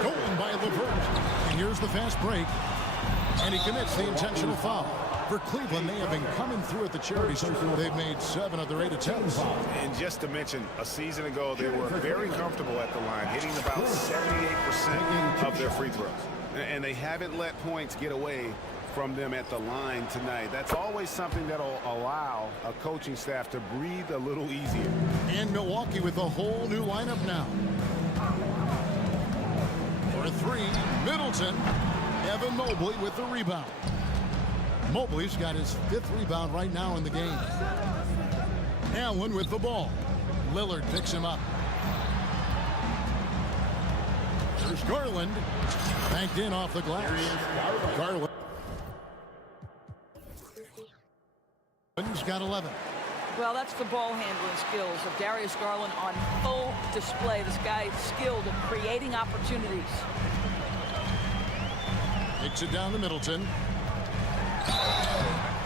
Stolen by Levert. And here's the fast break. And he commits the intentional foul. For Cleveland, they have been coming through at the charity stripe. They've made 7 of their 8 attempts. And just to mention, a season ago, they were very comfortable at the line, hitting about 78% of their free throws. And they haven't let points get away from them at the line tonight. That's always something that'll allow a coaching staff to breathe a little easier. And Milwaukee with a whole new lineup now. For 3, Middleton. Evan Mobley with the rebound. Mobley's got his 5th rebound right now in the game. Allen with the ball. Lillard picks him up. There's Garland. Banked in off the glass. Garland's got 11. Well, that's the ball handling skills of Darius Garland on full display. This guy is skilled at creating opportunities. Kicks it down to Middleton.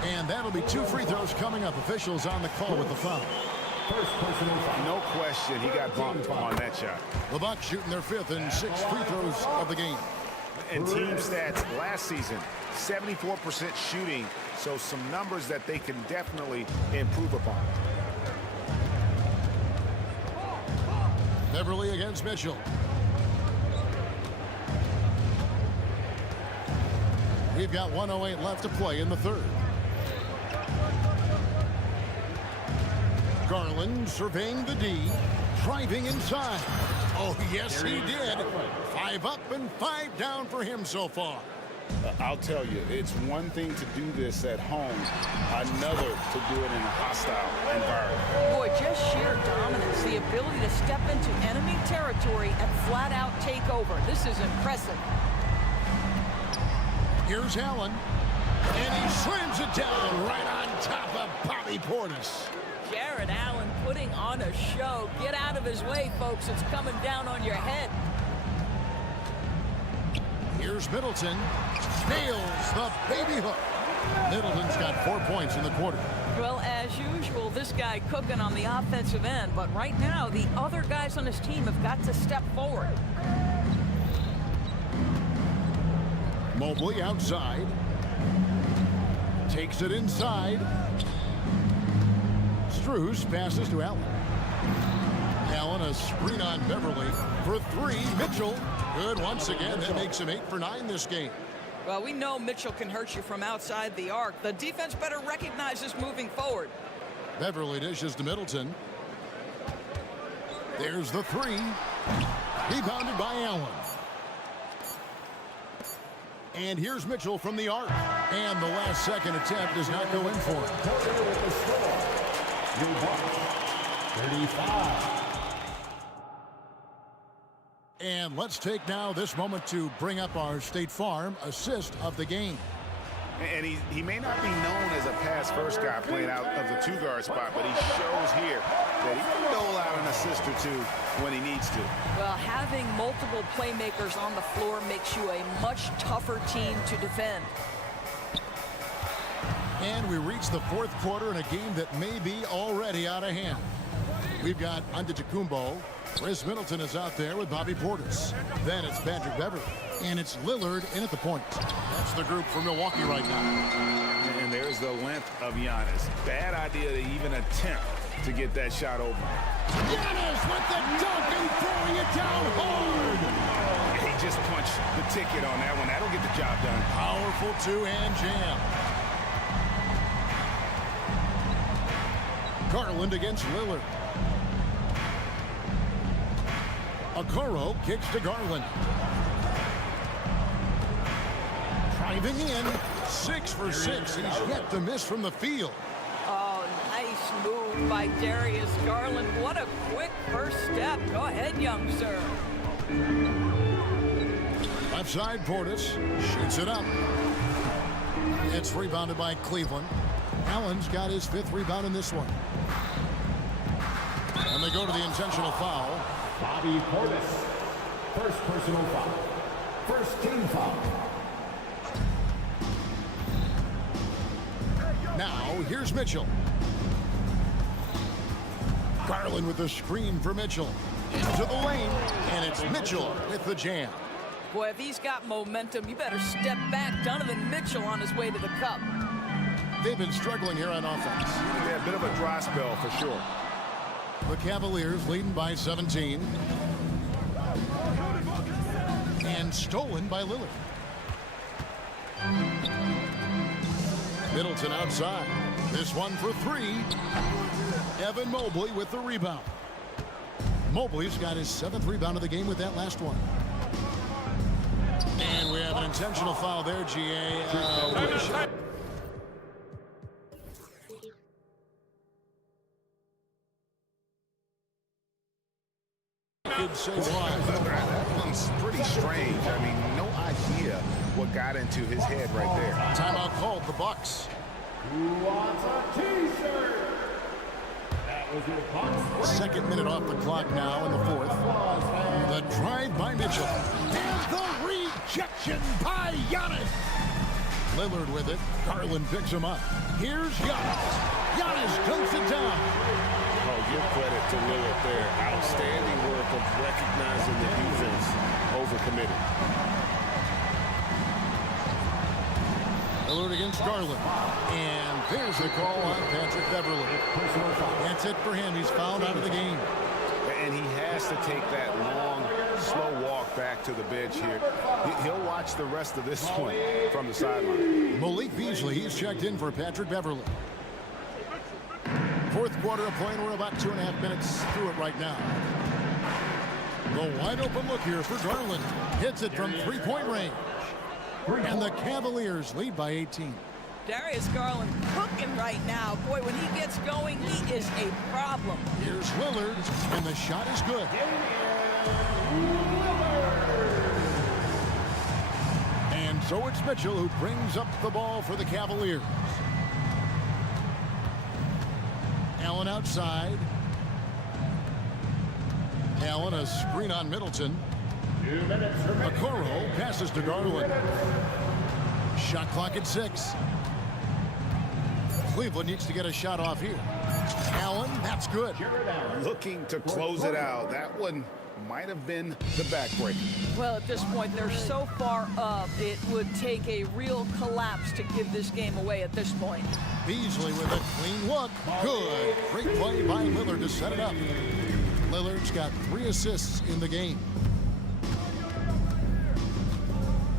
And that'll be 2 free throws coming up. Officials on the call with the foul. No question, he got bumped on that shot. The Bucks shooting their 5th and 6th free throws of the game. And team stats last season, 74% shooting, so some numbers that they can definitely improve upon. Beverly against Mitchell. We've got 1:08 left to play in the 3rd. Garland surveying the D, driving inside. Oh, yes, he did. 5 up and 5 down for him so far. I'll tell you, it's one thing to do this at home, another to do it in a hostile environment. Boy, just sheer dominance, the ability to step into enemy territory and flat out take over. This is impressive. Here's Allen, and he slams it down right on top of Bobby Portis. Jared Allen putting on a show. Get out of his way, folks. It's coming down on your head. Here's Middleton. Nails the baby hook. Middleton's got 4 points in the quarter. Well, as usual, this guy cooking on the offensive end. But right now, the other guys on his team have got to step forward. Mobley outside. Takes it inside. Strus passes to Allen. Allen a screen on Beverly. For 3, Mitchell. Good once again. That makes him 8 for 9 this game. Well, we know Mitchell can hurt you from outside the arc. The defense better recognize this moving forward. Beverly dishes to Middleton. There's the 3. Rebounded by Allen. And here's Mitchell from the arc. And the last second attempt does not go in for him. 35. And let's take now this moment to bring up our State Farm assist of the game. And he may not be known as a pass-first guy playing out of the 2-guard spot, but he shows here that he can dole out an assist or 2 when he needs to. Well, having multiple playmakers on the floor makes you a much tougher team to defend. And we reach the 4th quarter in a game that may be already out of hand. We've got Antetokounmpo. Chris Middleton is out there with Bobby Portis. Then it's Patrick Beverly. And it's Lillard in at the point. That's the group for Milwaukee right now. And there's the length of Giannis. Bad idea to even attempt to get that shot open. Giannis with the dunk and throwing it down hard. He just punched the ticket on that one. That'll get the job done. Powerful 2-hand jam. Garland against Lillard. Okoro kicks to Garland. Driving in, 6 for 6. He's yet to miss from the field. Oh, nice move by Darius Garland. What a quick first step. Go ahead, young sir. Left side, Portis shoots it up. It's rebounded by Cleveland. Allen's got his 5th rebound in this one. And they go to the intentional foul. Bobby Portis. First personal foul. First team foul. Now, here's Mitchell. Garland with the screen for Mitchell. Into the lane, and it's Mitchell with the jam. Boy, if he's got momentum, you better step back. Donovan Mitchell on his way to the cup. They've been struggling here on offense. Yeah, a bit of a dry spell for sure. The Cavaliers leading by 17. And stolen by Lillard. Middleton outside. This one for 3. Evan Mobley with the rebound. Mobley's got his 7th rebound of the game with that last one. And we have an intentional foul there, GA. Could say why. That one's pretty strange. I mean, no idea what got into his head right there. Timeout called, the Bucks. Who wants a t-shirt? That was your Bucks. 2nd minute off the clock now in the 4th. The drive by Mitchell. And the rejection by Giannis. Lillard with it. Garland picks him up. Here's Giannis. Giannis dunks it down. Oh, give credit to Lillard there. Outstanding work of recognizing the defense overcommitted. Lillard against Garland. And there's the call on Patrick Beverly. That's it for him. He's fouled out of the game. And he has to take that long, slow walk back to the bench here. He'll watch the rest of this one from the sideline. Malik Beasley, he's checked in for Patrick Beverly. 4th quarter of play, and we're about 2.5 minutes through it right now. The wide open look here for Garland. Hits it from 3-point range. And the Cavaliers lead by 18. Darius Garland cooking right now. Boy, when he gets going, he is a problem. Here's Lillard, and the shot is good. And so it's Mitchell who brings up the ball for the Cavaliers. Allen outside. Allen, a screen on Middleton. Okoro passes to Garland. Shot clock at 6. Cleveland needs to get a shot off here. Allen, that's good. Looking to close it out. That one might have been the backbreaker. Well, at this point, they're so far up, it would take a real collapse to give this game away at this point. Beasley with a clean look. Good. Great play by Lillard to set it up. Lillard's got 3 assists in the game.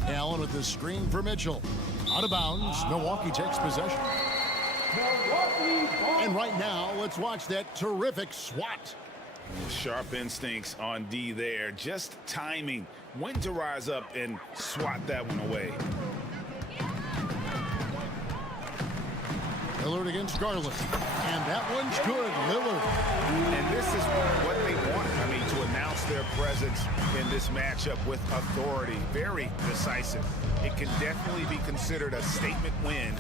Allen with the screen for Mitchell. Out of bounds. Milwaukee takes possession. And right now, let's watch that terrific swat. Sharp instincts on D there. Just timing. When to rise up and swat that one away. Lillard against Garland. And that one's good. Lillard. And this is what they want. I mean, to announce their presence in this matchup with authority. Very decisive. It can definitely be considered a statement win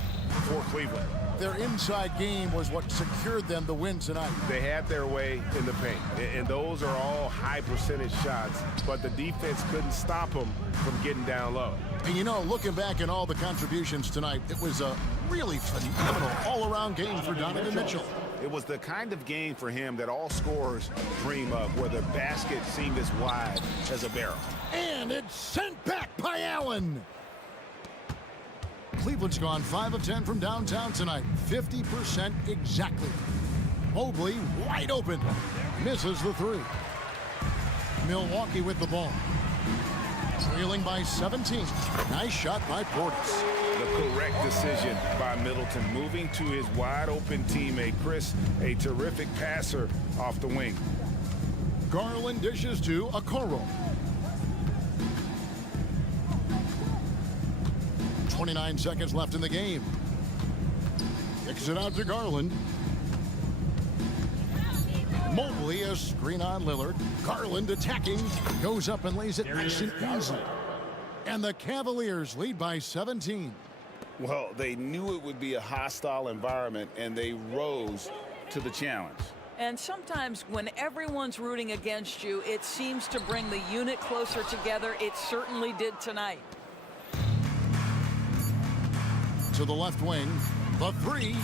for Cleveland. Their inside game was what secured them the win tonight. They had their way in the paint, and those are all high percentage shots, but the defense couldn't stop them from getting down low. And you know, looking back at all the contributions tonight, it was a really phenomenal all-around game for Donovan Mitchell. It was the kind of game for him that all scorers dream of, where the basket seemed as wide as a barrel. And it's sent back by Allen. Cleveland's gone 5 of 10 from downtown tonight. 50% exactly. Mobley wide open. Misses the 3. Milwaukee with the ball. Trailing by 17. Nice shot by Portis. The correct decision by Middleton, moving to his wide open teammate, Chris, a terrific passer off the wing. Garland dishes to Okoro. 29 seconds left in the game. Kicks it out to Garland. Mobley, a screen on Lillard. Garland attacking. Goes up and lays it nice and easy. And the Cavaliers lead by 17. Well, they knew it would be a hostile environment, and they rose to the challenge. And sometimes when everyone's rooting against you, it seems to bring the unit closer together. It certainly did tonight. To the left wing, the three.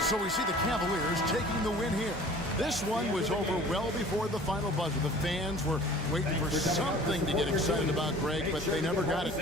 So we see the Cavaliers taking the win here. This one was over well before the final buzzer. The fans were waiting for something to get excited about, Greg, but they never got it.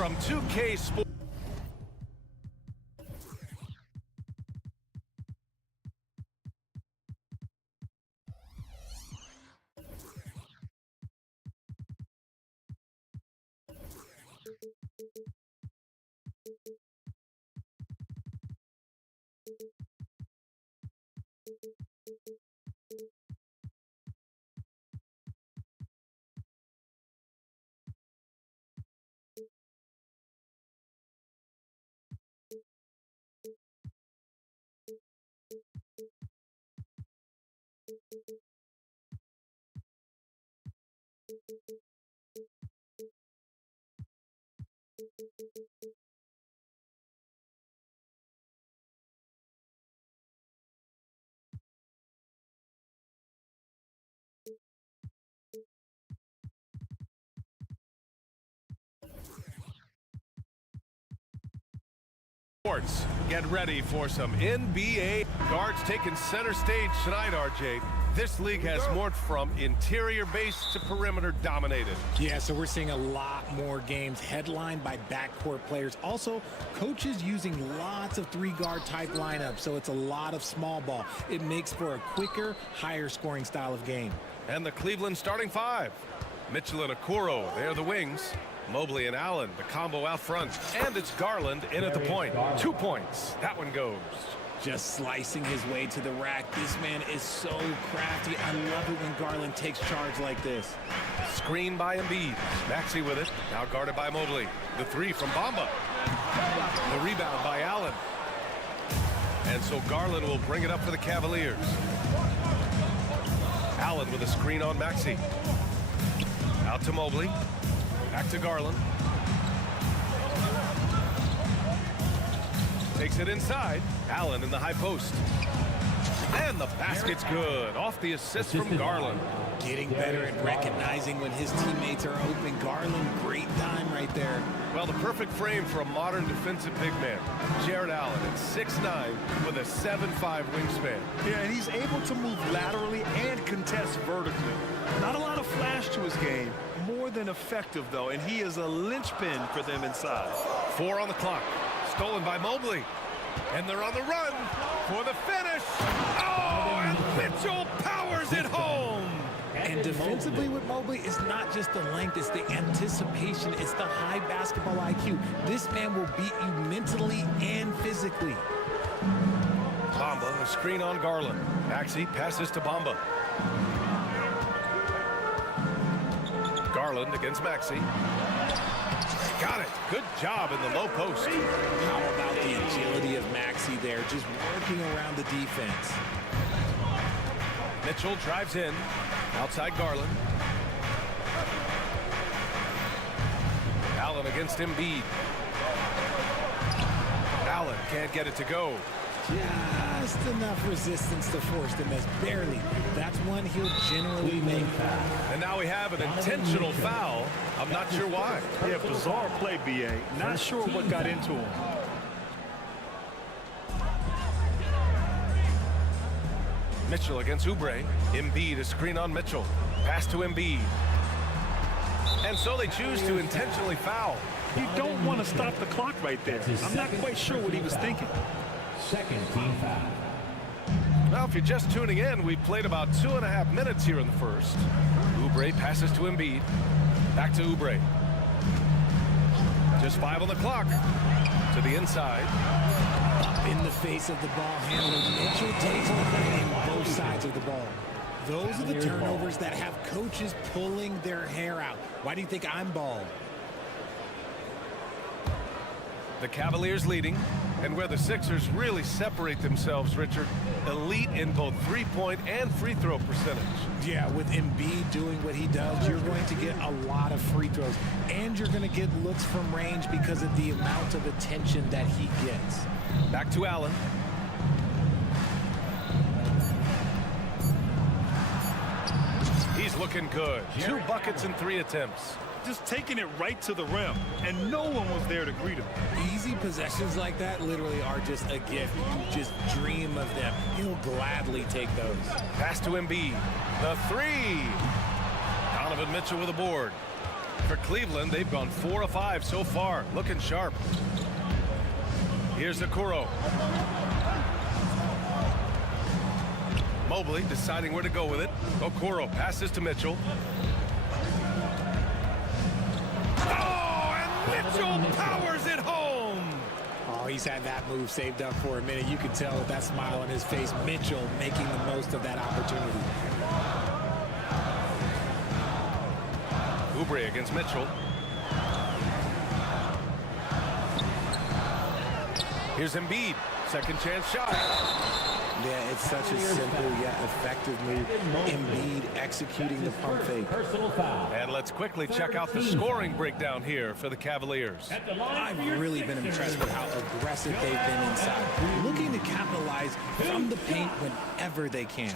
from 2K Sports. Get ready for some NBA guards taking center stage tonight, RJ. This league has morphed from interior base to perimeter dominated. Yeah, so we're seeing a lot more games headlined by backcourt players. Also, coaches using lots of three-guard type lineups, so it's a lot of small ball. It makes for a quicker, higher scoring style of game. And the Cleveland starting five. Mitchell and Okoro, they're the wings. Mobley and Allen, the combo out front. And it's Garland in at the point. 2 points. That one goes. Just slicing his way to the rack. This man is so crafty. I love it when Garland takes charge like this. Screen by Embiid. Maxey with it. Now guarded by Mobley. The three from Bamba. The rebound by Allen. And so Garland will bring it up for the Cavaliers. Allen with a screen on Maxey. Out to Mobley. Back to Garland. Takes it inside. Allen in the high post. And the basket's good. Off the assist from Garland. Getting better at recognizing when his teammates are open. Garland, great time right there. Well, the perfect frame for a modern defensive big man. Jared Allen at 6'9" with a 7'5" wingspan. Yeah, and he's able to move laterally and contest vertically. Not a lot of flash to his game. More than effective, though, and he is a linchpin for them inside. 4 on the clock. Stolen by Mobley. And they're on the run for the finish. Oh, and Mitchell powers it home. And defensively with Mobley, it's not just the length, it's the anticipation, it's the high basketball IQ. This man will beat you mentally and physically. Bamba, a screen on Garland. Maxey passes to Bamba. Garland against Maxey. Got it. Good job in the low post. How about the agility of Maxey there, just working around the defense. Mitchell drives in. Outside Garland. Allen against Embiid. Allen can't get it to go. Just enough resistance to force the miss. Barely. That's one he'll generally make. And now we have an intentional foul. I'm not sure why. Yeah, bizarre play, BA. Not sure what got into him. Mitchell against Oubre. Embiid, a screen on Mitchell. Pass to Embiid. And so they choose to intentionally foul. You don't want to stop the clock right there. I'm not quite sure what he was thinking. Second team foul. Well, if you're just tuning in, we've played about 2.5 minutes here in the first. Oubre passes to Embiid. Back to Oubre. Just 5 on the clock. To the inside. Up in the face of the ball handler. Mitchell takes behind him both sides of the ball. Those are the turnovers that have coaches pulling their hair out. Why do you think I'm bald? The Cavaliers leading, and where the Sixers really separate themselves, Richard, elite in both three-point and free throw percentage. Yeah, with Embiid doing what he does, you're going to get a lot of free throws, and you're going to get looks from range because of the amount of attention that he gets. Back to Allen. He's looking good. 2 buckets and 3 attempts. Just taking it right to the rim, and no one was there to greet him. Easy possessions like that literally are just a gift. You just dream of them. He'll gladly take those. Pass to Embiid. The 3. Donovan Mitchell with a board. For Cleveland, they've gone 4 of 5 so far, looking sharp. Here's Okoro. Mobley deciding where to go with it. Okoro passes to Mitchell. Oh, and Mitchell powers it home. Oh, he's had that move saved up for a minute. You can tell with that smile on his face, Mitchell making the most of that opportunity. Oubre against Mitchell. Here's Embiid. Second chance shot. Yeah, it's such a simple yet effective move. Embiid executing the pump fake. And let's quickly check out the scoring breakdown here for the Cavaliers. I've really been impressed with how aggressive they've been inside, looking to capitalize from the paint whenever they can.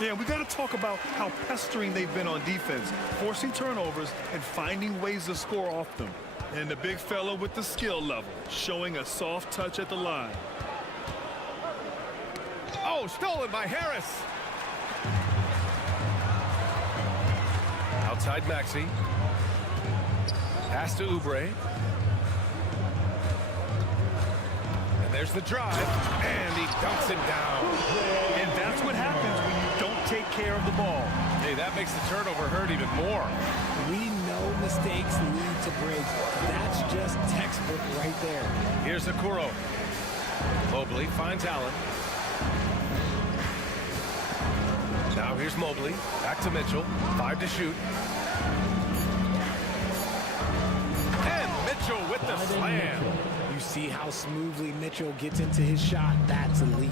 Yeah, we got to talk about how pestering they've been on defense, forcing turnovers and finding ways to score off them. And the big fella with the skill level, showing a soft touch at the line. Oh, stolen by Harris. Outside Maxey. Pass to Oubre. And there's the drive, and he dunks it down. And that's what happens when you don't take care of the ball. Hey, that makes the turnover hurt even more. We know mistakes lead to breaks. That's just textbook right there. Here's Okoro. Mobley finds Allen. Now here's Mobley. Back to Mitchell. 5 to shoot. And Mitchell with the slam. You see how smoothly Mitchell gets into his shot. That's elite.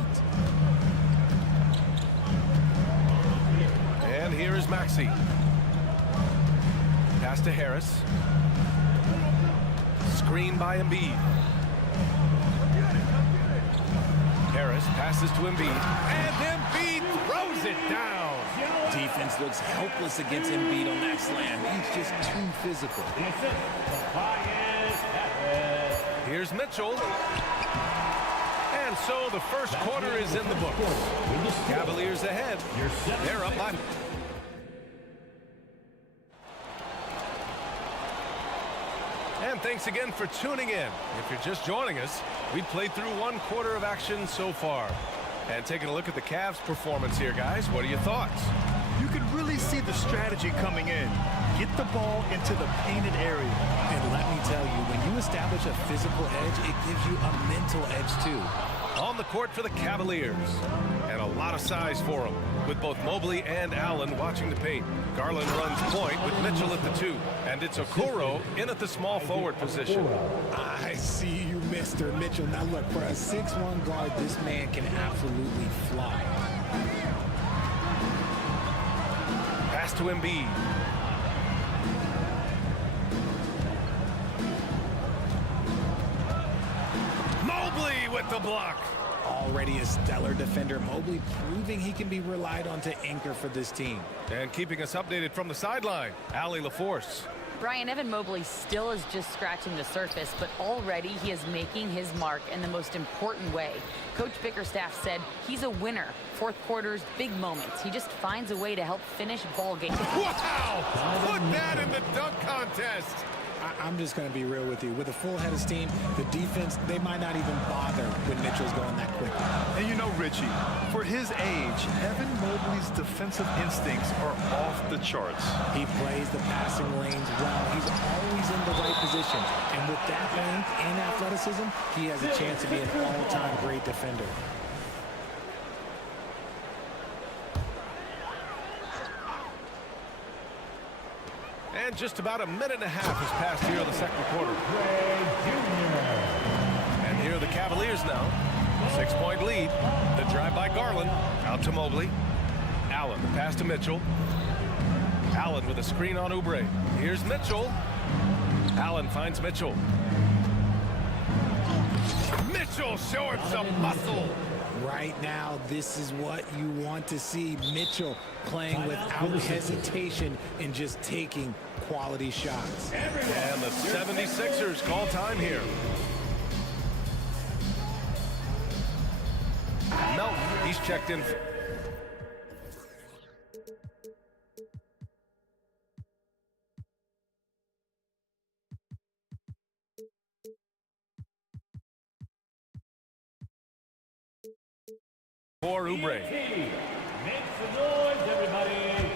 And here is Maxey. Pass to Harris. Screen by Embiid. Harris passes to Embiid. And Embiid throws it down. Defense looks helpless against Embiid on that slam. He's just too physical. Here's Mitchell. And so the first quarter is in the books. Cavaliers ahead. They're up by... And thanks again for tuning in. If you're just joining us, we've played through 1 quarter of action so far. And taking a look at the Cavs' performance here, guys, what are your thoughts? You can really see the strategy coming in. Get the ball into the painted area. And let me tell you, when you establish a physical edge, it gives you a mental edge too. On the court for the Cavaliers. And a lot of size for them, with both Mobley and Allen watching the paint. Garland runs point with Mitchell at the 2. And it's Okoro in at the small forward position. I see you, Mr. Mitchell. Now look, for a 6'1" guard, this man can absolutely fly. Pass to Embiid. Mobley with the block. Already a stellar defender, Mobley proving he can be relied on to anchor for this team. And keeping us updated from the sideline, Allie LaForce. Brian, Evan Mobley still is just scratching the surface, but already he is making his mark in the most important way. Coach Bickerstaff said he's a winner. Fourth quarter's big moments. He just finds a way to help finish ball games. Wow! Put that in the dunk contest! I'm just going to be real with you. With a full head of steam, the defense, they might not even bother when Mitchell's going that quickly. And you know, Richie, for his age, Evan Mobley's defensive instincts are off the charts. He plays the passing lanes well. He's always in the right position. And with that length and athleticism, he has a chance to be an all-time great defender. And just about a minute and a half has passed here in the second quarter. And here are the Cavaliers now. 6-point lead. The drive by Garland. Out to Mobley. Allen, the pass to Mitchell. Allen with a screen on Oubre. Here's Mitchell. Allen finds Mitchell. Mitchell showing some muscle. Right now, this is what you want to see. Mitchell playing without hesitation and just taking quality shots. And the 76ers call time here. Melton, he's checked in. Oubre. Make some noise, everybody.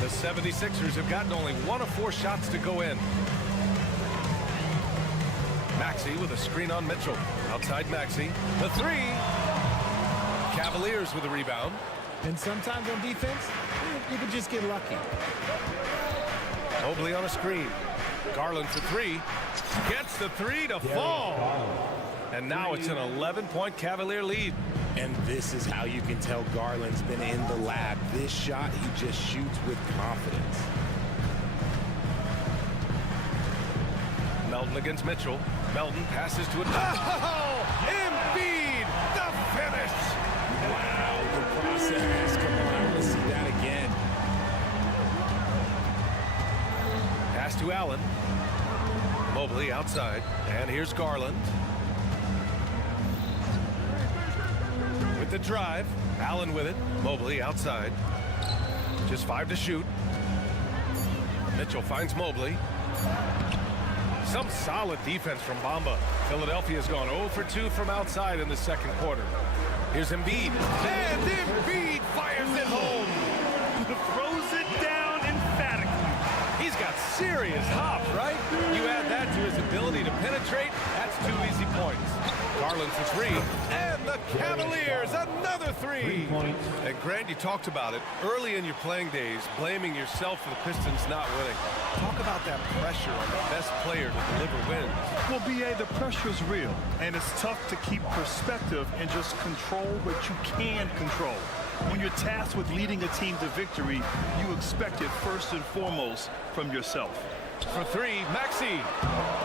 The 76ers have gotten only 1 of 4 shots to go in. Maxey with a screen on Mitchell. Outside Maxey. The 3. Cavaliers with a rebound. And sometimes on defense, you can just get lucky. Mobley on a screen. Garland for 3. Gets the 3 to fall. And now it's an 11-point Cavalier lead. And this is how you can tell Garland's been in the lab. This shot, he just shoots with confidence. Melton against Mitchell. Melton passes to it. Oh! Embiid! The finish! Wow, the process. Come on, I want to see that again. Pass to Allen. Mobley outside. And here's Garland. With the drive. Allen with it. Mobley outside. Just 5 to shoot. Mitchell finds Mobley. Some solid defense from Bamba. Philadelphia's gone 0 for 2 from outside in the second quarter. Here's Embiid. And Embiid fires it home. Throws it down emphatically. He's got serious hop, right? You add that to his ability to penetrate, that's 2 easy points. Garland for 3. And the Cavaliers, another 3. And Grant, you talked about it early in your playing days, blaming yourself for the Pistons not winning. Talk about that pressure on the best player to deliver wins. Well, B.A., the pressure's real, and it's tough to keep perspective and just control what you can control. When you're tasked with leading a team to victory, you expect it first and foremost from yourself. For 3, Maxey.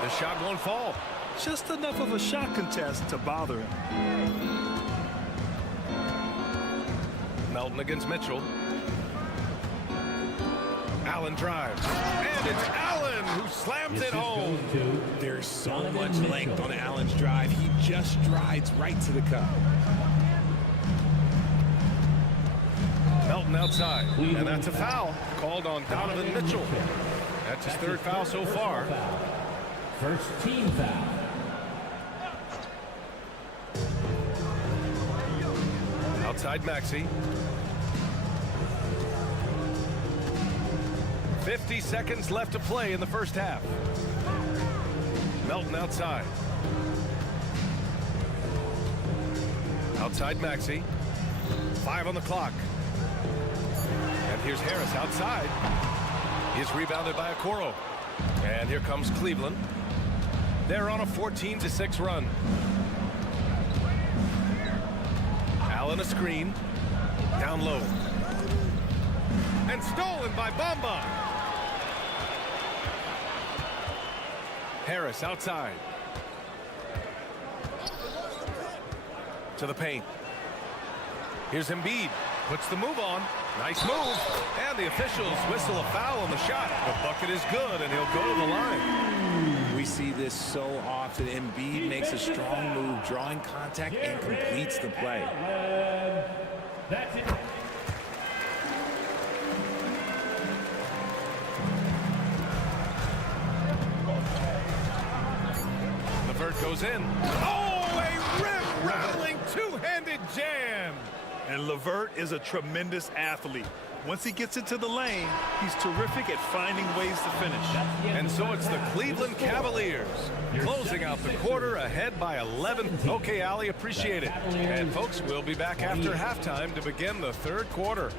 The shot won't fall. Just enough of a shot contest to bother him. Melton against Mitchell. Allen drives. And it's Allen who slams it home. There's so much length on Allen's drive. He just strides right to the cup. Melton outside. And that's a foul called on Donovan Mitchell. That's his 3rd foul so far. First team foul. Outside Maxey. 50 seconds left to play in the first half. Melton outside. Outside Maxey. 5 on the clock. And here's Harris outside. He's rebounded by Okoro. And here comes Cleveland. They're on a 14-6 run. Allen a screen. Down low. And stolen by Bamba. Harris outside. To the paint. Here's Embiid. Puts the move on. Nice move. And the officials whistle a foul on the shot. The bucket is good, and he'll go to the line. We see this so often. Embiid makes a strong move, drawing contact, and completes the play. That's it. LeVert goes in. Oh, a rim-rattling two-handed jam. And LeVert is a tremendous athlete. Once he gets into the lane, he's terrific at finding ways to finish. And so it's the Cleveland Cavaliers closing out the quarter ahead by 11. Okay, Ali, appreciate it. And folks, we'll be back after halftime to begin the 3rd quarter.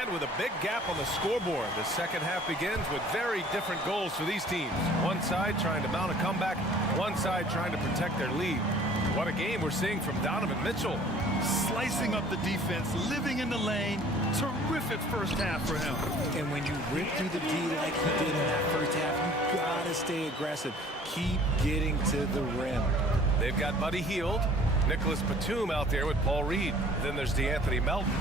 And with a big gap on the scoreboard, the second half begins with very different goals for these teams. One side trying to mount a comeback, one side trying to protect their lead. What a game we're seeing from Donovan Mitchell. Slicing up the defense, living in the lane. Terrific first half for him. And when you rip through the D like he did in that first half, you gotta stay aggressive. Keep getting to the rim. They've got Buddy Hield, Nicholas Batum out there with Paul Reed. Then there's DeAnthony Melton.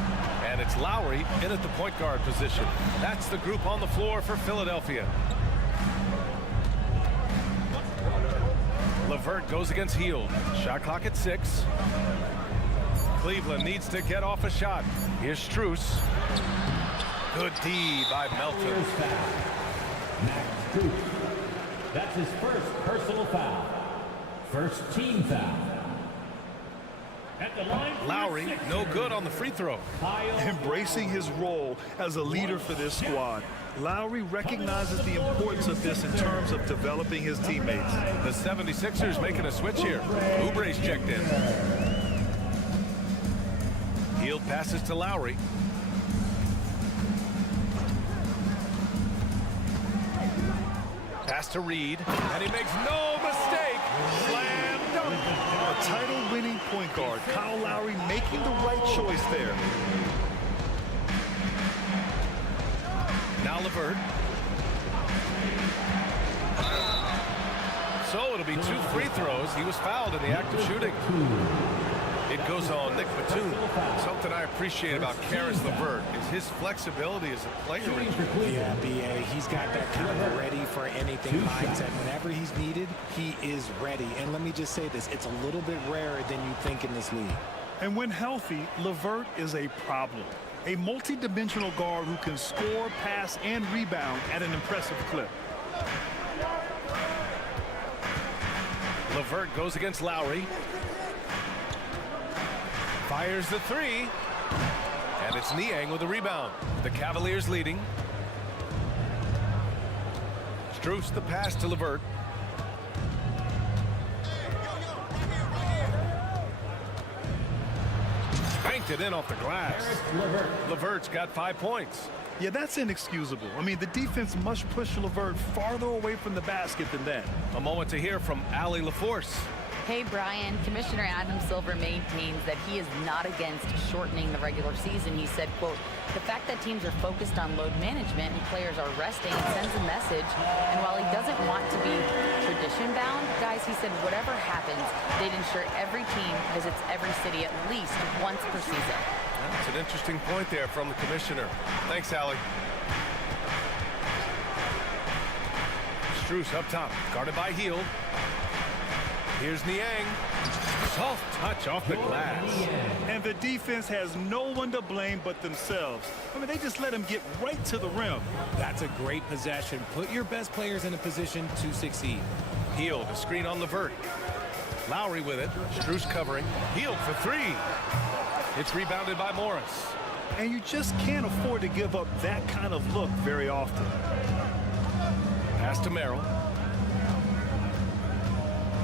And it's Lowry in at the point guard position. That's the group on the floor for Philadelphia. LeVert goes against Hield. Shot clock at 6. Cleveland needs to get off a shot. Here's Strus. Good D by Melton. Max Strus. That's his first personal foul. First team foul. At the line, Lowry, no good on the free throw. Embracing his role as a leader for this squad. Lowry recognizes the importance of this in terms of developing his teammates. The 76ers making a switch here. Oubre's checked in. Hield passes to Lowry. Pass to Reed, and he makes no mistake. Slam dunk. A title-winning point guard, Kyle Lowry making the right choice there. Now LeVert. So it'll be 2 free throws. He was fouled in the act of shooting. It goes on Nick Batum. Something I appreciate about Karis LeVert is his flexibility as a player. Yeah, B.A. He's got that kind of ready for anything mindset. Whenever he's needed, he is ready. And let me just say this, it's a little bit rarer than you think in this league. And when healthy, LeVert is a problem. A multi-dimensional guard who can score, pass, and rebound at an impressive clip. LeVert goes against Lowry. Fires the 3. And it's Niang with the rebound. The Cavaliers leading. Strus the pass to LeVert. Banked it in off the glass. LeVert's got 5 points. Yeah, that's inexcusable. I mean, the defense must push LeVert farther away from the basket than that. A moment to hear from Allie LaForce. Hey, Brian, Commissioner Adam Silver maintains that he is not against shortening the regular season. He said, quote, the fact that teams are focused on load management and players are resting sends a message. And while he doesn't want to be tradition-bound, guys, he said whatever happens, they'd ensure every team visits every city at least once per season. That's an interesting point there from the commissioner. Thanks, Allie. Strus up top, guarded by Hield. Here's Niang. Soft touch off the glass. And the defense has no one to blame but themselves. I mean, they just let him get right to the rim. That's a great possession. Put your best players in a position to succeed. Hield, a screen on LeVert. Lowry with it. Strus covering. Hield for 3. It's rebounded by Morris. And you just can't afford to give up that kind of look very often. Pass to Merrill.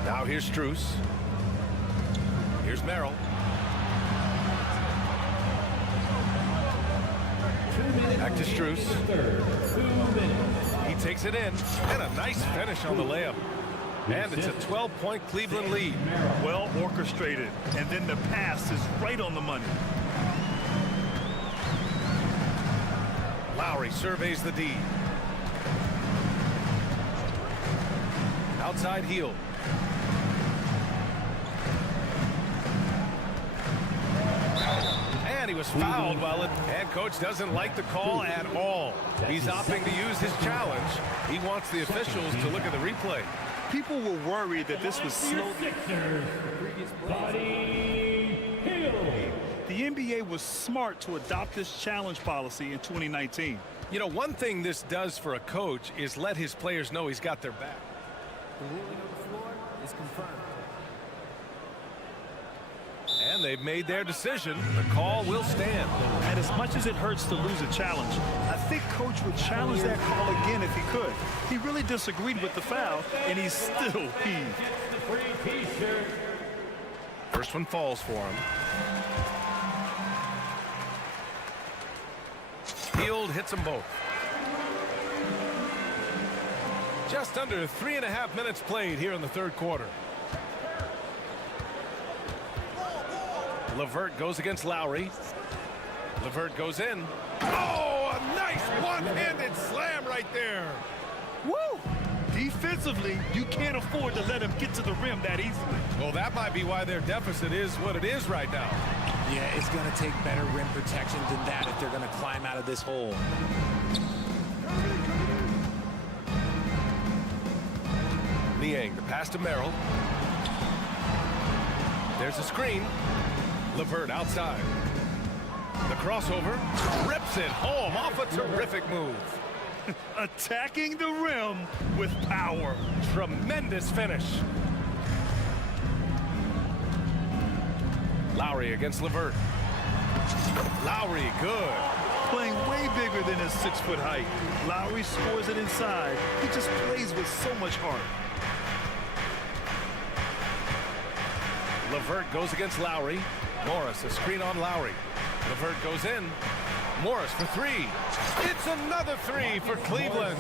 Now here's Strus. Here's Merrill. Back to Strus. He takes it in. And a nice finish on the layup. And it's a 12-point Cleveland lead. Well orchestrated. And then the pass is right on the money. Lowry surveys the D. Outside Hield. And he was fouled and coach doesn't like the call at all. He's opting to use his challenge. He wants the officials to look at the replay. People were worried that this was slow. The NBA was smart to adopt this challenge policy in 2019. You know, one thing this does for a coach is let his players know he's got their back. The ruling on the floor is confirmed. And they've made their decision. The call will stand. And as much as it hurts to lose a challenge, I think coach would challenge that call again if he could. He really disagreed with the foul, and he's still peeved. First one falls for him. Hield hits them both. Just under 3.5 minutes played here in the third quarter. LeVert goes against Lowry. LeVert goes in. Oh, a nice one-handed slam right there. Woo! Defensively, you can't afford to let him get to the rim that easily. Well, that might be why their deficit is what it is right now. Yeah, it's going to take better rim protection than that if they're going to climb out of this hole. Niang, the pass to Merrill. There's a screen. LeVert outside. The crossover. Rips it home off a terrific move. Attacking the rim with power. Tremendous finish. Lowry against LeVert. Lowry, good. Playing way bigger than his 6-foot height. Lowry scores it inside. He just plays with so much heart. LeVert goes against Lowry. Morris, a screen on Lowry. LeVert goes in. Morris for three. It's another three for Cleveland.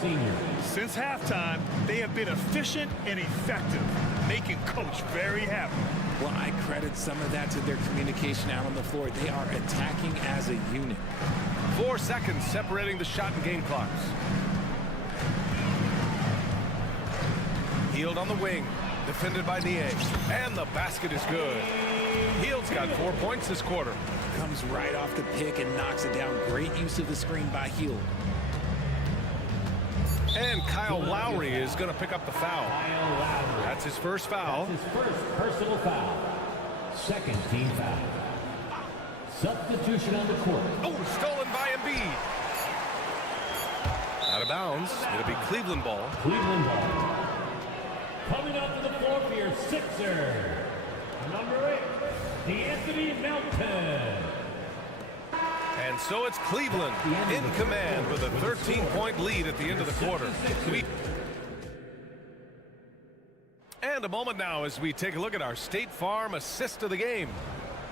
Since halftime, they have been efficient and effective, making Coach very happy. Well, I credit some of that to their communication out on the floor. They are attacking as a unit. 4 seconds separating the shot and game clocks. Hield on the wing. Defended by Niang. And the basket is good. Hield's got 4 points this quarter. Comes right off the pick and knocks it down. Great use of the screen by Hield. And Kyle Lowry is going to pick up the foul. That's his first foul. That's his first personal foul. Second team foul. Substitution on the court. Oh, stolen by Embiid. Out of bounds. It'll be Cleveland ball. Cleveland ball. Coming up to the floor for your Sixer. Number 8, DeAnthony Melton. And so it's Cleveland in command with a 13-point lead at the end of the quarter. And a moment now as we take a look at our State Farm assist of the game.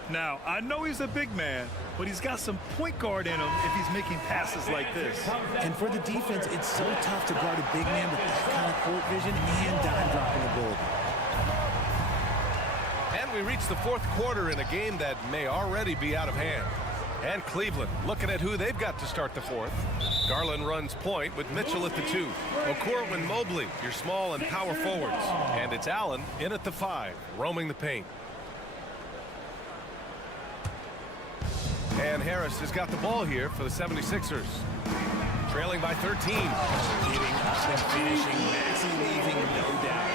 Now, I know he's a big man, but he's got some point guard in him if he's making passes like this. And for the defense, it's so tough to guard a big man with that kind of court vision and dime dropping ability. And we reach the fourth quarter in a game that may already be out of hand. And Cleveland looking at who they've got to start the fourth. Garland runs point with Mitchell at the 2. Okoro and Mobley, your small and power forwards. And it's Allen in at the 5, roaming the paint. And Harris has got the ball here for the 76ers. Trailing by 13. Getting up and finishing. Maxey leaving, no doubt.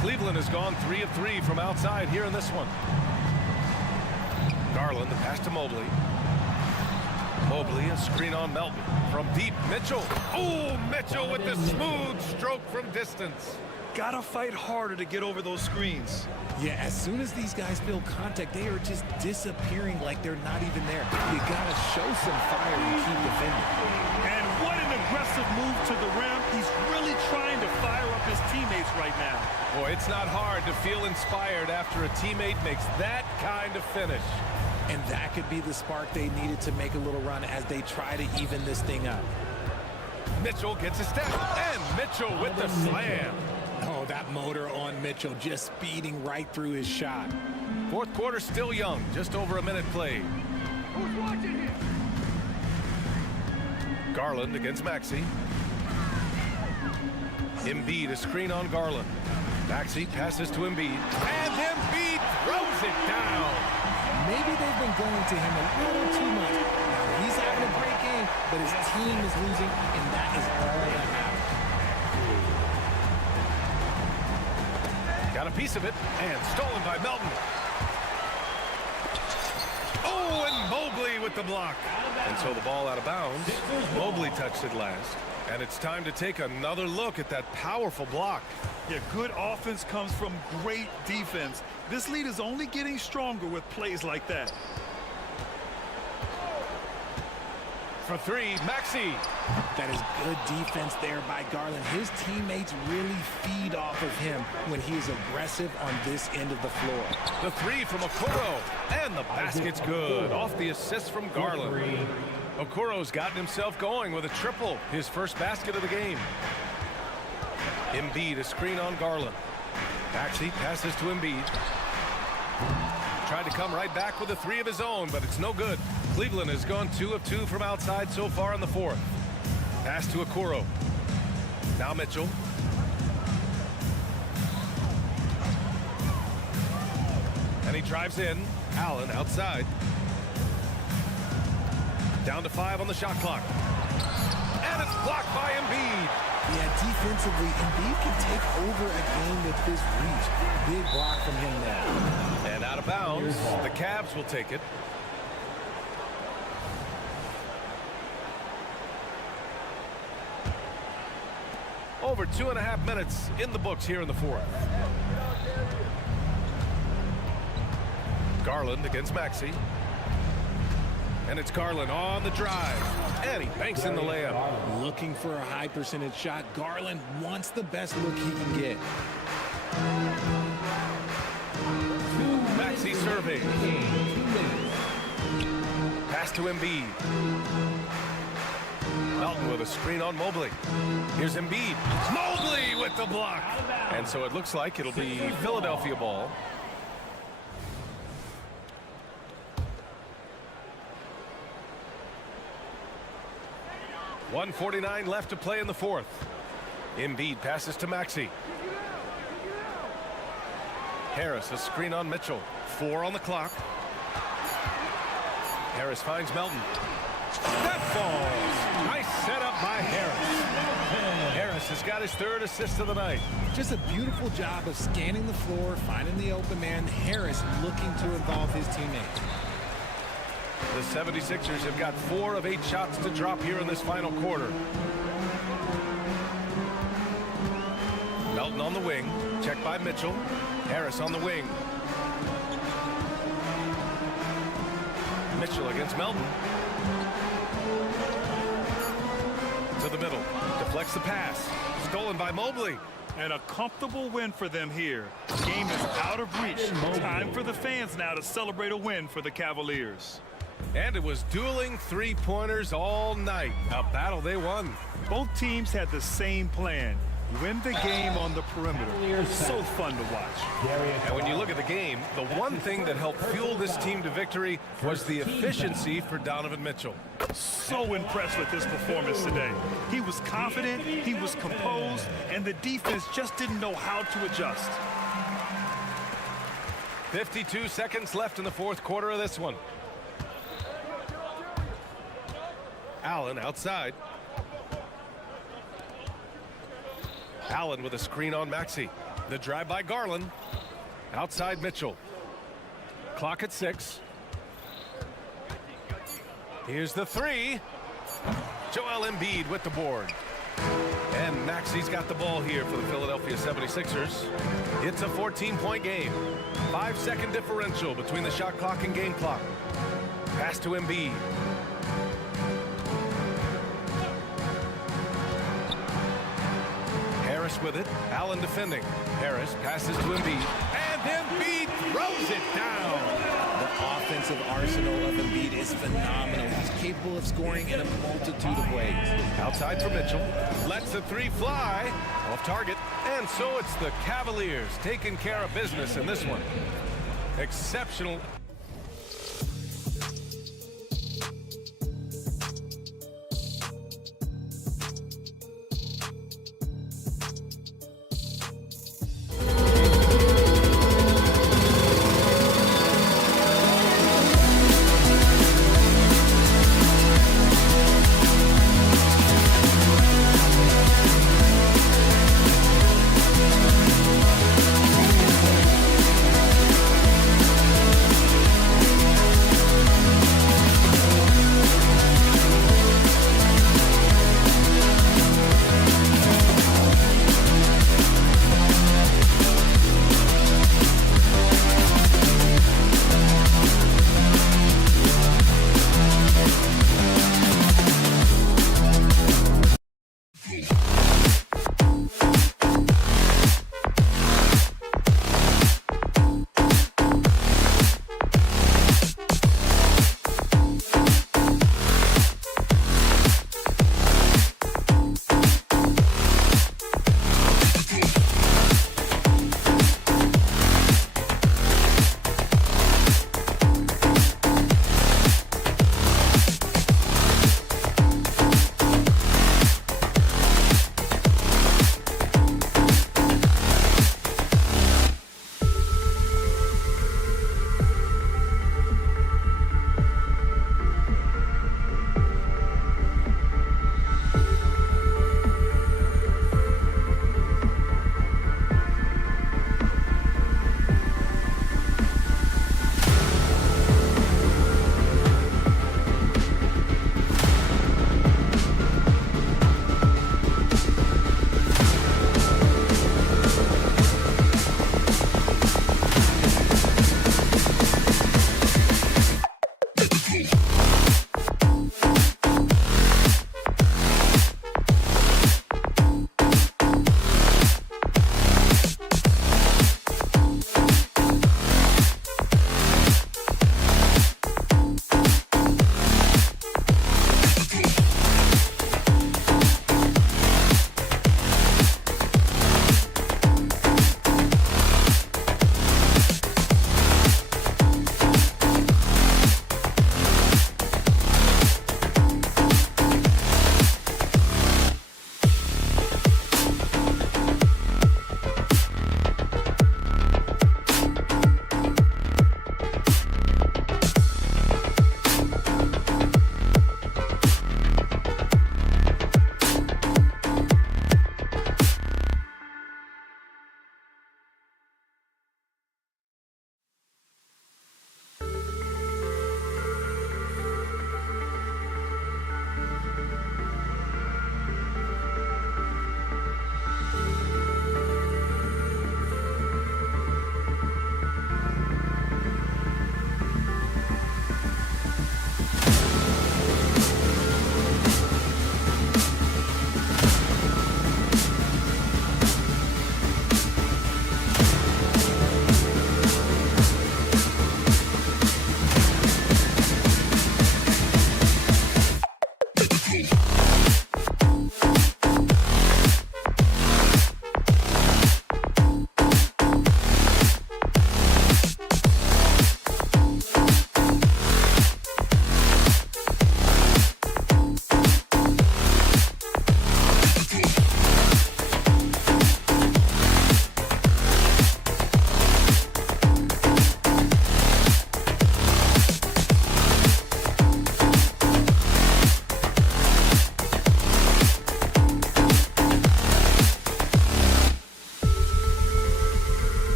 Cleveland has gone 3 of 3 from outside here in this one. Garland, the pass to Mobley. Mobley, a screen on Melton. From deep, Mitchell. Oh, Mitchell with the smooth stroke from distance. Gotta fight harder to get over those screens. Yeah, as soon as these guys feel contact, they are just disappearing like they're not even there. You gotta show some fire and keep defending. And what an aggressive move to the rim. He's really trying to fire up his teammates right now. Boy, it's not hard to feel inspired after a teammate makes that kind of finish. And that could be the spark they needed to make a little run as they try to even this thing up. Mitchell gets a step, and Mitchell with the slam. Oh, that motor on Mitchell just speeding right through his shot. Fourth quarter still young, just over a minute played. Who's watching here? Garland against Maxey. Embiid, a screen on Garland. Maxey passes to Embiid, and Embiid throws it down. Maybe they've been going to him a little too much. Now, he's having a great game, but his team is losing, and that is all that matters. Got a piece of it, and stolen by Melton. Oh, and Mobley with the block. And so the ball out of bounds. Mobley touched it last. And it's time to take another look at that powerful block. Yeah, good offense comes from great defense. This lead is only getting stronger with plays like that. For 3, Maxey. That is good defense there by Garland. His teammates really feed off of him when he is aggressive on this end of the floor. The 3 from Okoro, and the basket's good off the assist from Garland. Okoro's gotten himself going with a triple, his first basket of the game. Embiid, a screen on Garland. Maxey passes to Embiid. Tried to come right back with a 3 of his own, but it's no good. Cleveland has gone 2 of 2 from outside so far in the fourth. Pass to Okoro. Now Mitchell. And he drives in. Allen outside. Down to 5 on the shot clock. And it's blocked by Embiid. Yeah, defensively, Embiid can take over a game with his reach. Big block from him there. And out of bounds, the Cavs will take it. Over 2.5 minutes in the books here in the fourth. Garland against Maxey. And it's Garland on the drive. And he banks in the layup. Looking for a high percentage shot. Garland wants the best look he can get. Maxey serving. Pass to Embiid. Melton with a screen on Mobley. Here's Embiid. Mobley with the block. And so it looks like it'll be Philadelphia ball. .149 left to play in the fourth. Embiid passes to Maxey. Harris, a screen on Mitchell. 4 on the clock. Harris finds Melton. That falls. Nice setup by Harris. Harris has got his 3rd assist of the night. Just a beautiful job of scanning the floor, finding the open man. Harris looking to involve his teammates. The 76ers have got 4 of 8 shots to drop here in this final quarter. Melton on the wing. Checked by Mitchell. Harris on the wing. Mitchell against Melton. To the middle. Deflects the pass. Stolen by Mobley. And a comfortable win for them here. Game is out of reach. Time for the fans now to celebrate a win for the Cavaliers. And it was dueling three-pointers all night. A battle they won. Both teams had the same plan. Win the game on the perimeter. So fun to watch. And when you look at the game, the one thing that helped fuel this team to victory was the efficiency for Donovan Mitchell. So impressed with his performance today. He was confident, he was composed, and the defense just didn't know how to adjust. 52 seconds left in the fourth quarter of this one. Allen outside. Allen with a screen on Maxey. The drive by Garland. Outside Mitchell. Clock at 6. Here's the 3. Joel Embiid with the board. And Maxey's got the ball here for the Philadelphia 76ers. It's a 14-point game. 5-second differential between the shot clock and game clock. Pass to Embiid. Harris with it. Allen defending. Harris passes to Embiid. And Embiid throws it down. The offensive arsenal of Embiid is phenomenal. He's capable of scoring in a multitude of ways. Outside for Mitchell. Lets the 3 fly. Off target. And so it's the Cavaliers taking care of business in this one. Exceptional.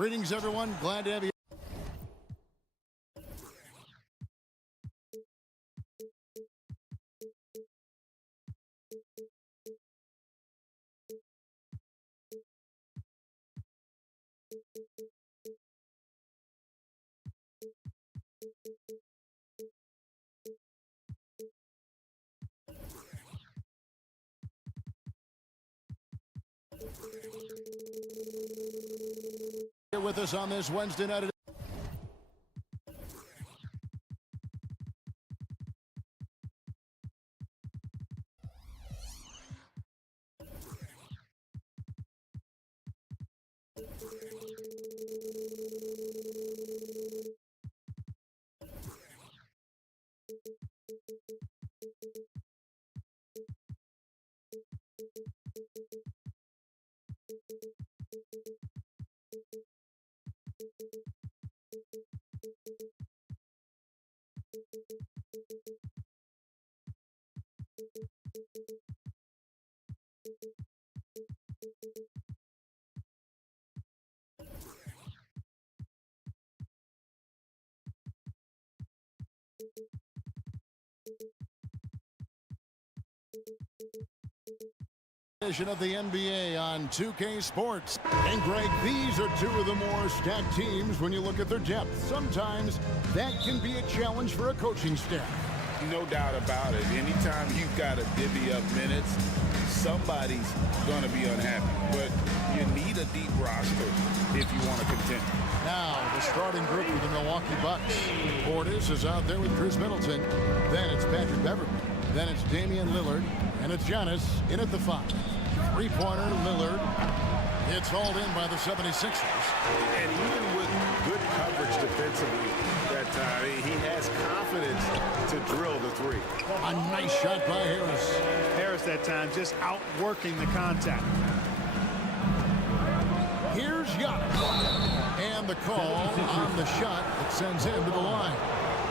Greetings, everyone. Glad to have you. Here with us on this Wednesday night. Of the NBA on 2K Sports. And Greg, these are two of the more stacked teams when you look at their depth. Sometimes that can be a challenge for a coaching staff. No doubt about it. Anytime you've got to divvy up minutes, somebody's going to be unhappy. But you need a deep roster if you want to contend. Now, the starting group for the Milwaukee Bucks. Portis is out there with Chris Middleton. Then it's Patrick Beverley. Then it's Damian Lillard. And it's Giannis in at the 5. Three-pointer, Lillard. It's hauled in by the 76ers. And even with good coverage defensively that time, he has confidence to drill the three. A nice shot by Harris. Harris that time just outworking the contact. Here's Giannis. And the call on the shot that sends him to the line.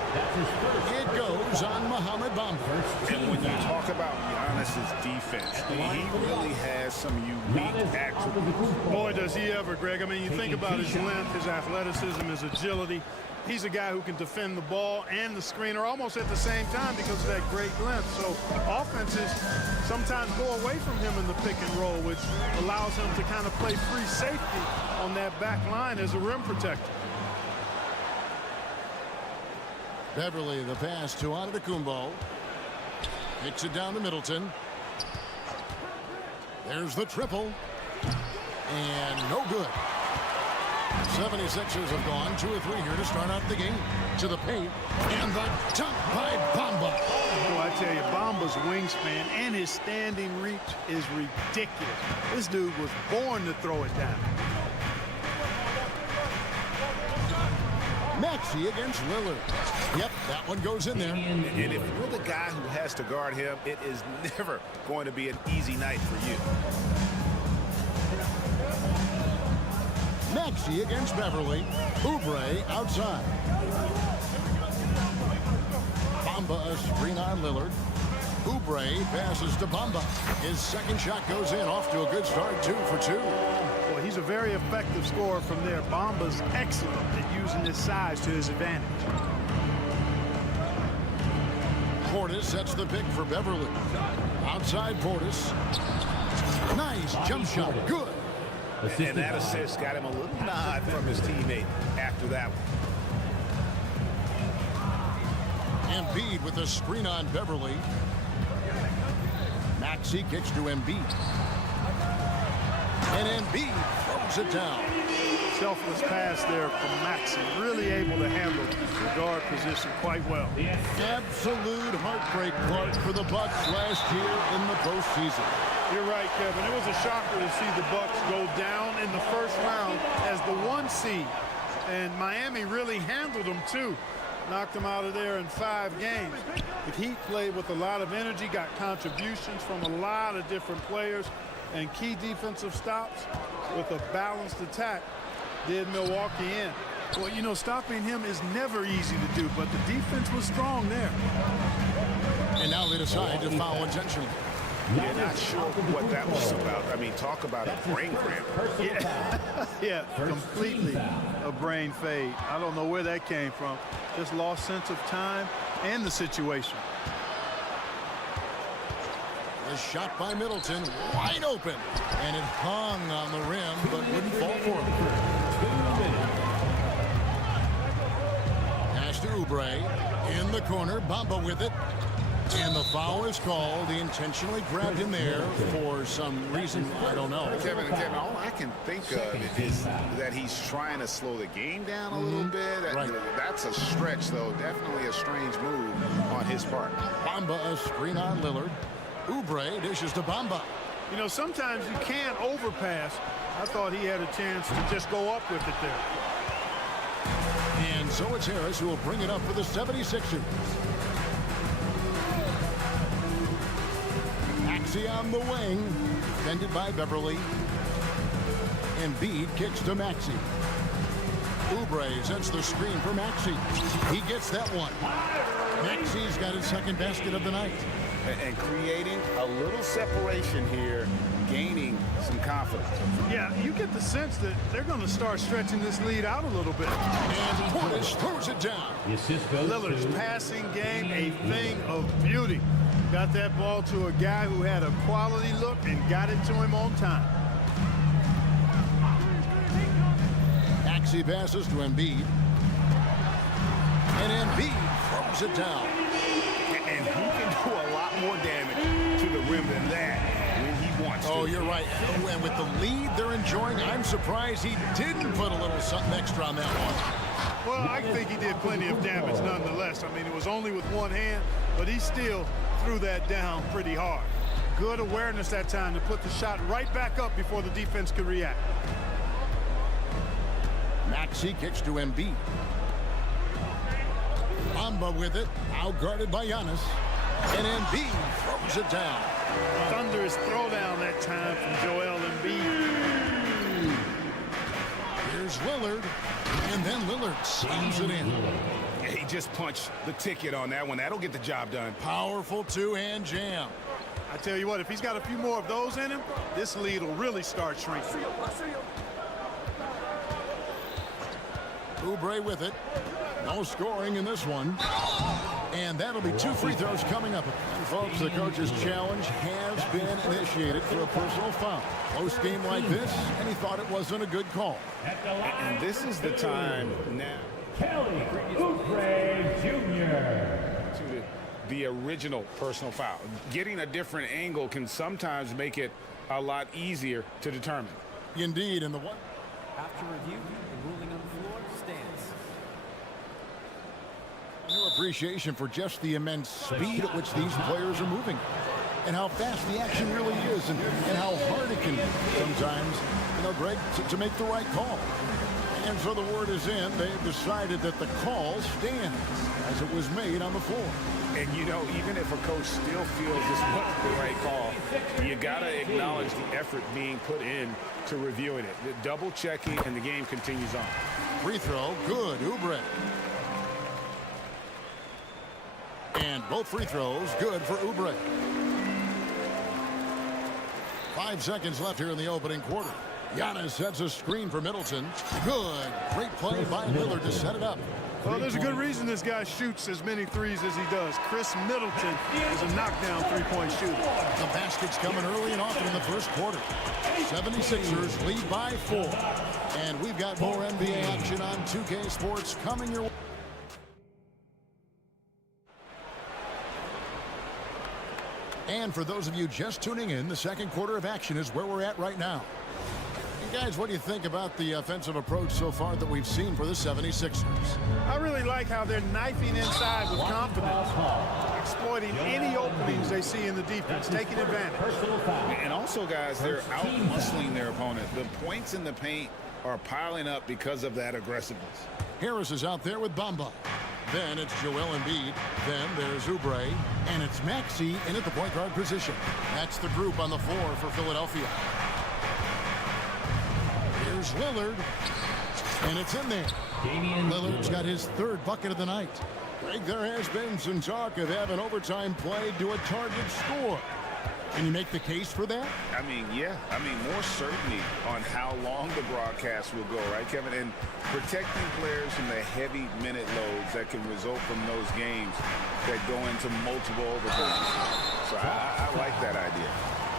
It goes on Mohamed Bamba. And when you talk about Giannis's defense, he really has some unique attributes. Boy, does he ever, Greg. I mean, you think about his length, his athleticism, his agility. He's a guy who can defend the ball and the screener almost at the same time because of that great length. So offenses sometimes go away from him in the pick and roll, which allows him to kind of play free safety on that back line as a rim protector. Beverley, the pass to Antetokounmpo. Kicks it down to Middleton. There's the triple. And no good. 76ers have gone 2 or 3 here to start out the game. To the paint. And the dunk by Bamba. Boy, I tell you, Bamba's wingspan and his standing reach is ridiculous. This dude was born to throw it down. Maxey against Lillard. Yep, that one goes in there. And if you're the guy who has to guard him, it is never going to be an easy night for you. Maxey against Beverley. Oubre outside. Bamba a screen on Lillard. Oubre passes to Bamba. His second shot goes in, off to a good start, 2 for 2. Well, he's a very effective scorer from there. Bamba's excellent at using his size to his advantage. Portis sets the pick for Beverley. Outside Portis. Nice jump shot. Good. And that assist got him a little nod from his teammate after that one. Embiid with a screen on Beverley. Maxey kicks to Embiid. And Embiid throws it down. Selfless pass there from Maxey. Really able to handle the guard position quite well. Absolute heartbreak, Clark, for the Bucks last year in the postseason. You're right, Kevin. It was a shocker to see the Bucks go down in the first round as the 1 seed. And Miami really handled them, too. Knocked them out of there in 5 games. The Heat played with a lot of energy, got contributions from a lot of different players, and key defensive stops with a balanced attack did Milwaukee in. Well, you know, stopping him is never easy to do, but the defense was strong there. And now they decide to foul intentionally. You're not sure what that was about. I mean, talk about a brain cramp. Yeah, completely a brain fade. I don't know where that came from. Just lost sense of time and the situation. The shot by Middleton, wide open. And it hung on the rim, but wouldn't fall for him. Pass to Oubre. In the corner, Bamba with it. And the foul is called. He intentionally grabbed him there for some reason, I don't know. Kevin, all I can think of is that he's trying to slow the game down a little bit. Right. That's a stretch, though. Definitely a strange move on his part. Bamba, a screen on Lillard. Oubre dishes to Bamba. You know, sometimes you can't overpass. I thought he had a chance to just go up with it there. And so it's Harris who will bring it up for the 76ers. Maxey on the wing, defended by Beverly. Embiid kicks to Maxey. Oubre sets the screen for Maxey. He gets that one. Maxey's got his second basket of the night. And creating a little separation here, gaining some confidence. Yeah, you get the sense that they're going to start stretching this lead out a little bit. And Portis throws it down. Lillard's passing game, a thing of beauty. Got that ball to a guy who had a quality look and got it to him on time. Maxey passes to Embiid. And Embiid throws it down. And he can do a lot more damage to the rim than that when he wants to. Oh, you're right. And with the lead they're enjoying, I'm surprised he didn't put a little something extra on that one. Well, I think he did plenty of damage nonetheless. I mean, it was only with one hand, but he still threw that down pretty hard. Good awareness that time to put the shot right back up before the defense could react. Maxey kicks to Embiid. Bamba with it, outguarded by Giannis. And Embiid throws it down. Thunderous throwdown that time from Joel Embiid. Here's Lillard, and then Lillard slams it in. He just punched the ticket on that one. That'll get the job done. Powerful two-hand jam. I tell you what, if he's got a few more of those in him, this lead will really start shrinking. Oubre with it. No scoring in this one. And that'll be 2 free throws coming up. And folks, the coach's challenge has been initiated for a personal foul. Close game like this, and he thought it wasn't a good call. And this is the time now. Kelly Oubre Jr. To the original personal foul. Getting a different angle can sometimes make it a lot easier to determine. Indeed, and the one. After review, the ruling on the floor stands. New appreciation for just the immense speed at which these players are moving and how fast the action really is and how hard it can be sometimes, you know, Greg, to make the right call. And so the word is in. They've decided that the call stands as it was made on the floor. And, you know, even if a coach still feels this wasn't the right call, you got to acknowledge the effort being put in to reviewing it. The double checking, and the game continues on. Free throw, good, Oubre. And both free throws, good for Oubre. 5 seconds left here in the opening quarter. Giannis sets a screen for Middleton. Good. Great play by Lillard to set it up. Well, there's a good reason this guy shoots as many threes as he does. Chris Middleton is a knockdown three-point shooter. The basket's coming early and often in the first quarter. 76ers lead by 4. And we've got more NBA action on 2K Sports coming your way. And for those of you just tuning in, the second quarter of action is where we're at right now. And guys, what do you think about the offensive approach so far that we've seen for the 76ers? I really like how they're knifing inside with confidence, exploiting any openings they see in the defense, taking advantage. And also, guys, they're out-muscling their opponent. The points in the paint are piling up because of that aggressiveness. Harris is out there with Bamba. Then it's Joel Embiid. Then there's Oubre. And it's Maxey in at the point guard position. That's the group on the floor for Philadelphia. Here's Lillard. And it's in there. Lillard's got his third bucket of the night. Greg, there has been some talk of having overtime played to a target score. Can you make the case for that? I mean, yeah. I mean, more certainty on how long the broadcast will go, right, Kevin? And protecting players from the heavy minute loads that can result from those games that go into multiple overtimes. So I like that idea.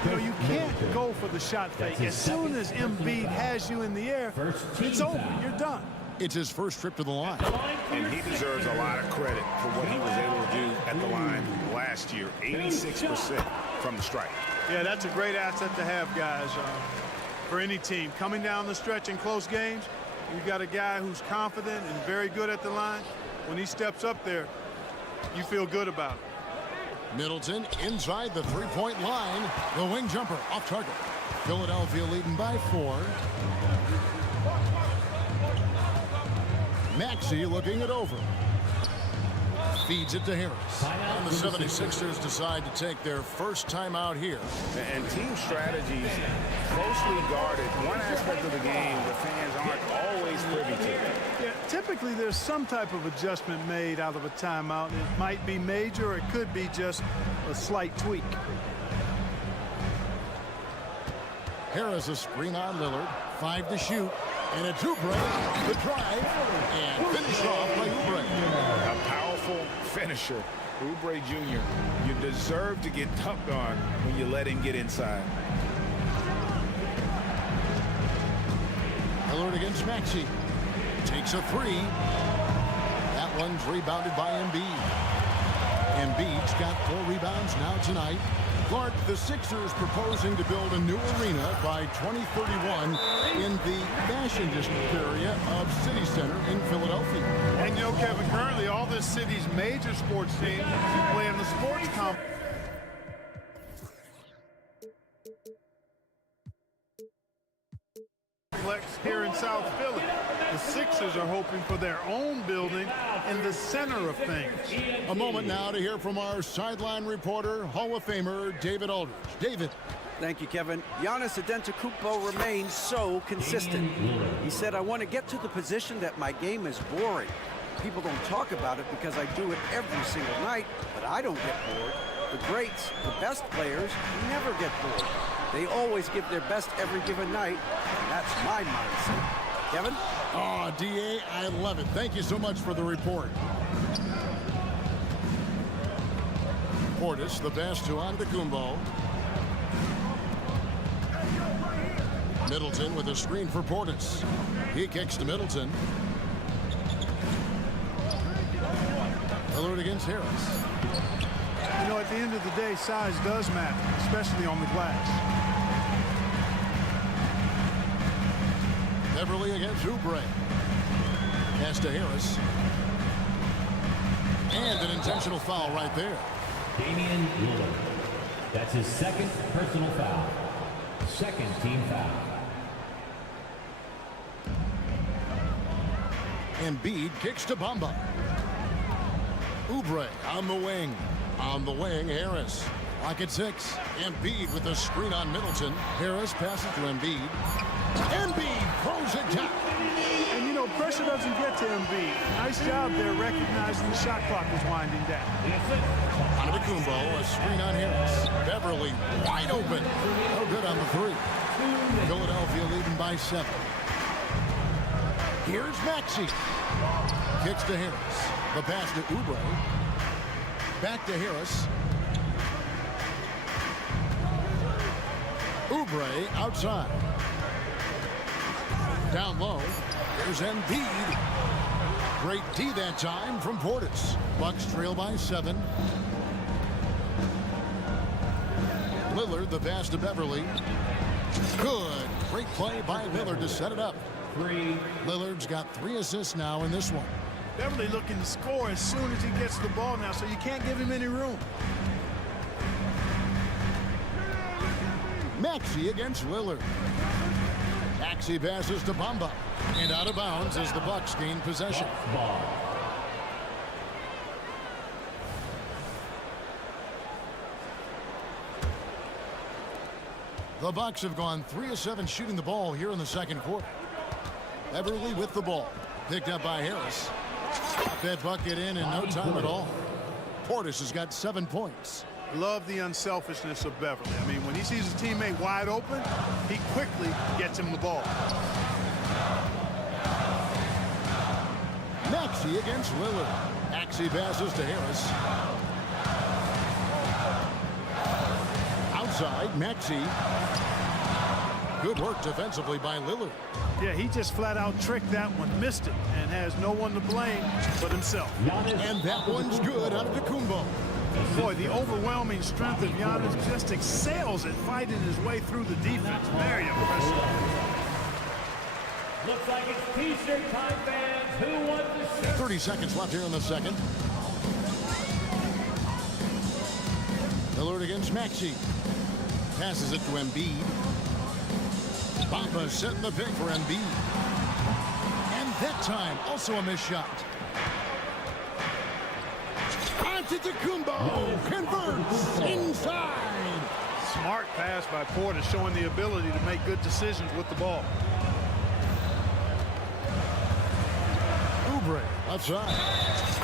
You know, you can't go for the shot fake. As soon as Embiid has you in the air, it's over. You're done. It's his first trip to the line. And he deserves a lot of credit for what he was able to do at the line last year. 86% from the stripe. Yeah, that's a great asset to have, guys, for any team. Coming down the stretch in close games, you've got a guy who's confident and very good at the line. When he steps up there, you feel good about it. Middleton inside the three-point line. The wing jumper off target. Philadelphia leading by 4. Maxey looking it over. Feeds it to Harris. And the 76ers decide to take their first time out here. And team strategies closely guarded. One aspect of the game the fans aren't always privy to. Yeah, typically there's some type of adjustment made out of a timeout. It might be major, or it could be just a slight tweak. Harris a screen on Lillard. 5 to shoot. And it's Oubre. The drive. And finished off by Oubre. A powerful finisher. Oubre Jr. You deserve to get dunked on when you let him get inside. Lillard against Maxey. Takes a 3. That one's rebounded by Embiid. Embiid's got 4 rebounds now tonight. Clark, the Sixers proposing to build a new arena by 2031 in the Fashion District area of City Center in Philadelphia. And you know, Kevin, currently all this city's major sports teams play in the sports complex here in South Philly. The Sixers are hoping for their own building in the center of things. A moment now to hear from our sideline reporter, Hall of Famer David Aldridge. David. Thank you, Kevin. Giannis Antetokounmpo remains so consistent. He said, I want to get to the position that my game is boring. People don't talk about it because I do it every single night, but I don't get bored. The greats, the best players, never get bored. They always give their best every given night, and that's my mindset. Kevin? Oh, D.A., I love it. Thank you so much for the report. Portis, the pass to Antetokounmpo. Middleton with a screen for Portis. He kicks to Middleton. Lillard against Harris. You know, at the end of the day, size does matter, especially on the glass. Beverly against Oubre. Pass to Harris. And an intentional foul right there. Damian Lillard. That's his second personal foul. Second team foul. Embiid kicks to Bamba. Oubre on the wing. On the wing, Harris. Lock at 6. Embiid with a screen on Middleton. Harris passes to Embiid. Embiid throws it down. And you know, pressure doesn't get to Embiid. Nice job there recognizing the shot clock was winding down. Antetokounmpo, a screen on Harris. Beverly wide open. No good on the 3. Philadelphia leading by 7. Here's Maxey. Kicks to Harris. The pass to Oubre. Back to Harris. Oubre outside. Down low. There's Embiid. Great D that time from Portis. Bucks trail by 7. Lillard, the pass to Beverly. Good. Great play by Lillard to set it up. Lillard's got 3 assists now in this one. Beverly looking to score as soon as he gets the ball now, so you can't give him any room. Maxey against Lillard. Maxey passes to Bamba. And out of bounds as the Bucks gain possession. The Bucks have gone 3 of 7 shooting the ball here in the second quarter. Beverly with the ball. Picked up by Harris. Got that bucket in no time at all. Portis has got 7 points. love the unselfishness of Beverly. I mean, when he sees his teammate wide open, he quickly gets him the ball. Maxey against Lillard. Maxey passes to Harris. Outside, Maxey. Good work defensively by Lillard. Yeah, he just flat out tricked that one, missed it, and has no one to blame but himself. And that one's good out of Antetokounmpo. Boy, the overwhelming strength of Giannis just excels at fighting his way through the defense. Very impressive. Looks like it's T-shirt time, fans. Who wants the shirt? 30 seconds left here in the second. Lillard against Maxey. Passes it to Embiid. Bamba setting the pick for Embiid. And that time, also a missed shot. Antetokounmpo converts inside. Smart pass by Porter, showing the ability to make good decisions with the ball. Oubre outside.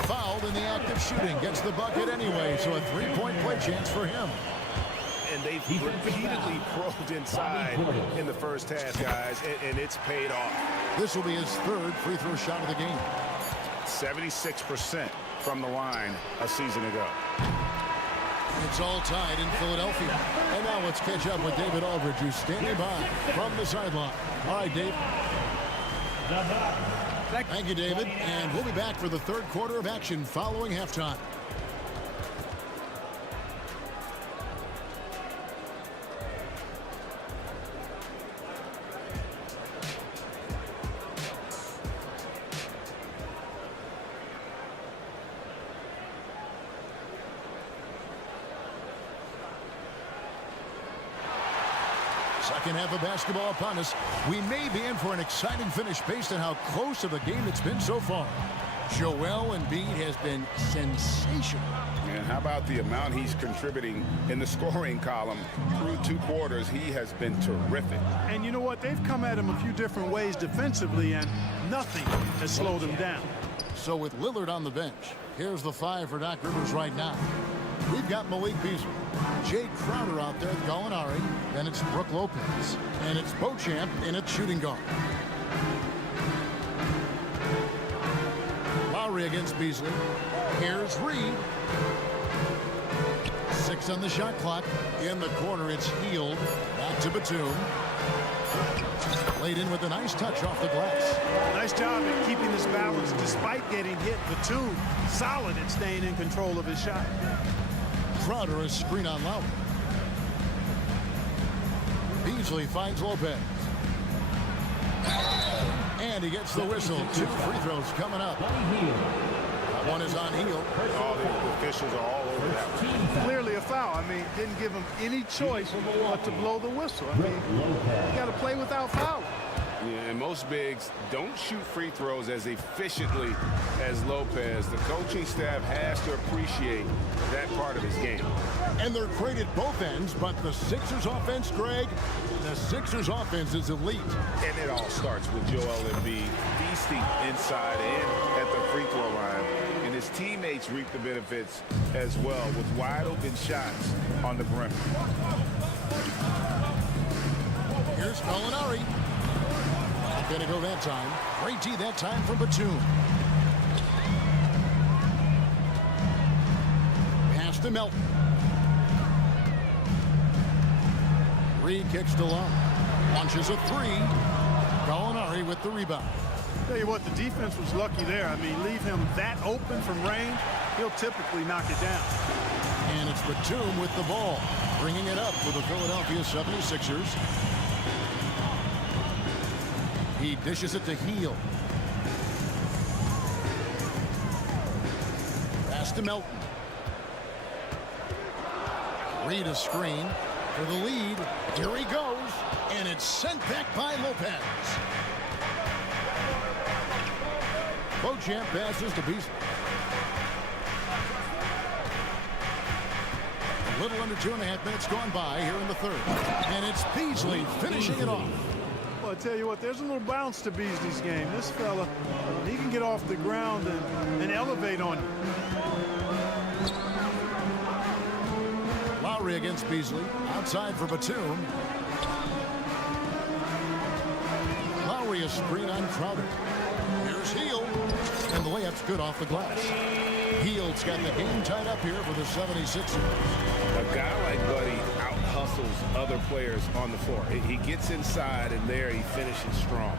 Fouled in the act of shooting. Gets the bucket anyway, so a three-point play chance for him. And they've repeatedly probed inside in the first half, guys, and it's paid off. This will be his third free throw shot of the game. 76% from the line a season ago. It's all tied in Philadelphia. And now let's catch up with David Aldridge, who's standing by from the sideline. All right, Dave. Thank you, David. And we'll be back for the third quarter of action following halftime. Second half of basketball upon us. We may be in for an exciting finish based on how close of a game it's been so far. Joel Embiid has been sensational. And how about the amount he's contributing in the scoring column through two quarters? He has been terrific. And you know what? They've come at him a few different ways defensively, and nothing has slowed him down. So with Lillard on the bench, here's the five for Doc Rivers right now. We've got Malik Beasley, Jay Crowder out there with Gallinari, then it's Brook Lopez, and it's Beauchamp in its shooting guard. Lowry against Beasley. Here's Reed. 6 on the shot clock. In the corner, it's Hield. Back to Batum. Laid in with a nice touch off the glass. Nice job at keeping his balance despite getting hit. Batum solid at staying in control of his shot. Crowder is screen on Lowry. Beasley finds Lopez. And he gets the whistle. 2 free throws coming up. One is on Hield. All the officials are all over that one. Clearly a foul. I mean, didn't give him any choice but to blow the whistle. I mean, you got to play without fouling. Yeah, and most bigs don't shoot free throws as efficiently as Lopez. The coaching staff has to appreciate that part of his game. And they're great at both ends, but the Sixers offense, Greg, the Sixers offense is elite. And it all starts with Joel Embiid feasting inside and at the free throw line. And his teammates reap the benefits as well with wide open shots on the perimeter. Here's Gallinari. Going to go that time. Great D that time from Batum. Pass to Melton. Reed kicks to Long. Launches a 3. Gallinari with the rebound. Tell you what, the defense was lucky there. I mean, leave him that open from range, he'll typically knock it down. And it's Batum with the ball, bringing it up for the Philadelphia 76ers. He dishes it to Hield. Pass to Melton. Reed a screen for the lead. Here he goes. And it's sent back by Lopez. Beauchamp passes to Beasley. A little under 2.5 minutes gone by here in the third. And it's Beasley finishing it off. Well, I tell you what, there's a little bounce to Beasley's game. This fella, he can get off the ground and elevate on you. Lowry against Beasley. Outside for Batum. Lowry a screen on Crowder. Here's Hield. And the layup's good off the glass. Hield's got the game tied up here for the 76ers. A guy like Buddy out-hustles other players on the floor. He gets inside, and there he finishes strong.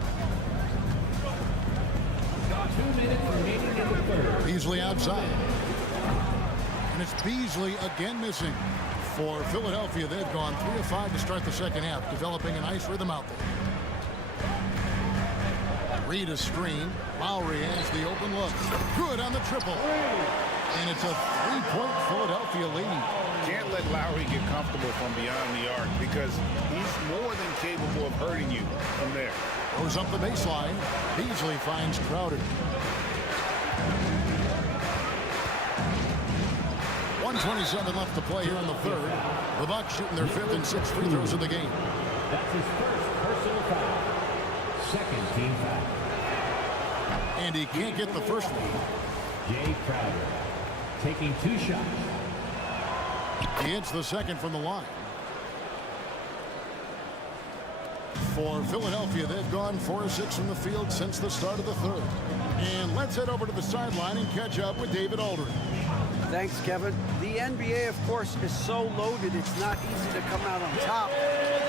2 minutes remaining in the third. Beasley outside. And it's Beasley again missing. For Philadelphia, they've gone 3 of 5 to start the second half, developing a nice rhythm out there. Reed a screen. Lowry has the open look. Good on the triple. And it's a 3-point Philadelphia lead. Can't let Lowry get comfortable from beyond the arc because he's more than capable of hurting you from there. Goes up the baseline. Beasley finds Crowder. 1:27 left to play here in the third. The Bucks shooting their 5th and 6th free throws of the game. That's his first personal foul. Second team foul. And he can't get the first one. Jay Crowder taking 2 shots. He hits the second from the line. For Philadelphia, they've gone 4 of 6 from the field since the start of the third. And let's head over to the sideline and catch up with David Aldridge. Thanks, Kevin. The NBA, of course, is so loaded, it's not easy to come out on top.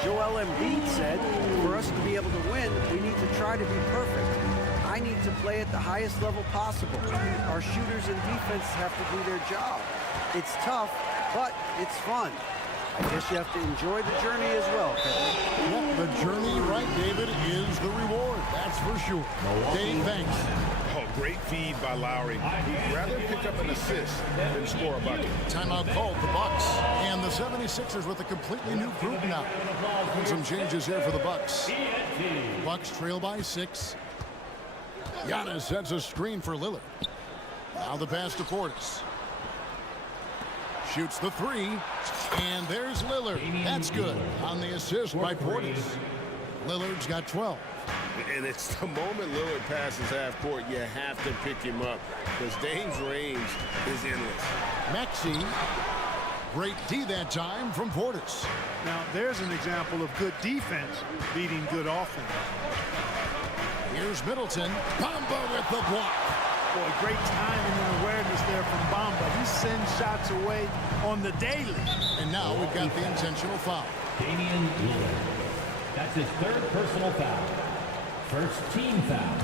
Joel Embiid said, for us to be able to win, we need to try to be perfect. I need to play at the highest level possible. Our shooters and defense have to do their job. It's tough, but it's fun. I guess you have to enjoy the journey as well, Kevin. Well, the journey, right, David, is the reward. That's for sure. Dave, thanks. Oh, great feed by Lowry. He'd rather pick up an assist than score a bucket. Timeout called the Bucks. And the 76ers with a completely new group now. And some changes here for the Bucks. Bucks trail by 6. Giannis sets a screen for Lillard. Now the pass to Portis. Shoots the 3. And there's Lillard. That's good. On the assist by Portis. Lillard's got 12. And it's the moment Lillard passes half court, you have to pick him up because Dame's range is endless. Maxey. Great D that time from Portis. Now, there's an example of good defense beating good offense. Here's Middleton. Bamba with the block. Boy, great timing and awareness there from Bamba. He sends shots away on the daily. And now we've got the intentional foul. Damian Lillard. That's his 3rd personal foul. First team foul.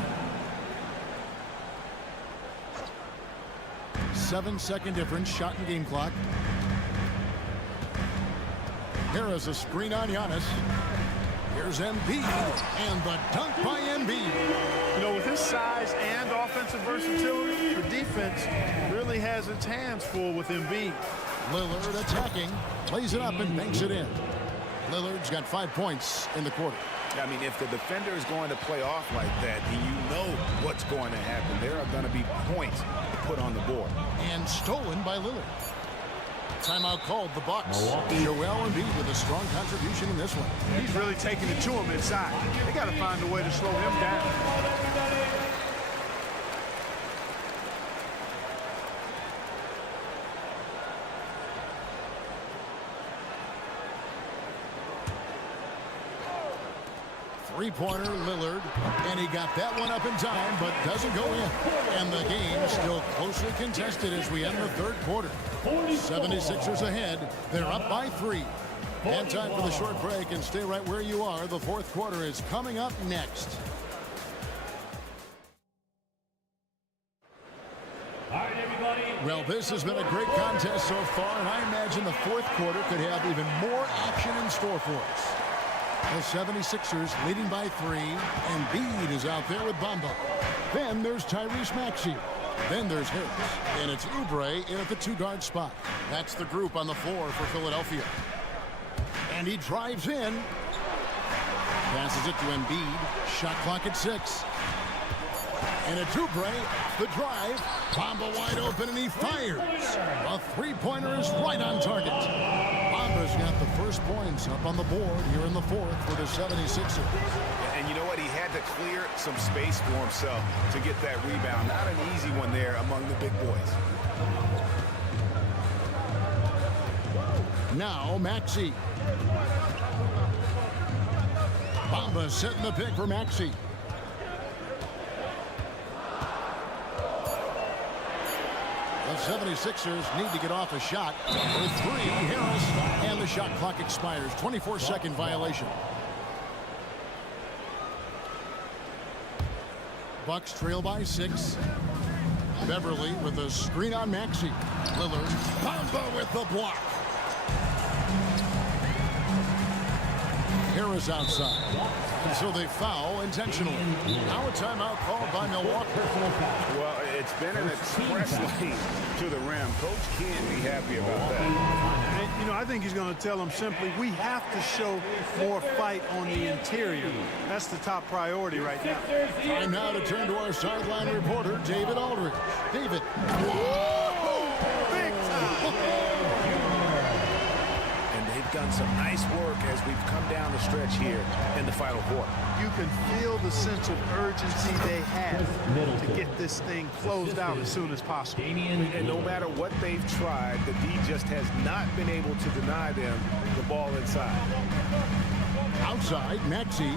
7-second difference. Shot and game clock. Harris a screen on Giannis. Here's Embiid, and the dunk by Embiid. You know, with his size and offensive versatility, the defense really has its hands full with Embiid. Lillard attacking, plays it up and banks it in. Lillard's got 5 points in the quarter. I mean, if the defender is going to play off like that, you know what's going to happen. There are going to be points put on the board. And stolen by Lillard. Timeout called the Bucks. Joel Embiid with a strong contribution in this one. He's really taking it to him inside. They got to find a way to slow him down. Three-pointer, Lillard, and he got that one up in time, but doesn't go in. And the game still closely contested as we end the third quarter. 76ers ahead. They're up by 3. And time for the short break, and stay right where you are. The fourth quarter is coming up next. All right, everybody. Well, this has been a great contest so far, and I imagine the fourth quarter could have even more action in store for us. The 76ers leading by 3. Embiid is out there with Bamba. Then there's Tyrese Maxey. Then there's Harris. And it's Oubre in at the 2-guard spot. That's the group on the floor for Philadelphia. And he drives in. Passes it to Embiid. Shot clock at 6. And it's Oubre. The drive. Bamba wide open and he fires. A 3-pointer is right on target. Bamba's got the first points up on the board here in the fourth for the 76ers. And you know what? He had to clear some space for himself to get that rebound. Not an easy one there among the big boys. Now Maxey. Bamba setting the pick for Maxey. The 76ers need to get off a shot with 3. Harris, and the shot clock expires. 24-second violation. Bucks trail by 6. Beverly with a screen on Maxey. Lillard. Bamba with the block. Harris outside. So they foul intentionally. Now a timeout called by Milwaukee. Well, it's been an express lane to the rim. Coach can't be happy about that. And, you know, I think he's going to tell them simply, we have to show more fight on the interior. That's the top priority right now. Time now to turn to our sideline reporter, David Aldridge. David. Big time. And they've done some nice work as we've come down the stretch here in the final quarter. You can feel the sense of urgency they have to get this thing closed out as soon as possible. And no matter what they've tried, the D just has not been able to deny them the ball inside. Outside, Maxey.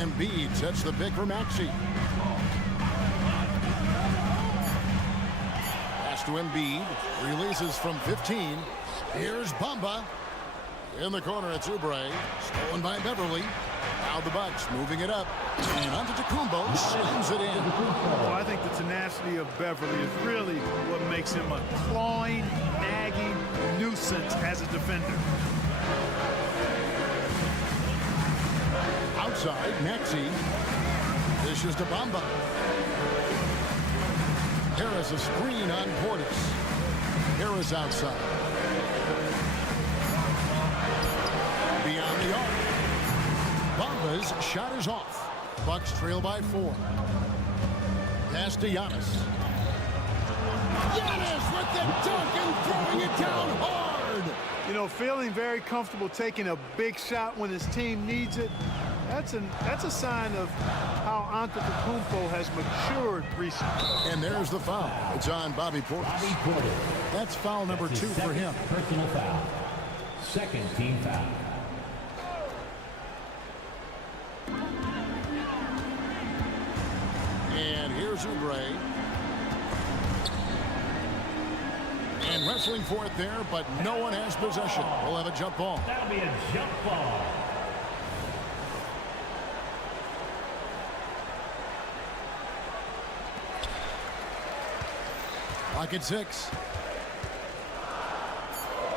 Embiid sets the pick for Maxey. To Embiid, releases from 15. Here's Bamba. In the corner, it's Oubre. Stolen by Beverly. Now the Bucks moving it up. And Antetokounmpo slams it in. Well, I think the tenacity of Beverly is really what makes him a clawing, nagging nuisance as a defender. Outside, Maxey. Dishes to Bamba. Harris a screen on Portis. Harris outside. Beyond the arc. Bamba's shot is off. Bucks trail by 4. Pass to Giannis. Giannis with the dunk and throwing it down hard. You know, feeling very comfortable taking a big shot when his team needs it. That's a sign of how Antetokounmpo has matured recently. And there's the foul. It's on Bobby Portis. That's foul number 2 for him. Personal foul. Second team foul. And here's Oubre. And wrestling for it there, but no one has possession. We'll have a jump ball. That'll be a jump ball. Clock at 6.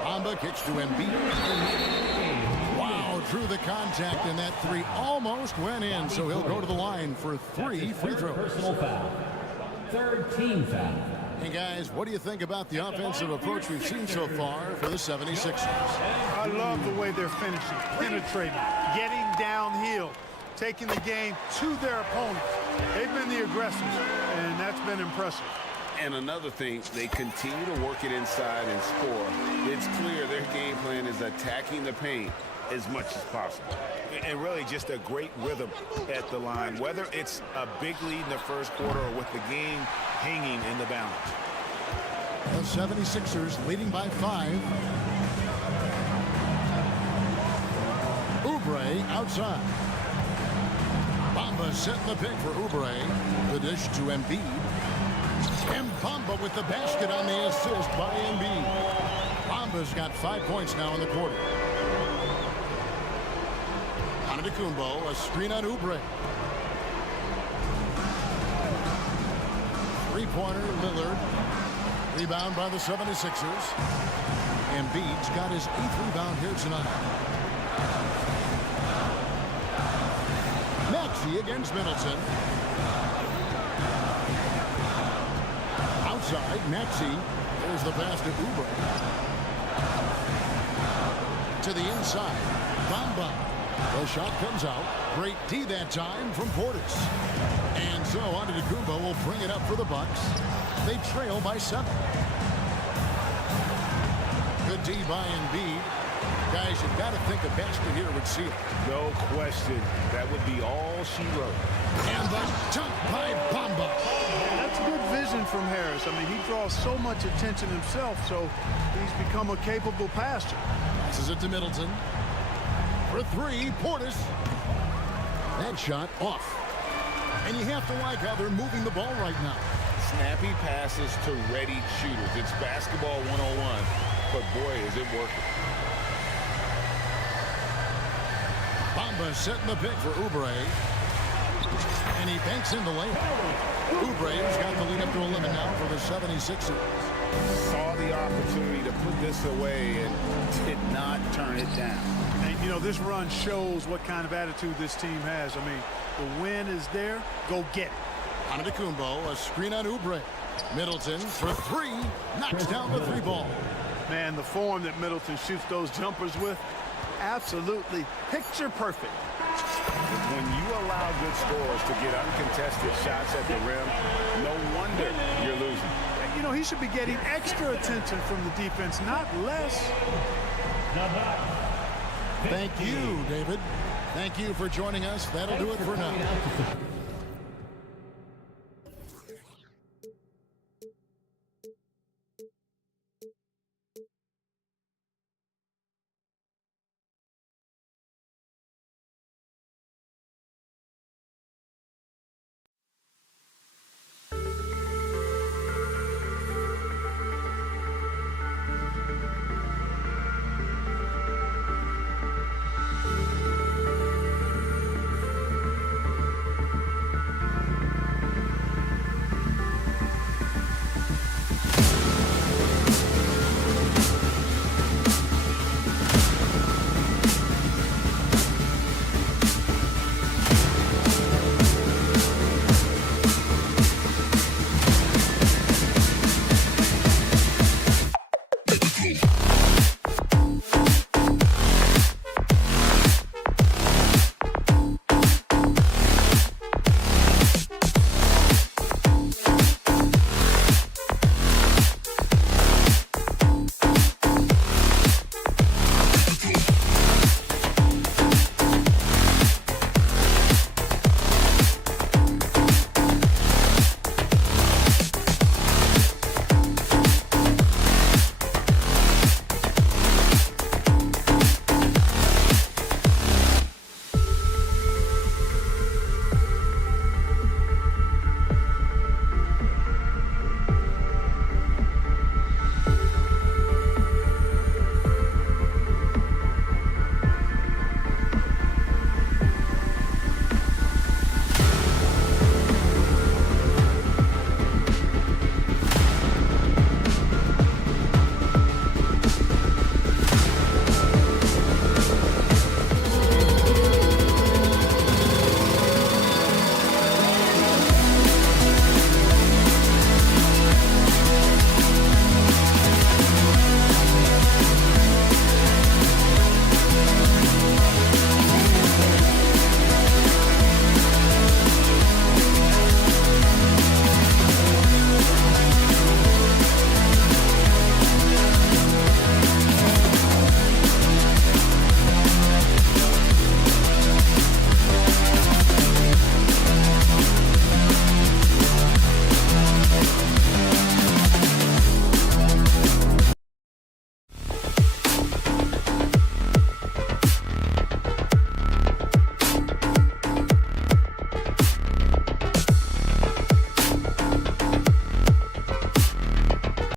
Bamba kicks to Embiid. Wow, through the contact, and that 3 almost went in, so he'll go to the line for 3 free throws. Personal foul. Third team foul. Hey guys, what do you think about the offensive approach we've seen so far for the 76ers? I love the way they're finishing, penetrating, getting downhill, taking the game to their opponents. They've been the aggressors, and that's been impressive. And another thing, they continue to work it inside and score. It's clear their game plan is attacking the paint as much as possible. And really just a great rhythm at the line, whether it's a big lead in the first quarter or with the game hanging in the balance. The 76ers leading by 5. Oubre outside. Bamba setting the pick for Oubre. The dish to Embiid. And Bamba with the basket on the assist by Embiid. Bamba's got 5 points now in the quarter. Antetokounmpo, a screen on Oubre. Three-pointer, Lillard. Rebound by the 76ers. Embiid's got his 8th rebound here tonight. Maxey against Middleton. Outside, Maxey. There's the pass to Oubre. To the inside, Bamba. The shot comes out. Great D that time from Portis. And so Antetokounmpo will bring it up for the Bucks. They trail by 7. Good D by Embiid. Guys, you've got to think a basket here would seal. No question. That would be all she wrote. And the jump by Bamba. Yeah, that's good vision from Harris. I mean, he draws so much attention himself, so he's become a capable passer. Passes it to Middleton. For three, Portis. That shot off. And you have to like how they're moving the ball right now. Snappy passes to ready shooters. It's basketball 101, but boy, is it working. Bamba setting the pick for Oubre. And he banks in the layup. Oubre has got the lead up to 11 now for the 76ers. Saw the opportunity to put this away and did not turn it down. And, you know, this run shows what kind of attitude this team has. I mean, the win is there. Go get it. Antetokounmpo, a screen on Oubre. Middleton for three. Knocks down the three ball. Man, the form that Middleton shoots those jumpers with, absolutely picture perfect. When you allow good scorers to get uncontested shots at the rim, no wonder you're losing. You know, he should be getting extra attention from the defense, not less. Thank you, David. Thank you for joining us. That'll do it for now.